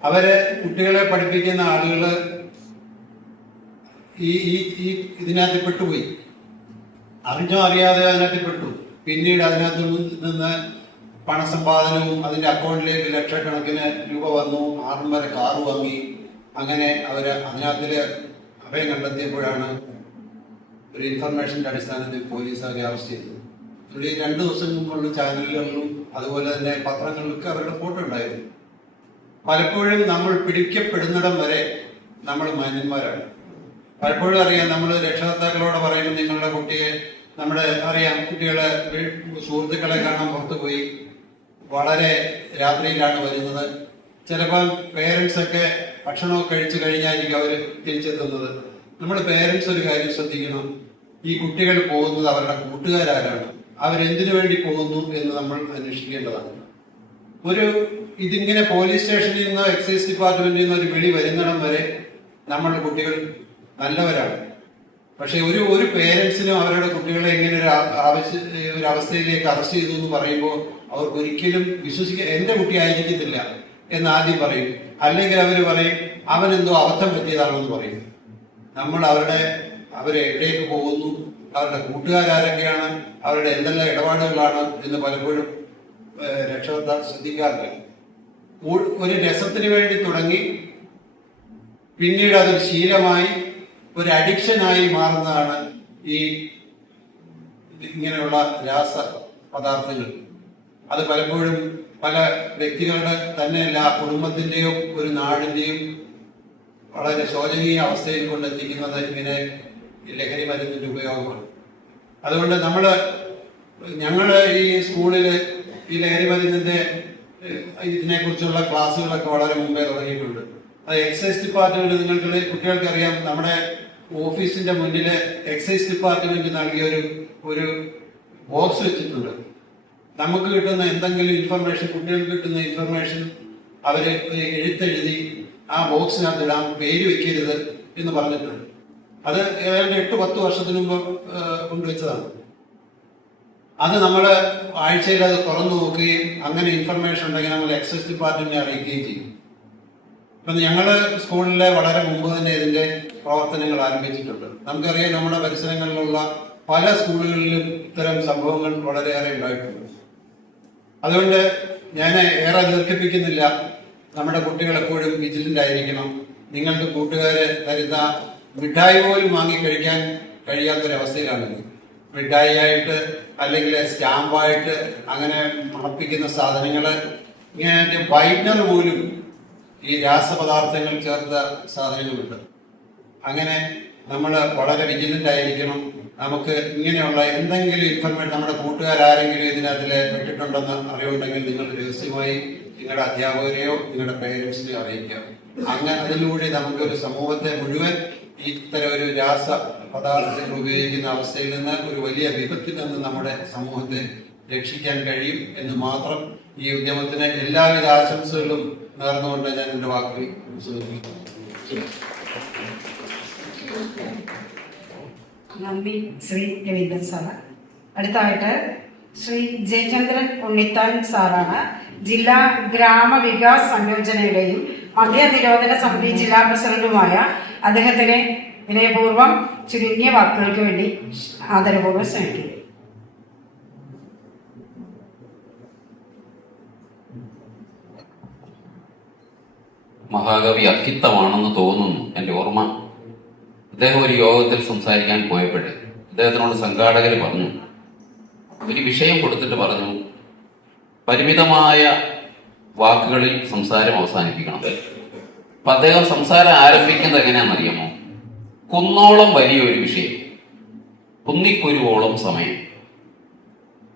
അവരെ കുട്ടികളെ പഠിപ്പിക്കുന്ന ആളുകള് ഈ ഇതിനകത്ത് പെട്ടുപോയി. അറിഞ്ഞോ അറിയാതെ അതിനകത്ത് പെട്ടു. പിന്നീട് അതിനകത്ത് നിന്ന് പണസമ്പാദനവും അതിന്റെ അക്കൗണ്ടിലേക്ക് ലക്ഷക്കണക്കിന് രൂപ വന്നു. 6 വരെ കാറ് വാങ്ങി. അങ്ങനെ അവര് അതിനകത്തില് അഭയം കണ്ടെത്തിയപ്പോഴാണ് ഒരു ഇൻഫർമേഷന്റെ അടിസ്ഥാനത്തിൽ പോലീസ് അവരെ അറസ്റ്റ് ചെയ്തത്. ഈ 2 ദിവസം മുമ്പുള്ള ചാനലുകളിലും അതുപോലെ തന്നെ പത്രങ്ങളിലൊക്കെ അവരുടെ ഫോട്ടോ ഉണ്ടായിരുന്നു. പലപ്പോഴും നമ്മൾ പിടിക്കപ്പെടുന്നിടം വരെ നമ്മൾ മാന്യന്മാരാണ്. പലപ്പോഴും അറിയാം, നമ്മൾ രക്ഷകർത്താക്കളോട് പറയുമ്പോൾ നിങ്ങളുടെ കുട്ടിയെ അറിയാം, കുട്ടികളെ സുഹൃത്തുക്കളെ കാണാൻ പുറത്തു പോയി വളരെ രാത്രിയിലാണ് വരുന്നത്. ചിലപ്പോൾ പേരൻസ് ഒക്കെ ഭക്ഷണമൊക്കെ കഴിച്ചു കഴിഞ്ഞായിരിക്കും അവർ തിരിച്ചെത്തുന്നത്. നമ്മൾ പേരൻസ് ഒരു കാര്യം ശ്രദ്ധിക്കണം, ഈ കുട്ടികൾ പോകുന്നത് അവരുടെ കൂട്ടുകാരാരാണ്, അവരെന്തിനു വേണ്ടി പോകുന്നു എന്ന് നമ്മൾ അന്വേഷിക്കേണ്ടതാണ്. ഇതിങ്ങനെ പോലീസ് സ്റ്റേഷനിൽ നിന്നോ എക്സൈസ് ഡിപ്പാർട്ട്മെന്റിൽ നിന്നോ ഒരു വിളി വരുന്നിടം വരെ നമ്മുടെ കുട്ടികൾ നല്ലവരാണ്. പക്ഷെ ഒരു പേരൻസിനും അവരുടെ കുട്ടികളെ ഇങ്ങനെ ഒരു അവസ്ഥയിലേക്ക് അറസ്റ്റ് ചെയ്തു എന്ന് പറയുമ്പോൾ അവർക്ക് ഒരിക്കലും വിശ്വസിക്കാൻ, എന്റെ കുട്ടി ആയിരിക്കത്തില്ല എന്ന് ആദ്യം പറയും. അല്ലെങ്കിൽ അവർ പറയും അവനെന്തോ അബദ്ധം പറ്റിയതാണെന്ന് പറയും. നമ്മൾ അവരെവിടേക്ക് പോകുന്നു, അവരുടെ കൂട്ടുകാരൊക്കെയാണ്, അവരുടെ എന്തെല്ലാം ഇടപാടുകളാണ് എന്ന് പലപ്പോഴും രക്ഷകർത്താക്കൾ ശ്രദ്ധിക്കാറില്ല. ഒരു രസത്തിന് വേണ്ടി തുടങ്ങി പിന്നീട് അതൊരു ശീലമായി ഒരു അഡിക്ഷനായി മാറുന്നതാണ് ഈ ഇങ്ങനെയുള്ള രാസ പദാർത്ഥങ്ങൾ. അത് പലപ്പോഴും പല വ്യക്തികളുടെ തന്നെയല്ല, കുടുംബത്തിന്റെയോ ഒരു നാടിന്റെയും വളരെ ശോചനീയ അവസ്ഥയിൽ കൊണ്ടെത്തിക്കുന്നത് ഇങ്ങനെ ലഹരി മരുന്നിന്റെ ഉപയോഗമാണ്. അതുകൊണ്ട് ഞങ്ങള് ഈ സ്കൂളില് ഈ ലഹരി മരുന്നിന്റെ ഇതിനെക്കുറിച്ചുള്ള ക്ലാസ്സുകളൊക്കെ വളരെ മുമ്പേ തുടങ്ങിയിട്ടുണ്ട്. അത് എക്സൈസ് ഡിപ്പാർട്ട്മെന്റ്, കുട്ടികൾക്ക് അറിയാം, നമ്മുടെ ഓഫീസിന്റെ മുന്നില് എക്സൈസ് ഡിപ്പാർട്ട്മെന്റ് നൽകിയ ഒരു ബോക്സ് വെച്ചിട്ടുണ്ട്. നമുക്ക് കിട്ടുന്ന എന്തെങ്കിലും ഇൻഫർമേഷൻ, കുട്ടികൾക്ക് കിട്ടുന്ന ഇൻഫർമേഷൻ അവര് എഴുത്തെഴുതി ആ ബോക്സിനകത്ത് ഇടാൻ, പേര് വെക്കരുത് എന്ന് പറഞ്ഞിട്ടുണ്ട്. അത് ഏതാണ്ട് 8-10 വർഷത്തിന് മുമ്പ് കൊണ്ടുവച്ചതാണ്. അത് നമ്മൾ ആഴ്ചയിൽ അത് തുറന്നു നോക്കുകയും അങ്ങനെ ഇൻഫർമേഷൻ ഉണ്ടെങ്കിൽ നമ്മൾ എക്സൈസ് ഡിപ്പാർട്ട്മെന്റിനെ അറിയിക്കുകയും ചെയ്യും. ഇപ്പം ഞങ്ങൾ സ്കൂളിലെ വളരെ മുമ്പ് തന്നെ ഇതിന്റെ പ്രവർത്തനങ്ങൾ ആരംഭിച്ചിട്ടുണ്ട്. നമുക്കറിയാം, നമ്മുടെ പരിസരങ്ങളിലുള്ള പല സ്കൂളുകളിലും ഇത്തരം സംഭവങ്ങൾ വളരെയേറെ ഉണ്ടായിട്ടുണ്ട്. അതുകൊണ്ട് ഞാൻ ഏറെ ദീർഘിപ്പിക്കുന്നില്ല. നമ്മുടെ കുട്ടികൾ എപ്പോഴും വിജിലന്റ് ആയിരിക്കണം. നിങ്ങൾക്ക് കൂട്ടുകാര് തരുന്ന മിഠായി പോലും വാങ്ങി കഴിക്കാൻ കഴിയാത്തൊരവസ്ഥയിലാണിത്. മിഠായി ആയിട്ട് അല്ലെങ്കിൽ സ്റ്റാമ്പായിട്ട് അങ്ങനെ മണപ്പിക്കുന്ന സാധനങ്ങള്, ഇങ്ങനെ വൈറ്റ്നർ പോലും ഈ രാസപദാർത്ഥങ്ങൾ ചേർത്ത സാധനങ്ങളുണ്ട്. അങ്ങനെ നമ്മൾ വളരെ വിജിലന്റ് ആയിരിക്കണം. നമുക്ക് ഇങ്ങനെയുള്ള എന്തെങ്കിലും ഇൻഫർമേഷൻ നമ്മുടെ കൂട്ടുകാരെങ്കിലും ഇതിനകത്തിൽ പെട്ടിട്ടുണ്ടെന്ന് അറിവുണ്ടെങ്കിൽ നിങ്ങൾ രഹസ്യമായി നിങ്ങളുടെ അധ്യാപകരെയോ നിങ്ങളുടെ പേരൻസിനെയോ അറിയിക്കാം. അങ്ങനെ അതിലൂടെ നമുക്കൊരു സമൂഹത്തെ മുഴുവൻ ഇത്തരം ഒരു രാസ പദാർത്ഥങ്ങൾ ഉപയോഗിക്കുന്ന അവസ്ഥയിൽ നിന്ന് ഒരു വലിയ വിപത്തിൽ നിന്ന് നമ്മുടെ സമൂഹത്തെ രക്ഷിക്കാൻ കഴിയും എന്ന് മാത്രം ഈ ഉദ്യമത്തിന് എല്ലാവിധ ആശംസകളും നേർന്നുകൊണ്ട് ഞാൻ എന്റെ വാക്കുകൾ സൂചിപ്പിക്കുന്നു. നന്ദി ശ്രീ രവീന്ദ്രൻ സാറ്. അടുത്തായിട്ട് ശ്രീ ജയചന്ദ്രൻ ഉണ്ണിത്താൻ സാറാണ്. ജില്ലാ ഗ്രാമവികാസ് സംയോജനയുടെയും മദ്യനിരോധന സമിതി ജില്ലാ പ്രസിഡന്റുമായ അദ്ദേഹത്തിനെ വിനയപൂർവ്വം ചുരുങ്ങിയ വാക്കുകൾക്ക് വേണ്ടി ആദരപൂർവ്വം ക്ഷണിക്കുന്നു. മഹാകവി അക്കിത്തമാണെന്ന് തോന്നുന്നു എൻ്റെ ഓർമ്മ. അദ്ദേഹം ഒരു യോഗത്തിൽ സംസാരിക്കാൻ പോയപ്പോഴേ അദ്ദേഹത്തിനോട് സംഘാടകർ പറഞ്ഞു, ഒരു വിഷയം കൊടുത്തിട്ട് പറഞ്ഞു, പരിമിതമായ വാക്കുകളിൽ സംസാരം അവസാനിപ്പിക്കണം. അപ്പൊ അദ്ദേഹം സംസാരം ആരംഭിക്കുന്നത് എങ്ങനെയാണെന്നറിയാമോ? കുന്നോളം വലിയൊരു വിഷയം, കുന്നിക്കുരുവോളം സമയം.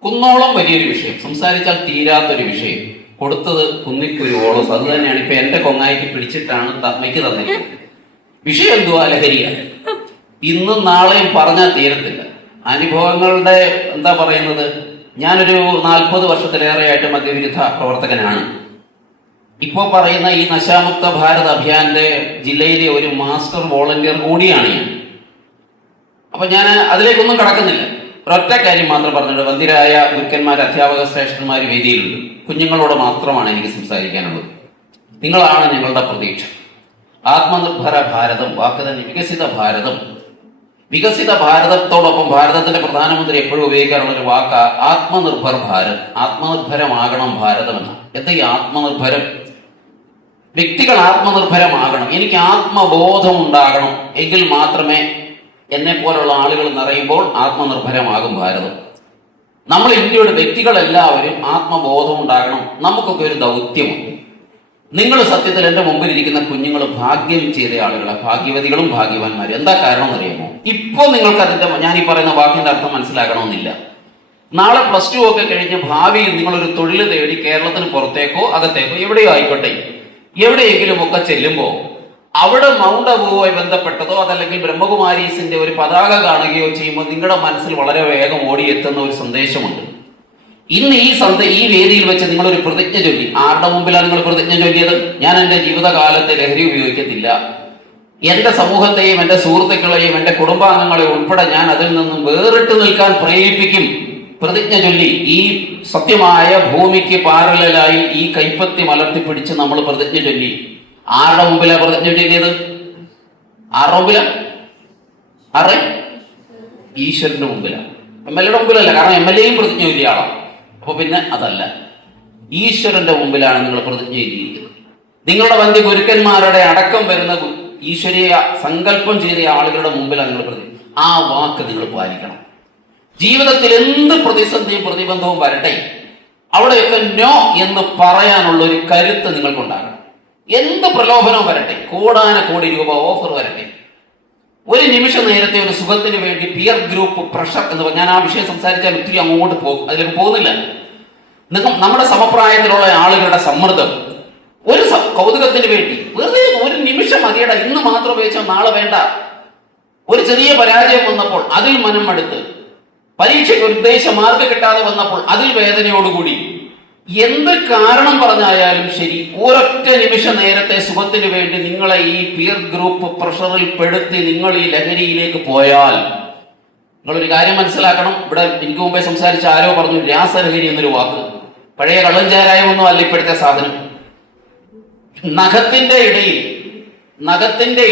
കുന്നോളം വലിയൊരു വിഷയം, സംസാരിച്ചാൽ തീരാത്തൊരു വിഷയം, കൊടുത്തത് കുന്നിക്കുരുവോളം. അത് തന്നെയാണ് ഇപ്പൊ എന്റെ കൊങ്ങായിക്ക് പിടിച്ചിട്ടാണ് തമ്മയ്ക്ക് തന്നിരിക്കുന്നത്. വിഷയം എന്തുവാ? ലഹരിയാണ്. ഇന്നും നാളെയും പറഞ്ഞാൽ തീരത്തില്ല. അനുഭവങ്ങളുടെ എന്താ പറയുന്നത്, ഞാനൊരു 40 വർഷത്തിലേറെയായിട്ട് മദ്യവിരുദ്ധ പ്രവർത്തകനാണ്. ഇപ്പൊ പറയുന്ന ഈ നശാമുക്ത ഭാരത് അഭിയാന്റെ ജില്ലയിലെ ഒരു മാസ്റ്റർ വോളണ്ടിയർ കൂടിയാണ് ഞാൻ. അപ്പൊ ഞാൻ അതിലേക്കൊന്നും കടക്കുന്നില്ല. ഒരൊറ്റ കാര്യം മാത്രം പറഞ്ഞിട്ട്, വന്ധ്യരായ ഗുരുക്കന്മാർ, അധ്യാപക ശ്രേഷ്ഠന്മാർ വേദിയിലുണ്ട്. കുഞ്ഞുങ്ങളോട് മാത്രമാണ് എനിക്ക് സംസാരിക്കാനുള്ളത്. നിങ്ങളാണ് ഞങ്ങളുടെ പ്രതീക്ഷ. ആത്മനിർഭര ഭാരതം വാക്ക് തന്നെ വികസിത ഭാരതം. വികസിത ഭാരതത്തോടൊപ്പം ഭാരതത്തിന്റെ പ്രധാനമന്ത്രി എപ്പോഴും ഉപയോഗിക്കാറുള്ള ഒരു വാക്ക് ആത്മനിർഭർ ഭാരത്. ആത്മനിർഭരമാകണം ഭാരതം എന്ന. എന്താ ഈ ആത്മനിർഭരം? വ്യക്തികൾ ആത്മനിർഭരമാകണം. എനിക്ക് ആത്മബോധം ഉണ്ടാകണം. എങ്കിൽ മാത്രമേ എന്നെ പോലുള്ള ആളുകൾ നിറയുമ്പോൾ ആത്മനിർഭരമാകും ഭാരതം. നമ്മൾ ഇന്ത്യയുടെ വ്യക്തികളെല്ലാവരും ആത്മബോധം ഉണ്ടാകണം. നമുക്കൊക്കെ ഒരു ദൗത്യമുണ്ട്. നിങ്ങൾ സത്യത്തിൽ എന്റെ മുമ്പിൽ ഇരിക്കുന്ന കുഞ്ഞുങ്ങൾ ഭാഗ്യം ചെയ്ത ആളുകളാണ്, ഭാഗ്യവതികളും ഭാഗ്യവാന്മാരും. എന്താ കാരണം എന്നറിയാമോ? ഇപ്പൊ നിങ്ങൾക്ക് അതിന്റെ ഞാൻ ഈ പറയുന്ന വാക്കിന്റെ അർത്ഥം മനസ്സിലാക്കണമെന്നില്ല. നാളെ +2 ഒക്കെ കഴിഞ്ഞ് ഭാവിയിൽ നിങ്ങളൊരു തൊഴിൽ തേടി കേരളത്തിന് പുറത്തേക്കോ അകത്തേക്കോ എവിടെയോ ആയിക്കോട്ടെ, എവിടെയെങ്കിലും ഒക്കെ ചെല്ലുമ്പോൾ അവിടെ മൗണ്ട് അബുവുമായി ബന്ധപ്പെട്ടതോ അതല്ലെങ്കിൽ ബ്രഹ്മകുമാരീസിന്റെ ഒരു പതാക കാണുകയോ ചെയ്യുമ്പോൾ നിങ്ങളുടെ മനസ്സിൽ വളരെ വേഗം ഓടിയെത്തുന്ന ഒരു സന്ദേശമുണ്ട്. ഇന്ന് ഈ വേദിയിൽ വെച്ച് നിങ്ങളൊരു പ്രതിജ്ഞ ചൊല്ലി. ആരുടെ മുമ്പിലാണ് നിങ്ങൾ പ്രതിജ്ഞ ചൊല്ലിയത്? ഞാൻ എന്റെ ജീവിതകാലത്തെ ലഹരി ഉപയോഗിക്കത്തില്ല. എന്റെ സമൂഹത്തെയും എന്റെ സുഹൃത്തുക്കളെയും എന്റെ കുടുംബാംഗങ്ങളെയും ഉൾപ്പെടെ ഞാൻ അതിൽ നിന്നും വേറിട്ട് നിൽക്കാൻ പ്രേരിപ്പിക്കും. പ്രതിജ്ഞ ചൊല്ലി ഈ സത്യമായ ഭൂമിക്ക് പാരലായി ഈ കൈപ്പത്തി മലർത്തിപ്പിടിച്ച് നമ്മൾ പ്രതിജ്ഞ ചൊല്ലി. ആരുടെ മുമ്പിലാണ് പ്രതിജ്ഞ ചൊല്ലിയത്? ആരുടെ മുമ്പിലാ? ആരെ? ഈശ്വരന്റെ മുമ്പിലാണ്. MLA മുമ്പിലല്ല. കാരണം MLA പ്രതിജ്ഞ ചൊല്ലിയ ആളാണ്. അപ്പൊ പിന്നെ അതല്ല, ഈശ്വരന്റെ മുമ്പിലാണ് നിങ്ങൾ പ്രതിജ്ഞ ചെയ്തിരിക്കുന്നത്. നിങ്ങളുടെ വന്ധ്യ ഗുരുക്കന്മാരുടെ അടക്കം വരുന്ന ഈശ്വരീയ സങ്കല്പം ചെയ്ത ആളുകളുടെ മുമ്പിലാണ് നിങ്ങൾ പ്രതിജ്ഞ. ആ വാക്ക് നിങ്ങൾ പാലിക്കണം. ജീവിതത്തിൽ എന്ത് പ്രതിസന്ധിയും പ്രതിബന്ധവും വരട്ടെ, അവിടെയൊക്കെ നോ എന്ന് പറയാനുള്ള ഒരു കരുത്ത് നിങ്ങൾക്കുണ്ടാകണം. എന്ത് പ്രലോഭനവും വരട്ടെ, കോടാനക്കോടി രൂപ ഓഫർ വരട്ടെ, ഒരു നിമിഷ നേരത്തെ ഒരു സുഖത്തിന് വേണ്ടി പിയർ ഗ്രൂപ്പ് പ്രഷർ എന്ന് പറഞ്ഞാൽ, ഞാൻ ആ വിഷയം സംസാരിച്ചാൽ ഒത്തിരി അങ്ങോട്ട് പോകും, അതിലേക്ക് പോകുന്നില്ല. നമ്മുടെ സമപ്രായത്തിലുള്ള ആളുകളുടെ സമ്മർദ്ദം, ഒരു കൗതുകത്തിന് വേണ്ടി വെറുതെ ഒരു നിമിഷം മതിയട, ഇന്ന് മാത്രം ഉപയോഗിച്ചാൽ നാളെ വേണ്ട. ഒരു ചെറിയ പരാജയം വന്നപ്പോൾ അതിൽ മനം മടുത്ത്, പരീക്ഷയ്ക്ക് ഒരു ഉദ്ദേശ മാർക്ക് കിട്ടാതെ വന്നപ്പോൾ അതിൽ വേദനയോടുകൂടി, എന്ത് കാരണം പറഞ്ഞായാലും ശരി, ഒരൊറ്റ നിമിഷ നേരത്തെ സുഖത്തിന് വേണ്ടി നിങ്ങളെ ഈ പിയർ ഗ്രൂപ്പ് പ്രഷറിൽ പെടുത്തി നിങ്ങൾ ഈ ലഹരിയിലേക്ക് പോയാൽ, നിങ്ങളൊരു കാര്യം മനസ്സിലാക്കണം. ഇവിടെ എനിക്ക് മുമ്പേ സംസാരിച്ച ആരോ പറഞ്ഞു രാസലഹരി എന്നൊരു വാക്ക്. പഴയ കള്ളഞ്ചാരായമൊന്നും അല്ല ഇപ്പോഴത്തെ സാധനം. നഖത്തിന്റെ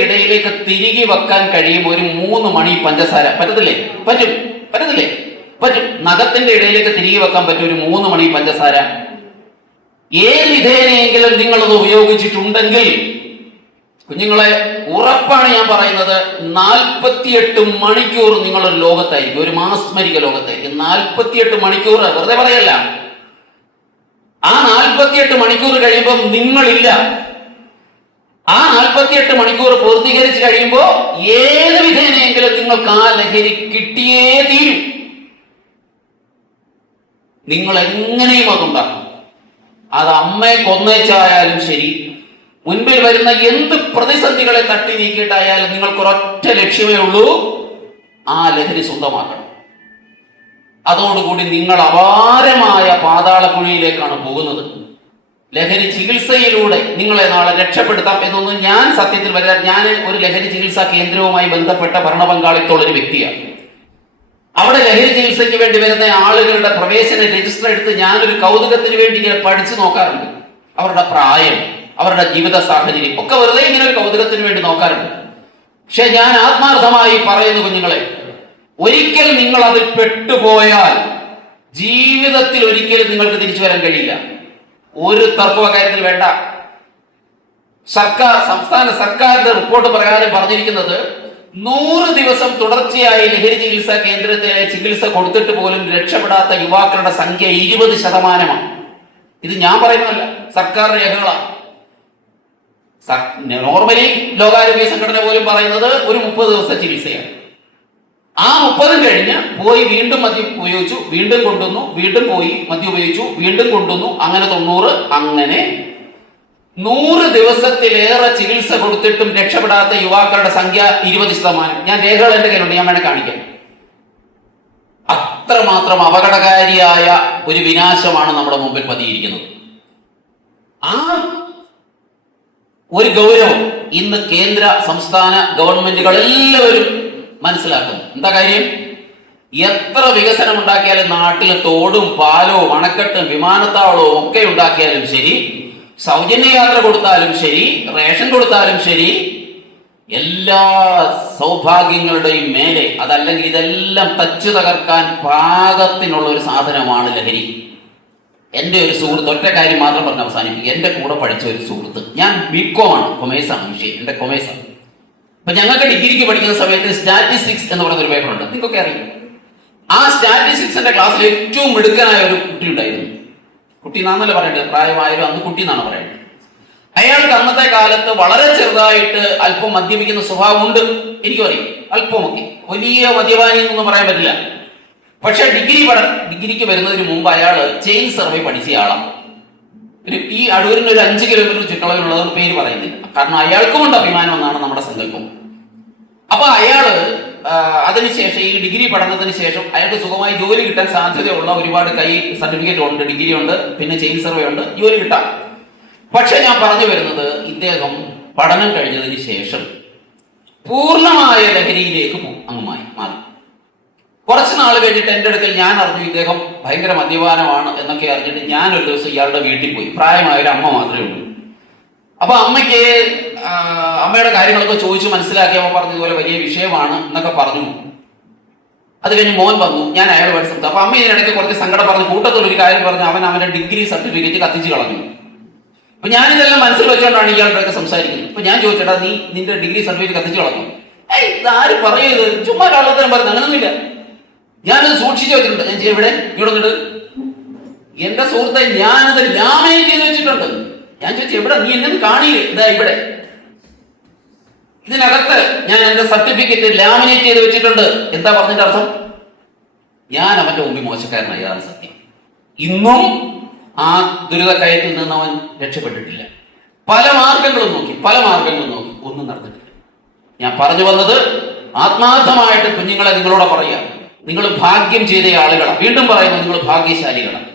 ഇടയിലേക്ക് തിരികെ വെക്കാൻ കഴിയും ഒരു 3 മണി പഞ്ചസാര. പറ്റത്തില്ലേ? പറ്റത്തില്ലേ? പറ്റും. നഖത്തിന്റെ ഇടയിലേക്ക് തിരികെ വെക്കാൻ പറ്റും ഒരു 3 മണി പഞ്ചസാര. ഏത് വിധേനയെങ്കിലും നിങ്ങളത് ഉപയോഗിച്ചിട്ടുണ്ടെങ്കിൽ കുഞ്ഞുങ്ങളെ, ഉറപ്പാണ് ഞാൻ പറയുന്നത്, 48 മണിക്കൂർ നിങ്ങളൊരു ലോകത്തായിരിക്കും, ഒരു മാസ്മരിക ലോകത്തായിരിക്കും. 48 മണിക്കൂർ വെറുതെ പറയല്ല. ആ 48 മണിക്കൂർ കഴിയുമ്പോൾ നിങ്ങളില്ല. ആ 48 മണിക്കൂർ പൂർത്തീകരിച്ച് കഴിയുമ്പോൾ ഏത് വിധേനയെങ്കിലും നിങ്ങൾക്ക് ആ ലഹരി കിട്ടിയേ തീരും. നിങ്ങൾ എങ്ങനെയും അതുണ്ടാക്കും. അത് അമ്മയെ കൊന്നേച്ചായാലും ശരി, മുൻപിൽ വരുന്ന എന്ത് പ്രതിസന്ധികളെ തട്ടി നീക്കിയിട്ടായാലും നിങ്ങൾക്ക് ഒരൊറ്റ ലക്ഷ്യമേ ഉള്ളൂ, ആ ലഹരി സ്വന്തമാക്കണം. അതോടുകൂടി നിങ്ങൾ അപാരമായ പാതാളക്കുഴിയിലേക്കാണ് പോകുന്നത്. ലഹരി ചികിത്സയിലൂടെ നിങ്ങളെ നാളെ രക്ഷപ്പെടുത്താം എന്നൊന്നും ഞാൻ സത്യത്തിൽ വരാൻ, ഞാൻ ഒരു ലഹരി ചികിത്സാ കേന്ദ്രവുമായി ബന്ധപ്പെട്ട ഭരണപങ്കാളിത്തമുള്ള ഒരു വ്യക്തിയാണ്. അവിടെ ലഹരി ചികിത്സയ്ക്ക് വേണ്ടി വരുന്ന ആളുകളുടെ പ്രവേശന രജിസ്റ്റർ എടുത്ത് ഞാനൊരു കൗതുകത്തിന് വേണ്ടി ഇങ്ങനെ പഠിച്ചു നോക്കാറുണ്ട്. അവരുടെ പ്രായം, അവരുടെ ജീവിത സാഹചര്യം ഒക്കെ വെറുതെ ഇങ്ങനെ ഒരു കൗതുകത്തിന് വേണ്ടി നോക്കാറുണ്ട്. പക്ഷെ ഞാൻ ആത്മാർത്ഥമായി പറയുന്നു കുഞ്ഞുങ്ങളെ, ഒരിക്കൽ നിങ്ങൾ അതിൽ പെട്ടുപോയാൽ ജീവിതത്തിൽ ഒരിക്കലും നിങ്ങൾക്ക് തിരിച്ചു വരാൻ കഴിയില്ല. ഒരു തർക്കവും കാര്യത്തിൽ വേണ്ട. സംസ്ഥാന സർക്കാരിന്റെ റിപ്പോർട്ട് പ്രകാരം പറഞ്ഞിരിക്കുന്നത് 100 ദിവസം തുടർച്ചയായി ലഹരി ചികിത്സാ കേന്ദ്രത്തിലെ ചികിത്സ കൊടുത്തിട്ട് പോലും രക്ഷപ്പെടാത്ത യുവാക്കളുടെ സംഖ്യ 20%. ഇത് ഞാൻ പറയുന്നതല്ല, സർക്കാർ രേഖകളാണ്. നോർമലി ലോകാരോഗ്യ സംഘടന പോലും പറയുന്നത് ഒരു 30 ദിവസത്തെ ചികിത്സയാണ്. ആ 30 കഴിഞ്ഞ് പോയി വീണ്ടും മദ്യം ഉപയോഗിച്ചു, വീണ്ടും കൊണ്ടുവന്നു, വീണ്ടും പോയി മദ്യം ഉപയോഗിച്ചു, വീണ്ടും കൊണ്ടുവന്നു, അങ്ങനെ 90. അങ്ങനെ 100 ദിവസത്തിലേറെ ചികിത്സ കൊടുത്തിട്ടും രക്ഷപ്പെടാത്ത യുവാക്കളുടെ സംഖ്യ 20%. ഞാൻ രേഖകൾ എന്റെ കയ്യിലുണ്ട്, ഞാൻ വേണേ കാണിക്കാം. അത്രമാത്രം അപകടകാരിയായ ഒരു വിനാശമാണ് നമ്മുടെ മുമ്പിൽ പതിയിരിക്കുന്നത്. ആ ഒരു ഗൗരവം ഇന്ന് കേന്ദ്ര സംസ്ഥാന ഗവൺമെന്റുകൾ എല്ലാവരും മനസ്സിലാക്കുന്നു. എന്താ കാര്യം? എത്ര വികസനം ഉണ്ടാക്കിയാലും, നാട്ടിൽ തോടും പാലവും അണക്കെട്ടും വിമാനത്താവളവും ഒക്കെ ഉണ്ടാക്കിയാലും ശരി, സൗജന്യ യാത്ര കൊടുത്താലും ശരി, റേഷൻ കൊടുത്താലും ശരി, എല്ലാ സൗഭാഗ്യങ്ങളുടെയും മേലെ അതല്ലെങ്കിൽ ഇതെല്ലാം തച്ചു തകർക്കാൻ പാകത്തിനുള്ള ഒരു സാധനമാണ് ലഹരി. എൻ്റെ ഒരു സുഹൃത്ത്, ഒറ്റ കാര്യം മാത്രം പറഞ്ഞ് അവസാനിപ്പിക്കുക. എൻ്റെ കൂടെ പഠിച്ച ഒരു സുഹൃത്ത്, ഞാൻ ബികോമാണ്, കൊമേഴ്സാണ് വിഷയം, എൻ്റെ കൊമേഴ്സാണ്. അപ്പൊ ഞങ്ങൾക്ക് ഡിഗ്രിക്ക് പഠിക്കുന്ന സമയത്ത് സ്റ്റാറ്റിസ്റ്റിക്സ് എന്ന് പറയുന്ന ഒരു പേപ്പർ ഉണ്ട്, നിങ്ങൾക്കൊക്കെ അറിയാം. ആ സ്റ്റാറ്റിസ്റ്റിക്സിന്റെ ക്ലാസ്സിൽ ഏറ്റവും മിടുക്കനായ ഒരു കുട്ടി ഉണ്ടായിരുന്നു. കുട്ടി എന്നാന്നല്ല പറയേണ്ടത്, പ്രായമായാലും അന്ന് കുട്ടി എന്നാണ് പറയേണ്ടത്. അയാൾക്ക് അന്നത്തെ കാലത്ത് വളരെ ചെറുതായിട്ട് അല്പം മദ്യപിക്കുന്ന സ്വഭാവമുണ്ട്, എനിക്കും അറിയാം, അല്പമൊക്കെ. വലിയ മദ്യപാനി എന്നൊന്നും പറയാൻ പറ്റില്ല. പക്ഷെ ഡിഗ്രിക്ക് വരുന്നതിന് മുമ്പ് അയാൾ ചെയിൻ സർവേ പഠിച്ച ആളാണ്. ഈ അടൂരിന് ഒരു 5 കിലോമീറ്റർ ചുറ്റളവിലുള്ളത് പേര് പറയുന്നില്ല, കാരണം അയാൾക്കും ഉണ്ട് അഭിമാനം എന്നാണ് നമ്മുടെ സങ്കല്പം. അപ്പൊ അയാള് അതിനുശേഷം ഈ ഡിഗ്രി പഠനത്തിന് ശേഷം അയാൾക്ക് സുഖമായി ജോലി കിട്ടാൻ സാധ്യതയുള്ള ഒരുപാട് സർട്ടിഫിക്കറ്റ് ഉണ്ട്, ഡിഗ്രി ഉണ്ട്, പിന്നെ ചെയിൻ സർവേ ഉണ്ട്, ജോലി കിട്ടാം. പക്ഷെ ഞാൻ പറഞ്ഞു വരുന്നത്, ഇദ്ദേഹം പഠനം കഴിഞ്ഞതിന് ശേഷം പൂർണ്ണമായ ലഹരിയിലേക്ക് മാറി. കുറച്ച് നാൾ കഴിഞ്ഞിട്ട് എൻ്റെ അടുക്കൽ ഞാൻ അറിഞ്ഞു ഇദ്ദേഹം ഭയങ്കര മദ്യപാനമാണ് എന്നൊക്കെ അറിഞ്ഞിട്ട് ഞാൻ ഒരു ദിവസം ഇയാളുടെ വീട്ടിൽ പോയി. പ്രായമായ ഒരു അമ്മ മാത്രമേ ഉള്ളൂ. അപ്പൊ അമ്മയ്ക്ക് അമ്മയുടെ കാര്യങ്ങളൊക്കെ ചോദിച്ചു മനസ്സിലാക്കി. അമ്മ പറഞ്ഞു ഇതുപോലെ വലിയ വിഷയമാണ് എന്നൊക്കെ പറഞ്ഞു. അത് കഴിഞ്ഞ് മോൻ വന്നു, ഞാൻ അയാളുമായിട്ട് സംസാരിച്ചു. അപ്പൊ അമ്മ ഇതിനിടയ്ക്ക് കുറച്ച് സങ്കടം പറഞ്ഞു, കൂട്ടത്തിൽ ഒരു കാര്യം പറഞ്ഞു, അവന്റെ ഡിഗ്രി സർട്ടിഫിക്കറ്റ് കത്തിച്ച് കളഞ്ഞു. അപ്പൊ ഞാനിതെല്ലാം മനസ്സിൽ വെച്ചുകൊണ്ടാണ് ഇയാളുടെ സംസാരിക്കുന്നത്. അപ്പൊ ഞാൻ ചോദിച്ചേട്ടാ, നീ നിന്റെ ഡിഗ്രി സർട്ടിഫിക്കറ്റ് കത്തിച്ച് കളഞ്ഞു? ഇതാര് പറയുന്നത്, ചുമ്മാ കള്ളത്തരം പറഞ്ഞു, അങ്ങനൊന്നുമില്ല, ഞാനത് സൂക്ഷിച്ചു വെച്ചിട്ടുണ്ട്. ഞാൻ എവിടെ ഇവിടെ എന്റെ സുഹൃത്തെ, ഞാനത് ലാമിനേറ്റ് ചെയ്ത് വെച്ചിട്ടുണ്ട്. ഞാൻ ചോദിച്ചു എവിടെ, നീ എന്നെ കാണിയില്ലേ? ഇതാ ഇവിടെ ഇതിനകത്ത് ഞാൻ എന്റെ സർട്ടിഫിക്കറ്റ് ലാമിനേറ്റ് ചെയ്ത് വെച്ചിട്ടുണ്ട്. എന്താ പറഞ്ഞതിന്റെ അർത്ഥം? ഞാൻ അവന്റെ മുമ്പിൽ മോശക്കാരനായി, അതാണ് സത്യം. ഇന്നും ആ ദുരിതക്കയത്തിൽ നിന്ന് അവൻ രക്ഷപ്പെട്ടിട്ടില്ല. പല മാർഗങ്ങളും നോക്കി, ഒന്നും നടന്നിട്ടില്ല. ഞാൻ പറഞ്ഞു വന്നത്, ആത്മാർത്ഥമായിട്ട് കുഞ്ഞുങ്ങളെ നിങ്ങളോട് പറയാം, നിങ്ങൾ ഭാഗ്യം ചെയ്ത ആളുകളാണ്. വീണ്ടും പറയുന്നു, നിങ്ങൾ ഭാഗ്യശാലികളാണ്.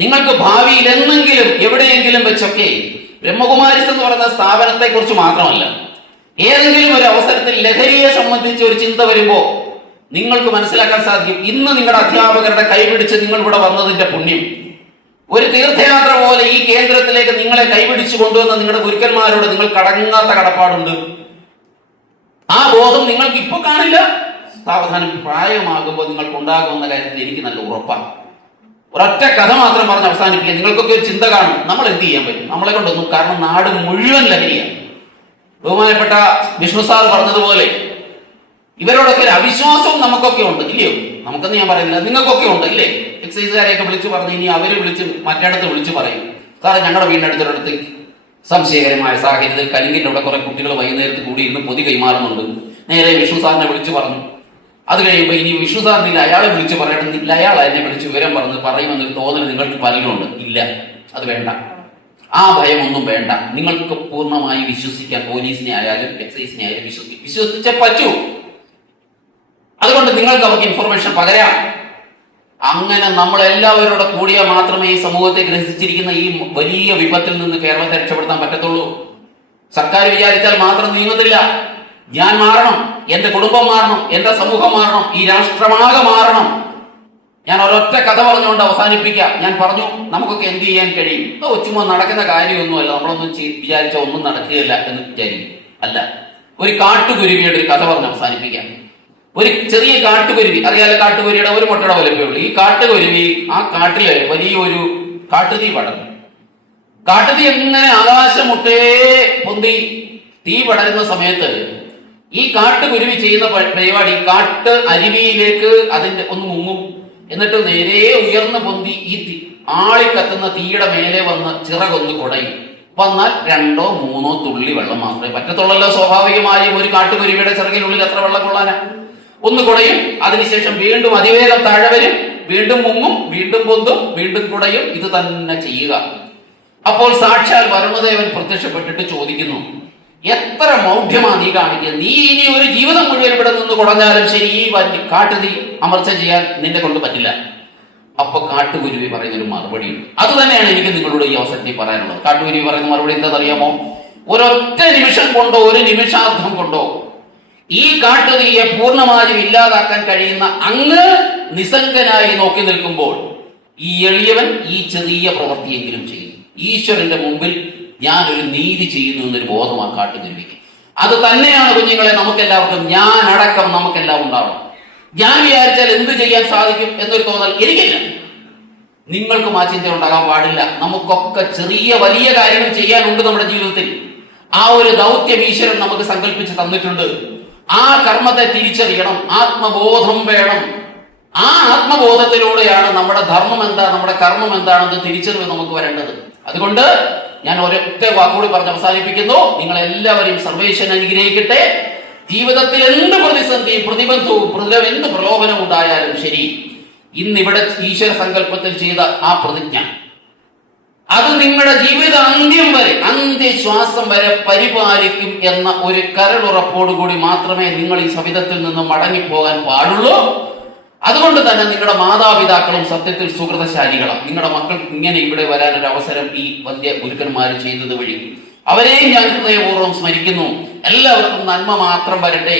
നിങ്ങൾക്ക് ഭാവിയിൽ എന്നെങ്കിലും എവിടെയെങ്കിലും വെച്ചൊക്കെ ബ്രഹ്മകുമാരിസ് എന്ന് പറയുന്ന സ്ഥാപനത്തെ കുറിച്ച് മാത്രമല്ല, ഏതെങ്കിലും ഒരു അവസരത്തിൽ ലഹരിയെ സംബന്ധിച്ച് ഒരു ചിന്ത വരുമ്പോൾ നിങ്ങൾക്ക് മനസ്സിലാക്കാൻ സാധിക്കും, ഇന്ന് നിങ്ങളുടെ അധ്യാപകരുടെ കൈപിടിച്ച് നിങ്ങൾ ഇവിടെ വന്നതിന്റെ പുണ്യം, ഒരു തീർത്ഥയാത്ര പോലെ ഈ കേന്ദ്രത്തിലേക്ക് നിങ്ങളെ കൈപിടിച്ചു കൊണ്ടുവന്ന നിങ്ങളുടെ ഗുരുക്കന്മാരോട് നിങ്ങൾ കടങ്ങാത്ത കടപ്പാടുണ്ട്. ആ ബോധം നിങ്ങൾക്ക് ഇപ്പൊ കാണില്ല, സാവധാനം പ്രായമാകുമ്പോൾ നിങ്ങൾക്ക് ഉണ്ടാകുമെന്ന കാര്യത്തിൽ എനിക്ക് നല്ല ഉറപ്പാണ്. ഒരൊറ്റ കഥ മാത്രം പറഞ്ഞ് അവസാനിപ്പിക്കുക. നിങ്ങൾക്കൊക്കെ ഒരു ചിന്ത കാണും, നമ്മൾ എന്ത് ചെയ്യാൻ പറ്റും, നമ്മളെ കൊണ്ടൊന്നും. കാരണം നാട് മുഴുവൻ ലഹരിയാണ്. ബഹുമാനപ്പെട്ട വിഷ്ണു സാർ പറഞ്ഞതുപോലെ ഇവരോടൊക്കെ ഒരു അവിശ്വാസവും നമുക്കൊക്കെ ഉണ്ട്, ഇല്ലയോ? നമുക്കെന്ന് ഞാൻ പറയുന്നില്ല, നിങ്ങൾക്കൊക്കെ ഉണ്ട്, ഇല്ലേ? എക്സൈസുകാരെയൊക്കെ വിളിച്ചു പറഞ്ഞ് ഇനി അവര് വിളിച്ച് മറ്റിടത്ത് വിളിച്ചു പറയും, സാറേ ഞങ്ങളുടെ വീടിനടുത്തൊരിടത്ത് സംശയകരമായ സാഹചര്യത്തിൽ കലിങ്കിന്റെ അവിടെ കുറെ കുട്ടികൾ വൈകുന്നേരത്ത് കൂടി ഇരുന്ന് പൊതി കൈമാറുന്നുണ്ട്. നേരെ വിഷ്ണു സാറിനെ വിളിച്ചു പറഞ്ഞു. അത് കഴിയുമ്പോൾ ഇനി വിഷ്ണു സാറിനില്ല, അയാളെ വിളിച്ച് പറയണമെന്നില്ല, അയാൾ എന്നെ വിളിച്ച് വിവരം പറയുമെന്നൊരു തോന്നൽ നിങ്ങൾക്ക് പലരുമുണ്ട്. ഇല്ല, അത് വേണ്ട, ആ ഭയമൊന്നും വേണ്ട. നിങ്ങൾക്ക് പൂർണ്ണമായി വിശ്വസിക്കാൻ പോലീസിനെ ആയാലും എക്സൈസിനെ ആയാലും വിശ്വസിച്ചേ പറ്റൂ. അതുകൊണ്ട് നിങ്ങൾക്ക് അവർക്ക് ഇൻഫർമേഷൻ പകരാം. അങ്ങനെ നമ്മളെല്ലാവരോട് കൂടിയാൽ മാത്രമേ ഈ സമൂഹത്തെ ഗ്രഹിച്ചിരിക്കുന്ന ഈ വലിയ വിപത്തിൽ നിന്ന് കേരളത്തെ രക്ഷപ്പെടുത്താൻ പറ്റത്തുള്ളൂ. സർക്കാർ വിചാരിച്ചാൽ മാത്രം നീങ്ങുന്നില്ല. ഞാൻ മാറണം, എന്റെ കുടുംബം മാറണം, എന്റെ സമൂഹം മാറണം, ഈ രാഷ്ട്രമാകെ മാറണം. ഞാൻ ഒരൊറ്റ കഥ പറഞ്ഞുകൊണ്ട് അവസാനിപ്പിക്കാം. ഞാൻ പറഞ്ഞു നമുക്കൊക്കെ എന്ത് ചെയ്യാൻ കഴിയും, ചുമ്മാ നടക്കുന്ന കാര്യമൊന്നുമല്ല, നമ്മളൊന്നും വിചാരിച്ചാൽ ഒന്നും നടക്കുകയില്ല എന്ന് വിചാരിക്കും. അല്ല, ഒരു കാട്ടുകുരുവിയുടെ ഒരു കഥ പറഞ്ഞ് അവസാനിപ്പിക്കാം. ഒരു ചെറിയ കാട്ടുകുരുവി, അറിയാലോ, കാട്ടുകുരുവിയുടെ ഒരു മുട്ടയുടെ വലുപ്പമുള്ളൂ. ഈ കാട്ടുകുരുവി ആ കാട്ടിലെ വലിയൊരു കാട്ടുതീ പടർന്നു. കാട്ടുതീ എങ്ങനെ ആകാശമുട്ടേ പൊന്തി തീ പടരുന്ന സമയത്ത് ഈ കാട്ടുകുരുവി ചെയ്യുന്ന പരിപാടി കാട്ട് അരുവിയിലേക്ക് അതിന്റെ ഒന്ന് മുങ്ങും, എന്നിട്ട് നേരെ ഉയർന്നു പൊന്തി ഈ ആളിക്കത്തുന്ന തീയുടെ മേലെ വന്ന് ചിറകൊന്ന് കുടയും. വന്നാൽ 2 or 3 തുള്ളി വെള്ളം മാത്രമേ പറ്റത്തുള്ളല്ലോ. സ്വാഭാവികമായും ഒരു കാട്ടുകുരുവിയുടെ ചിറകിനുള്ളിൽ എത്ര വെള്ളം കൊള്ളാനാ? ഒന്ന് കുടയും, അതിനുശേഷം വീണ്ടും അതിവേഗം താഴെ വരും, വീണ്ടും മുങ്ങും, വീണ്ടും പൊന്തും, വീണ്ടും കുടയും. ഇത് തന്നെ ചെയ്യുക. അപ്പോൾ സാക്ഷാൽ വരുണദേവൻ പ്രത്യക്ഷപ്പെട്ടിട്ട് ചോദിക്കുന്നു, എത്ര മൗഢ്യമാണ് നീ കാണിക്കുക, നീ ഇനി ഒരു ജീവിതം മുഴുവൻ ഇവിടെ നിന്ന് കുടഞ്ഞാലും ശരി ഈ കാട്ടുതീ അമർച്ച ചെയ്യാൻ നിന്നെ കൊണ്ട് പറ്റില്ല. അപ്പൊ കാട്ടുകുരുവി പറയുന്നൊരു മറുപടി ഉണ്ട്. അത് തന്നെയാണ് എനിക്ക് നിങ്ങളോട് ഈ അവസരത്തിൽ പറയാനുള്ളത്. കാട്ടുകുരുവി പറയുന്ന മറുപടി എന്താണെന്നറിയാമോ? ഒരൊറ്റ നിമിഷം കൊണ്ടോ ഒരു നിമിഷാർത്ഥം കൊണ്ടോ ഈ കാട്ടുതീയെ പൂർണ്ണമായും ഇല്ലാതാക്കാൻ കഴിയുന്ന അങ്ങ് നിസ്സംഗനായി നോക്കി നിൽക്കുമ്പോൾ ഈ എളിയവൻ ഈ ചെറിയ പ്രവൃത്തിയെങ്കിലും ചെയ്യും. ഈശ്വരന്റെ മുമ്പിൽ ഞാനൊരു നീതി ചെയ്യുന്നു എന്നൊരു ബോധം ആ കാട്ടുകുരുവിക്ക്. അത് തന്നെയാണ് കുഞ്ഞുങ്ങളെ നമുക്കെല്ലാവർക്കും, ഞാൻ അടക്കം നമുക്കെല്ലാം ഉണ്ടാവണം. ഞാൻ വിചാരിച്ചാൽ എന്ത് ചെയ്യാൻ സാധിക്കും എന്നൊരു തോന്നൽ എനിക്കില്ല, നിങ്ങൾക്കും ആ ചിന്ത ഉണ്ടാകാൻ പാടില്ല. നമുക്കൊക്കെ ചെറിയ വലിയ കാര്യങ്ങൾ ചെയ്യാനുണ്ട് നമ്മുടെ ജീവിതത്തിൽ. ആ ഒരു ദൗത്യം ഈശ്വരൻ നമുക്ക് സങ്കല്പിച്ച് തന്നിട്ടുണ്ട്. ആ കർമ്മത്തെ തിരിച്ചറിയണം, ആത്മബോധം വേണം. ആ ആത്മബോധത്തിലൂടെയാണ് നമ്മുടെ ധർമ്മം എന്താ, നമ്മുടെ കർമ്മം എന്താണെന്ന് തിരിച്ചറിവ് നമുക്ക് വരേണ്ടത്. അതുകൊണ്ട് ഞാൻ ഒരൊറ്റ വാക്കുകൂടി പറഞ്ഞ് അവസാനിപ്പിക്കുന്നു. നിങ്ങളെല്ലാവരെയും സർവേശ്വരൻ അനുഗ്രഹിക്കട്ടെ. ജീവിതത്തിൽ എന്ത് പ്രതിസന്ധിയും പ്രതിബന്ധവും എന്ത് പ്രലോഭനം ഉണ്ടായാലും ശരി, ഇന്നിവിടെ ഈശ്വര സങ്കല്പത്തിൽ ചെയ്ത ആ പ്രതിജ്ഞ അത് നിങ്ങളുടെ ജീവിത അന്ത്യം വരെ, അന്ത്യശ്വാസം വരെ പരിപാലിക്കും എന്ന ഒരു കരളുറപ്പോടുകൂടി മാത്രമേ നിങ്ങൾ ഈ സവിധത്തിൽ നിന്ന് മടങ്ങിപ്പോകാൻ പാടുള്ളൂ. അതുകൊണ്ട് തന്നെ നിങ്ങളുടെ മാതാപിതാക്കളും സത്യത്തിൽ സുഹൃതശാലികളാണ്. നിങ്ങളുടെ മക്കൾക്ക് ഇങ്ങനെ ഇവിടെ വരാൻ ഒരു അവസരം ഈ വന്ധ്യ ഗുരുക്കന്മാർ ചെയ്തത് വഴി അവരെയും ഞാൻ ഹൃദയപൂർവ്വം സ്മരിക്കുന്നു. എല്ലാവർക്കും നന്മ മാത്രം വരട്ടെ.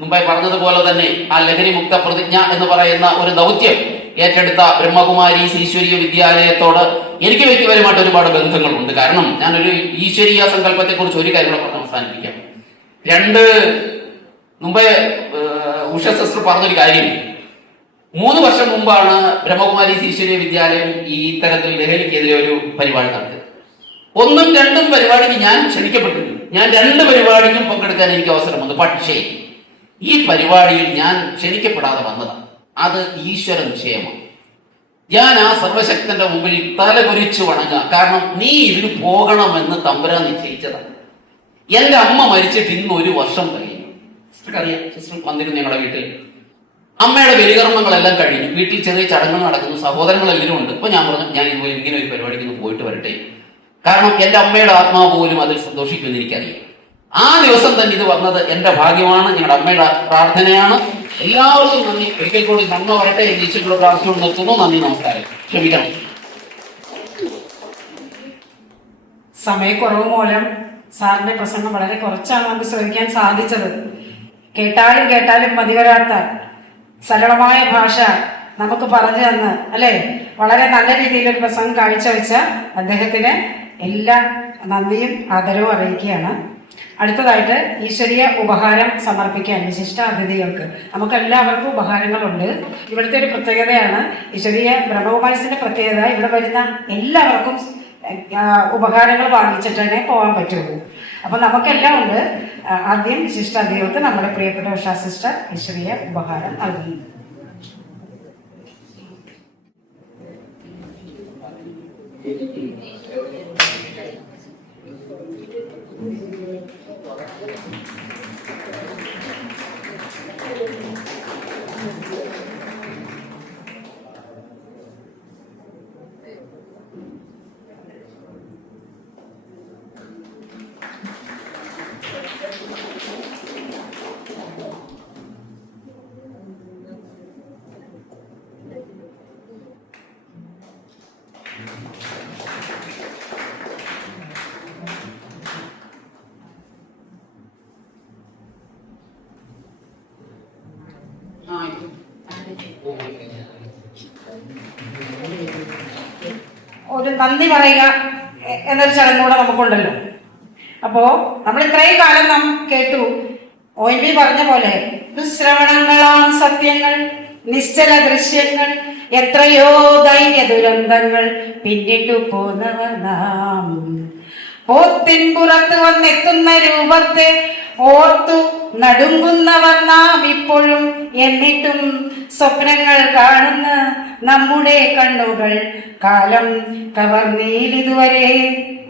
മുമ്പേ പറഞ്ഞതുപോലെ തന്നെ ആ ലഹരി മുക്ത പ്രതിജ്ഞ എന്ന് പറയുന്ന ഒരു ദൗത്യം ഏറ്റെടുത്ത ബ്രഹ്മകുമാരീസ് ഈശ്വരീയ വിദ്യാലയത്തോട് എനിക്ക് വ്യക്തിപരമായിട്ട് ഒരുപാട് ബന്ധങ്ങളുണ്ട്. കാരണം ഞാനൊരു ഈശ്വരീയ സങ്കല്പത്തെ കുറിച്ച് ഒരു കാര്യം പറഞ്ഞ് അവസാനിപ്പിക്കാം. മുമ്പേ ഉഷ സിസ്റ്റർ പറഞ്ഞൊരു കാര്യം, 3 വർഷം മുമ്പാണ് ബ്രഹ്മകുമാരീസ് ഈശ്വരീയ വിദ്യാലയം ഈ ഇത്തരത്തിൽ ലഹരിക്കെതിരെ ഒരു പരിപാടി നടത്തിയത്. 1ഉം 2ഉം പരിപാടിക്ക് ഞാൻ ക്ഷണിക്കപ്പെട്ടിരുന്നു. ഞാൻ 2 പരിപാടിക്കും പങ്കെടുക്കാൻ എനിക്ക് അവസരം വന്നു. പക്ഷേ ഈ പരിപാടിയിൽ ഞാൻ ക്ഷണിക്കപ്പെടാതെ വന്നതാണ്. അത് ഈശ്വര നിശ്ചയമാണ്. ഞാൻ ആ സർവശക്തന്റെ മുമ്പിൽ തലകുരിച്ചു വണങ്ങുക. കാരണം നീ ഇതിന് പോകണമെന്ന് തമ്പുരാൻ നിശ്ചയിച്ചതാണ്. എന്റെ അമ്മ മരിച്ചിട്ട് ഇന്ന് 1 വർഷം കഴിയുന്നു. സിസ്റ്റർക്ക് അറിയാം, സിസ്റ്റർ വന്നിരുന്നു ഞങ്ങളുടെ വീട്ടിൽ. അമ്മയുടെ ബലികർമ്മങ്ങളെല്ലാം കഴിഞ്ഞു, വീട്ടിൽ ചെറിയ ചടങ്ങുകൾ നടക്കുന്നു, സഹോദരങ്ങളെല്ലാം ഉണ്ട്. ഇപ്പൊ ഞാൻ പറഞ്ഞു, ഞാൻ ഇങ്ങനെ ഒരു പരിപാടിക്ക് ഒന്ന് പോയിട്ട് വരട്ടെ. കാരണം എന്റെ അമ്മയുടെ ആത്മാവ് പോലും അതിൽ സന്തോഷിക്കുമെന്ന് എനിക്കറിയാം. ആ ദിവസം തന്നെ ഇത് വന്നത് എന്റെ ഭാഗ്യമാണ്, ഞങ്ങളുടെ അമ്മയുടെ പ്രാർത്ഥനയാണ്. എല്ലാവർക്കും നന്ദി. ഒരിക്കൽ കൂടി നന്മ വരട്ടെ എന്ന് ഈശ്വരനോട് പ്രാർത്ഥിച്ചുകൊണ്ട് നിർത്തുന്നു. നന്ദി, നമസ്കാരം. ക്ഷമിക്കണം. സമയക്കുറവ് മൂലം സാറിന്റെ പ്രസംഗം വളരെ കുറച്ചാണ് നമുക്ക് ശ്രമിക്കാൻ സാധിച്ചത്. കേട്ടാലും കേട്ടാലും മതിവരാത്ത സരളമായ ഭാഷ നമുക്ക് പറഞ്ഞു തന്ന് അല്ലെ വളരെ നല്ല രീതിയിലൊരു പ്രസംഗം കാഴ്ചവെച്ച അദ്ദേഹത്തിന് എല്ലാ നന്ദിയും ആദരവും അറിയിക്കുകയാണ്. അടുത്തതായിട്ട് ഈശ്വരീയ ഉപഹാരം സമർപ്പിക്കാൻ വിശിഷ്ട അതിഥികൾക്ക്. നമുക്കെല്ലാവർക്കും ഉപഹാരങ്ങളുണ്ട്. ഇവിടുത്തെ ഒരു പ്രത്യേകതയാണ് ഈശ്വരീയ ബ്രഹ്മകുമാരീസിന്റെ പ്രത്യേകത, ഇവിടെ വരുന്ന എല്ലാവർക്കും ഉപഹാരങ്ങൾ വാങ്ങിച്ചിട്ട് തന്നെ പോകാൻ പറ്റുള്ളൂ. അപ്പൊ നമുക്കെല്ലാം ഉണ്ട്. ആദ്യം വിശിഷ്ട അതിഥികൾക്ക് നമ്മുടെ പ്രിയപ്പെട്ട ഉഷാ സിസ്റ്റർ ഈശ്വരീയ ഉപഹാരം നൽകുന്നു. ഒരു നന്ദി പറയുക എന്നൊരു ചടങ്ങ് കൂടെ നമുക്കുണ്ടല്ലോ. അപ്പോ നമ്മൾ ഇത്രയും കാലം നാം കേട്ടു, ONV പറഞ്ഞ പോലെ ദുശ്രവണങ്ങളാം സത്യങ്ങൾ, നിശ്ചല ദൃശ്യങ്ങൾ, എത്രയോ ധൈര്യ ദുരന്തങ്ങൾ പിന്നിട്ടു പോന്നവർ നാം. പോത്തിൻ പുറത്ത് വന്നെത്തുന്ന രൂപത്തെ ഓർത്തു നടുങ്ങുന്നവർ നാം ഇപ്പോഴും. എന്നിട്ടും സ്വപ്നങ്ങൾ കാണുന്ന നമ്മുടെ കണ്ണുകൾ കാലം കവർന്നീലിതുവരെ.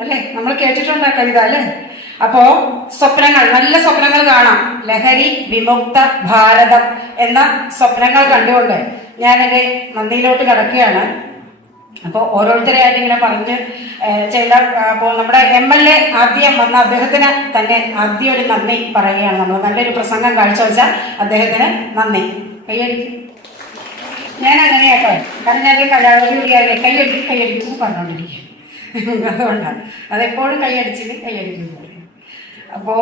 അല്ലെ, നമ്മൾ കേട്ടിട്ടുണ്ട് ആ കവിത അല്ലെ. അപ്പോ സ്വപ്നങ്ങൾ, നല്ല സ്വപ്നങ്ങൾ കാണാം. ലഹരി വിമുക്ത ഭാരതം എന്ന സ്വപ്നങ്ങൾ കണ്ടുകൊണ്ട് ഞാനെന്റെ നന്ദിയിലോട്ട് കടക്കുകയാണ്. അപ്പോൾ ഓരോരുത്തരെയായിട്ട് ഇങ്ങനെ പറഞ്ഞ് ചെയ്ത അപ്പോൾ നമ്മുടെ MLA ആദ്യം വന്ന അദ്ദേഹത്തിന് തന്നെ ആദ്യം ഒരു നന്ദി പറയുകയാണ്. നമ്മൾ നല്ലൊരു പ്രസംഗം കാഴ്ചവെച്ച അദ്ദേഹത്തിന് നന്ദി. കൈയടിക്കും. ഞാൻ അങ്ങനെയാട്ടോ, കാരണം ഞാൻ കലാകാരിയായി കൈയടിക്കുന്നു പറഞ്ഞോണ്ടിരിക്കും. അതുകൊണ്ടാണ് അതെപ്പോഴും കൈയടിക്കുന്നു. അപ്പോ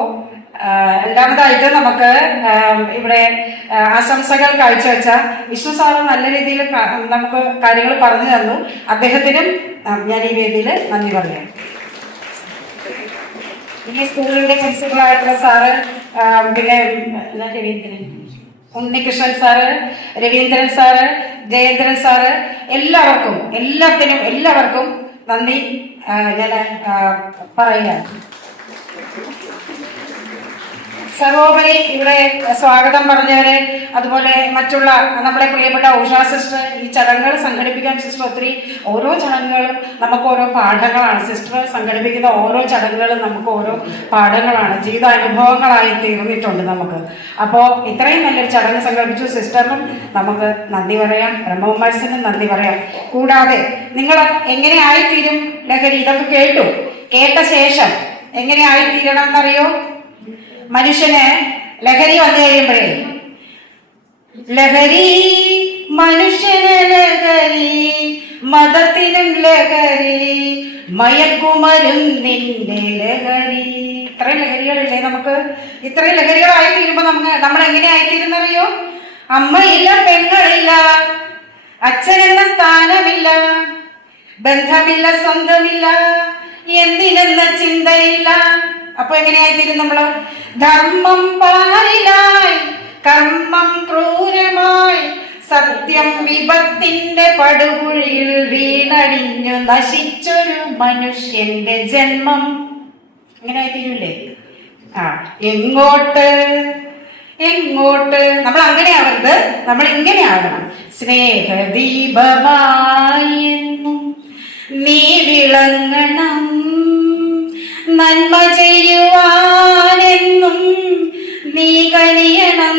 രണ്ടാമതായിട്ട് നമുക്ക് ഇവിടെ ആശംസകൾ കാഴ്ചവെച്ച വിഷ്ണു സാറ് നല്ല രീതിയിൽ നമുക്ക് കാര്യങ്ങൾ പറഞ്ഞു തന്നു. അദ്ദേഹത്തിനും ഞാൻ ഈ വേദിയിൽ നന്ദി പറയാം. ഈ സ്കൂളിന്റെ പ്രിൻസിപ്പളായിട്ടുള്ള സാറ്, പിന്നെ Raveendran, Unnikrishnan sir, Raveendran sir, Jayendran sir, എല്ലാവർക്കും നന്ദി ഞാൻ പറയുകയാണ്. സർവോപരി ഇവിടെ സ്വാഗതം പറഞ്ഞവരെ, അതുപോലെ മറ്റുള്ള നമ്മുടെ പ്രിയപ്പെട്ട ഉഷാ സിസ്റ്റർ, ഈ ചടങ്ങുകൾ സംഘടിപ്പിക്കാൻ സിസ്റ്റർ ഓരോ ചടങ്ങുകളും നമുക്ക് ഓരോ പാഠങ്ങളാണ്. സിസ്റ്റർ സംഘടിപ്പിക്കുന്ന ഓരോ ചടങ്ങുകളും നമുക്ക് ഓരോ പാഠങ്ങളാണ്, ജീവിതാനുഭവങ്ങളായി തീർന്നിട്ടുണ്ട് നമുക്ക്. അപ്പോൾ ഇത്രയും നല്ലൊരു ചടങ്ങ് സംഘടിപ്പിച്ചു സിസ്റ്ററിനും നമുക്ക് നന്ദി പറയാം, ബ്രഹ്മകുമാരീസിനും നന്ദി പറയാം. കൂടാതെ നിങ്ങൾ എങ്ങനെ ആയിത്തീരും ലഹരി, ഇതൊക്കെ കേട്ട ശേഷം എങ്ങനെ ആയിത്തീരണം എന്നറിയോ? മനുഷ്യന് ലഹരി വന്നു കഴിയുമ്പോഴേ, ലഹരി മനുഷ്യന് ലഹരി, മതത്തിനും ലഹരി, മയക്കുമരുന്നിന്റെ ലഹരി. ഇത്രയും ലഹരികളില്ലേ നമുക്ക്? ഇത്രയും ലഹരികളായിത്തീരുമ്പോ നമ്മൾ എങ്ങനെ ആയിത്തീരുന്നറിയോ? അമ്മയില്ല, പെങ്ങളില്ല, അച്ഛനെന്ന സ്ഥാനമില്ല, ബന്ധമില്ല, സ്വന്തമില്ല, എന്തിനെന്ന ചിന്തയില്ല. അപ്പൊ എങ്ങനെയായിത്തീരും നമ്മള്? ധർമ്മം പാലിലായി, കർമ്മം ക്രൂരമായി, സത്യം വിപത്തിന്റെ പടുകുഴിയിൽ വീണടിഞ്ഞു നശിച്ചൊരു മനുഷ്യന്റെ ജന്മം. എങ്ങനെയായിത്തീരൂലേ? എങ്ങോട്ട് നമ്മൾ അങ്ങനെ ആവരുത്, നമ്മൾ ഇങ്ങനെ ആകണം. സ്നേഹദീപമായെന്നും നീ വിളങ്ങണം, നന്മ ചെയ്യുവാനെന്നും നീ കനിയണം,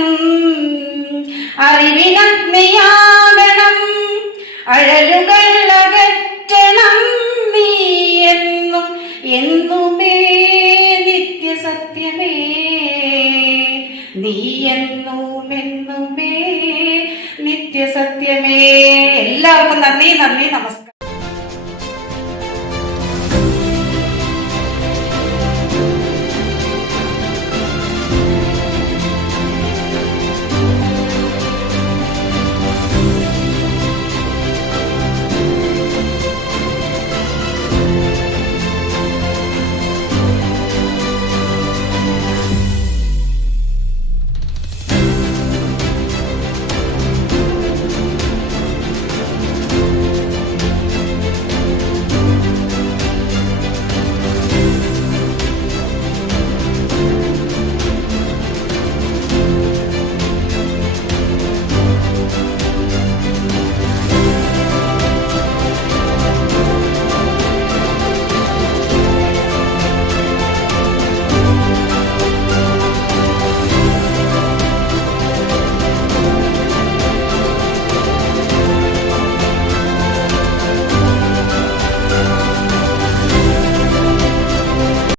അറിവിനഗ്നിയാകണം, അഴലുകൾ അകറ്റണം, നീ എന്നുമേ നിത്യസത്യമേ, നീ എന്നുമേ നിത്യസത്യമേ. എല്ലാവർക്കും നന്ദി, നമസ്കാരം.